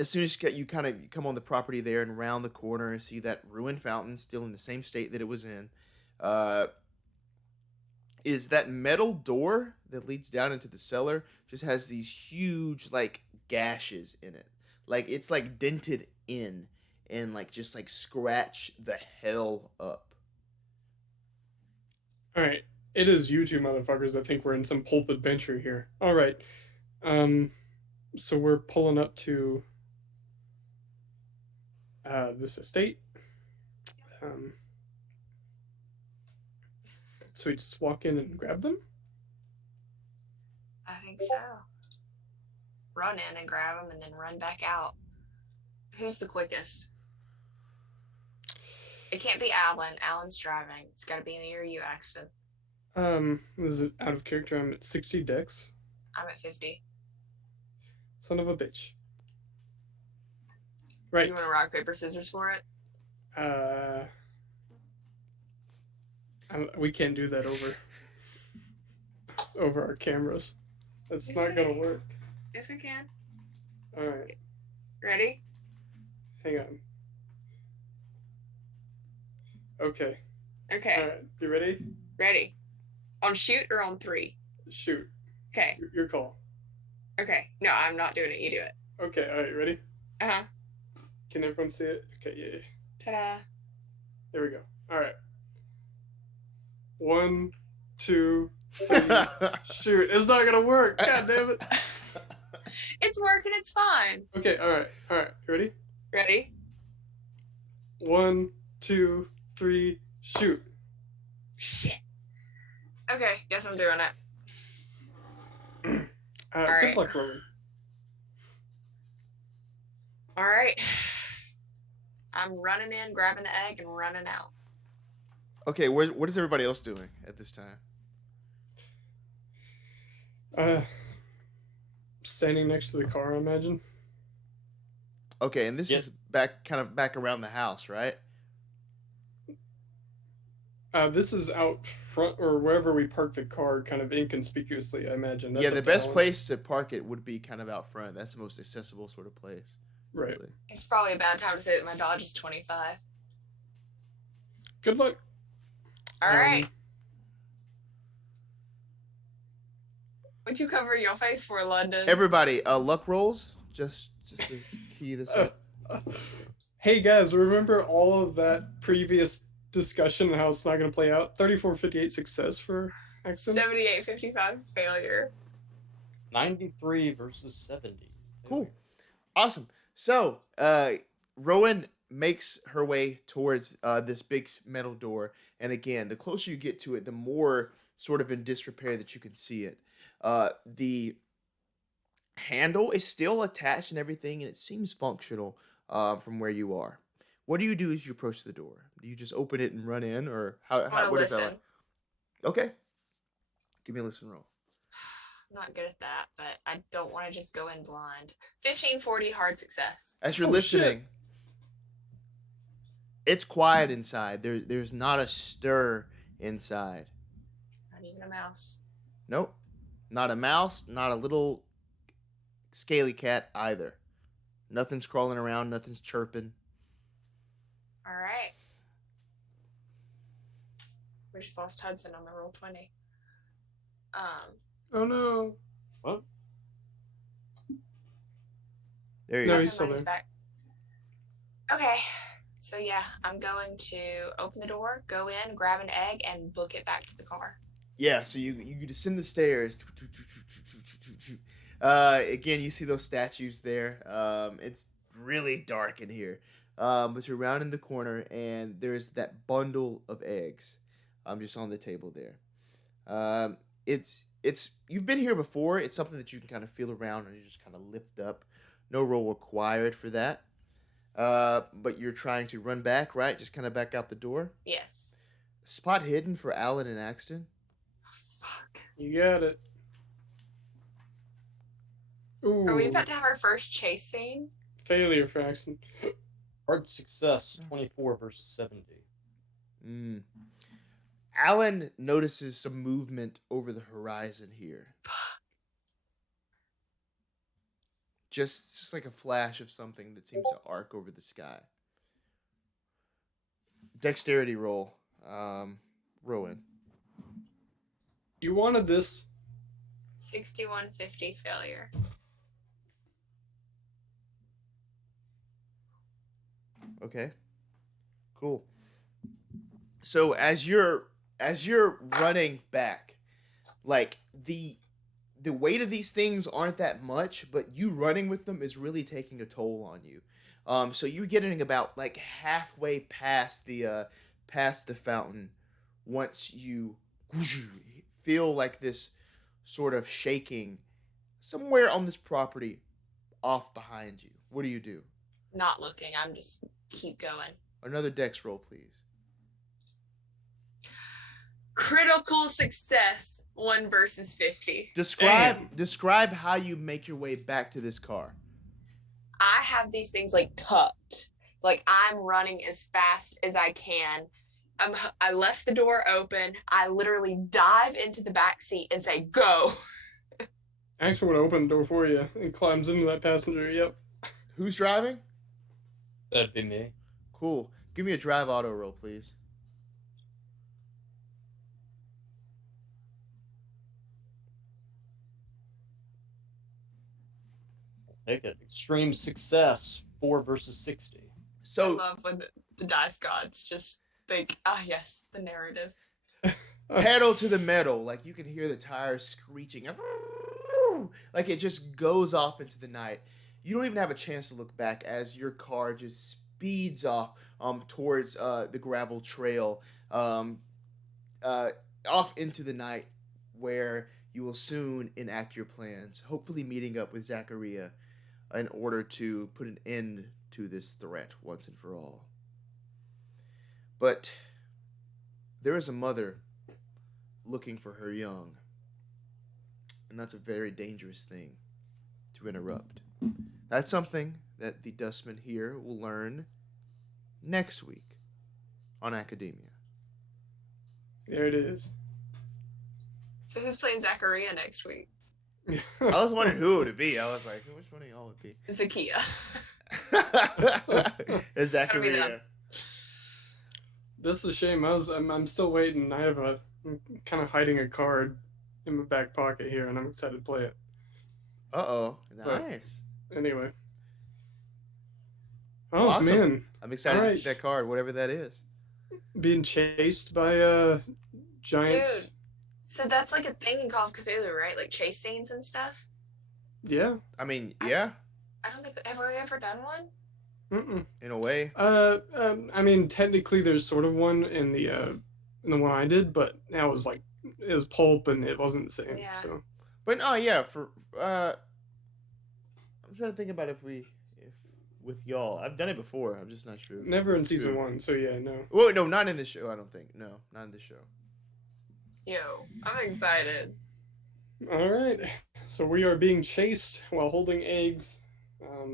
soon as you come on the property there and round the corner and see that ruined fountain still in the same state that it was in, is that metal door that leads down into the cellar just has these huge like gashes in it. Like it's like dented in and like just like scratch the hell up. All right. It is you two motherfuckers that think we're in some pulp adventure here. All right. So we're pulling up to this estate. So we just walk in and grab them? I think so. Run in and grab them and then run back out. Who's the quickest? It can't be Alan. Alan's driving. It's got to be me or you, Axton. This is out of character. I'm at 60 dex. I'm at 50. Son of a bitch. Right. You want to rock, paper, scissors for it? We can't do that over our cameras. That's Yes, not gonna work. Yes, we can. All right. Ready? Hang on. Okay. Okay. All right. You ready? Ready. On shoot or on 3? Shoot. Okay. Your call. Okay. No, I'm not doing it. You do it. Okay. All right. Ready? Uh-huh. Can everyone see it? Okay. Yeah. Ta-da. There we go. All right. 1, 2, 3. Shoot. It's not gonna work. God damn it. It's working. It's fine. Okay. All right. All right. You ready? Ready? 1, 2, 3. Shoot. Shit. Okay. Guess I'm doing it. All Good right. luck, Rowan. All right. I'm running in, grabbing the egg, and running out. Okay, what is everybody else doing at this time? Standing next to the car, I imagine. Okay, and this Yep. is back around the house, right? This is out front or wherever we parked the car, kind of inconspicuously, I imagine. That's Yeah, up the to best Alan. place to park it would be kind of out front. That's the most accessible sort of place. Right. really. It's probably a bad time to say that my Dodge is 25. Good luck. All right. What'd you cover your face for, London? Everybody, luck rolls. Just to key this up. Hey guys, remember all of that previous discussion and how it's not going to play out? 34-58 success for Axton. 78-55 failure. 93 versus 70. Cool. Awesome. So, Rowan makes her way towards this big metal door. And again, the closer you get to it, the more sort of in disrepair that you can see it. The handle is still attached and everything, and it seems functional from where you are. What do you do as you approach the door? Do you just open it and run in, or I want to what is that listen. like? Okay. Give me a listen roll. I'm not good at that, but I don't want to just go in blind. 15-40 hard success. As you're Oh, listening, shit. it's quiet inside. There's not a stir inside. Not even a mouse. Nope. Not a mouse, not a little scaly cat either. Nothing's crawling around, nothing's chirping. All right. We just lost Hudson on the roll 20. Oh no. What? There you No, go. he's still He's there. back. Okay. So yeah, I'm going to open the door, go in, grab an egg, and book it back to the car. Yeah, so you descend the stairs. Again, you see those statues there. It's really dark in here. But you're rounding the corner, and there's that bundle of eggs just on the table there. It's you've been here before. It's something that you can kind of feel around and you just kind of lift up. No roll required for that. But you're trying to run back, right? Just kind of back out the door. Yes. Spot hidden for Alan and Axton. Fuck. You got it. Ooh. Are we about to have our first chase scene? Failure for Axton. Hard success, 24 versus 70. Alan notices some movement over the horizon here. Just like a flash of something that seems to arc over the sky. Dexterity roll. Rowan. You wanted this. 6150 failure. Okay. Cool. So as you're running back, like the weight of these things aren't that much, but you running with them is really taking a toll on you. So you're getting about like halfway past the fountain once you feel like this sort of shaking somewhere on this property off behind you. What do you do? Not looking. I'm just keep going. Another dex roll, please. Critical success. 1 versus 50. Describe how you make your way back to this car. I have these things like tucked. Like I'm running as fast as I can. I left the door open. I literally dive into the back seat and say, "Go." Axton would open the door for you and climbs into that passenger. Yep. Who's driving? That'd be me. Cool. Give me a drive auto roll, please. Take it. Extreme success. 4 versus 60. I So love when the dice gods just think, yes, the narrative. pedal to the metal, like you can hear the tires screeching, like it just goes off into the night. You don't even have a chance to look back as your car just speeds off towards the gravel trail, off into the night, where you will soon enact your plans, hopefully meeting up with Zachariah in order to put an end to this threat once and for all. But there is a mother looking for her young, and that's a very dangerous thing to interrupt. That's something that the Dustmen here will learn next week on Academia. There it is. So who's playing Zachariah next week? I was wondering who it would be. I was like, which one of y'all would be? Zakiya. It's Zachariah. This is a shame. I'm still waiting. I'm kind of hiding a card in my back pocket here, and I'm excited to play it. Uh-oh. But- Nice. Anyway. Oh, Awesome. man. I'm excited to Alright. see that card, whatever that is. Being chased by a giant. Dude. So that's like a thing in Call of Cthulhu, right? Like chase scenes and stuff? Yeah. I mean, yeah, I don't think, have we ever done one? Mm-mm. in a way. I mean, technically, there's sort of one in the one I did, but that was like it was pulp and it wasn't the same. Yeah. So But no, yeah, I'm trying to think about if with y'all. I've done it before. I'm just not sure. never in season 1. So yeah, no. Well, no, not in this show. I don't think. No, not in this show. Yo, I'm excited. All right. So we are being chased while holding eggs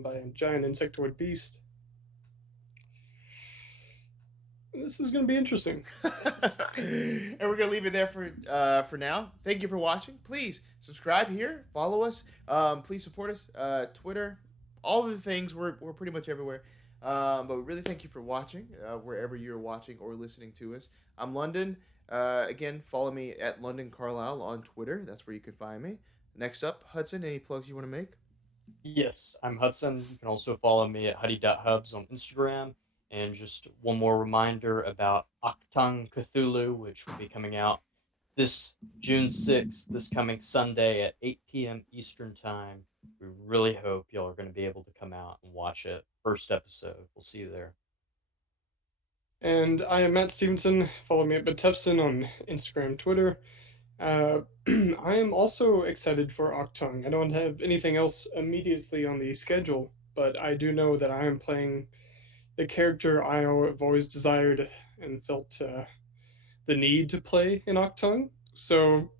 by a giant insectoid beast. This is going to be interesting. This is fine. And we're gonna leave it there for now. Thank you for watching. Please subscribe here, follow us. Please support us. Twitter, all of the things. We're pretty much everywhere. But we really thank you for watching, wherever you're watching or listening to us. I'm London. Again, follow me at London Carlisle on Twitter. That's where you can find me. Next up, Hudson. Any plugs you want to make? Yes, I'm Hudson. You can also follow me at huddy.hubs on Instagram. And just one more reminder about Arcane Cthulhu, which will be coming out this June 6th, this coming Sunday at 8 p.m. Eastern Time. We really hope y'all are going to be able to come out and watch it. First episode. We'll see you there. And I am Matt Stephenson. Follow me at Stephenson on Instagram, Twitter. I am also excited for Octung. I don't have anything else immediately on the schedule, but I do know that I am playing the character I have always desired and felt the need to play in Octung. So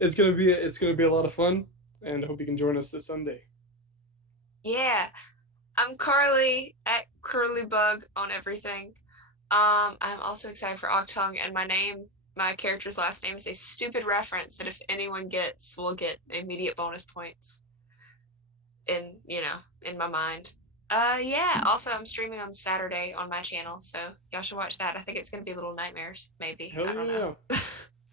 it's gonna be a lot of fun, and I hope you can join us this Sunday. Yeah. I'm Carly at Curlybug on everything. I'm also excited for Octung, and my character's last name is a stupid reference that if anyone gets, will get immediate bonus points. In my mind. Yeah. Also, I'm streaming on Saturday on my channel, so y'all should watch that. I think it's gonna be Little Nightmares, maybe. Hell I don't yeah. know.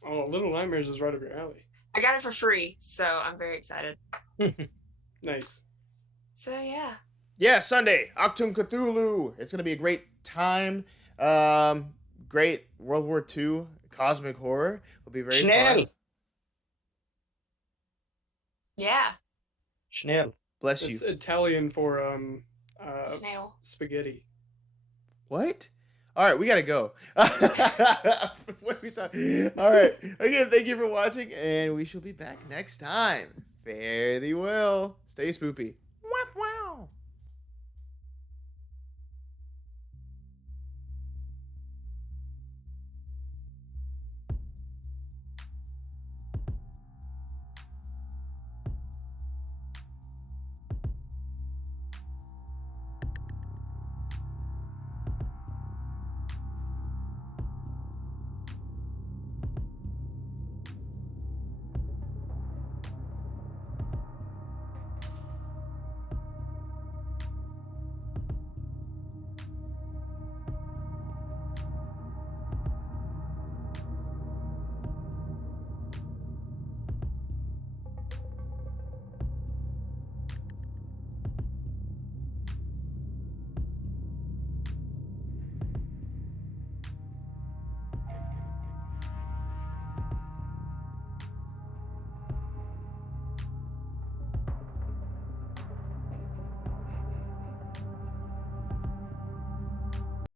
Oh, Little Nightmares is right up your alley. I got it for free, so I'm very excited. Nice. So yeah. Yeah, Sunday, Achtung Cthulhu. It's gonna be a great time. Great World War II cosmic horror. Will be very fun. Yeah. Schnell. Bless you. It's Italian for Snail. spaghetti. What? All right, we gotta go. What are we talking? All right. Again, thank you for watching, and we shall be back next time. Fare thee well. Stay spoopy.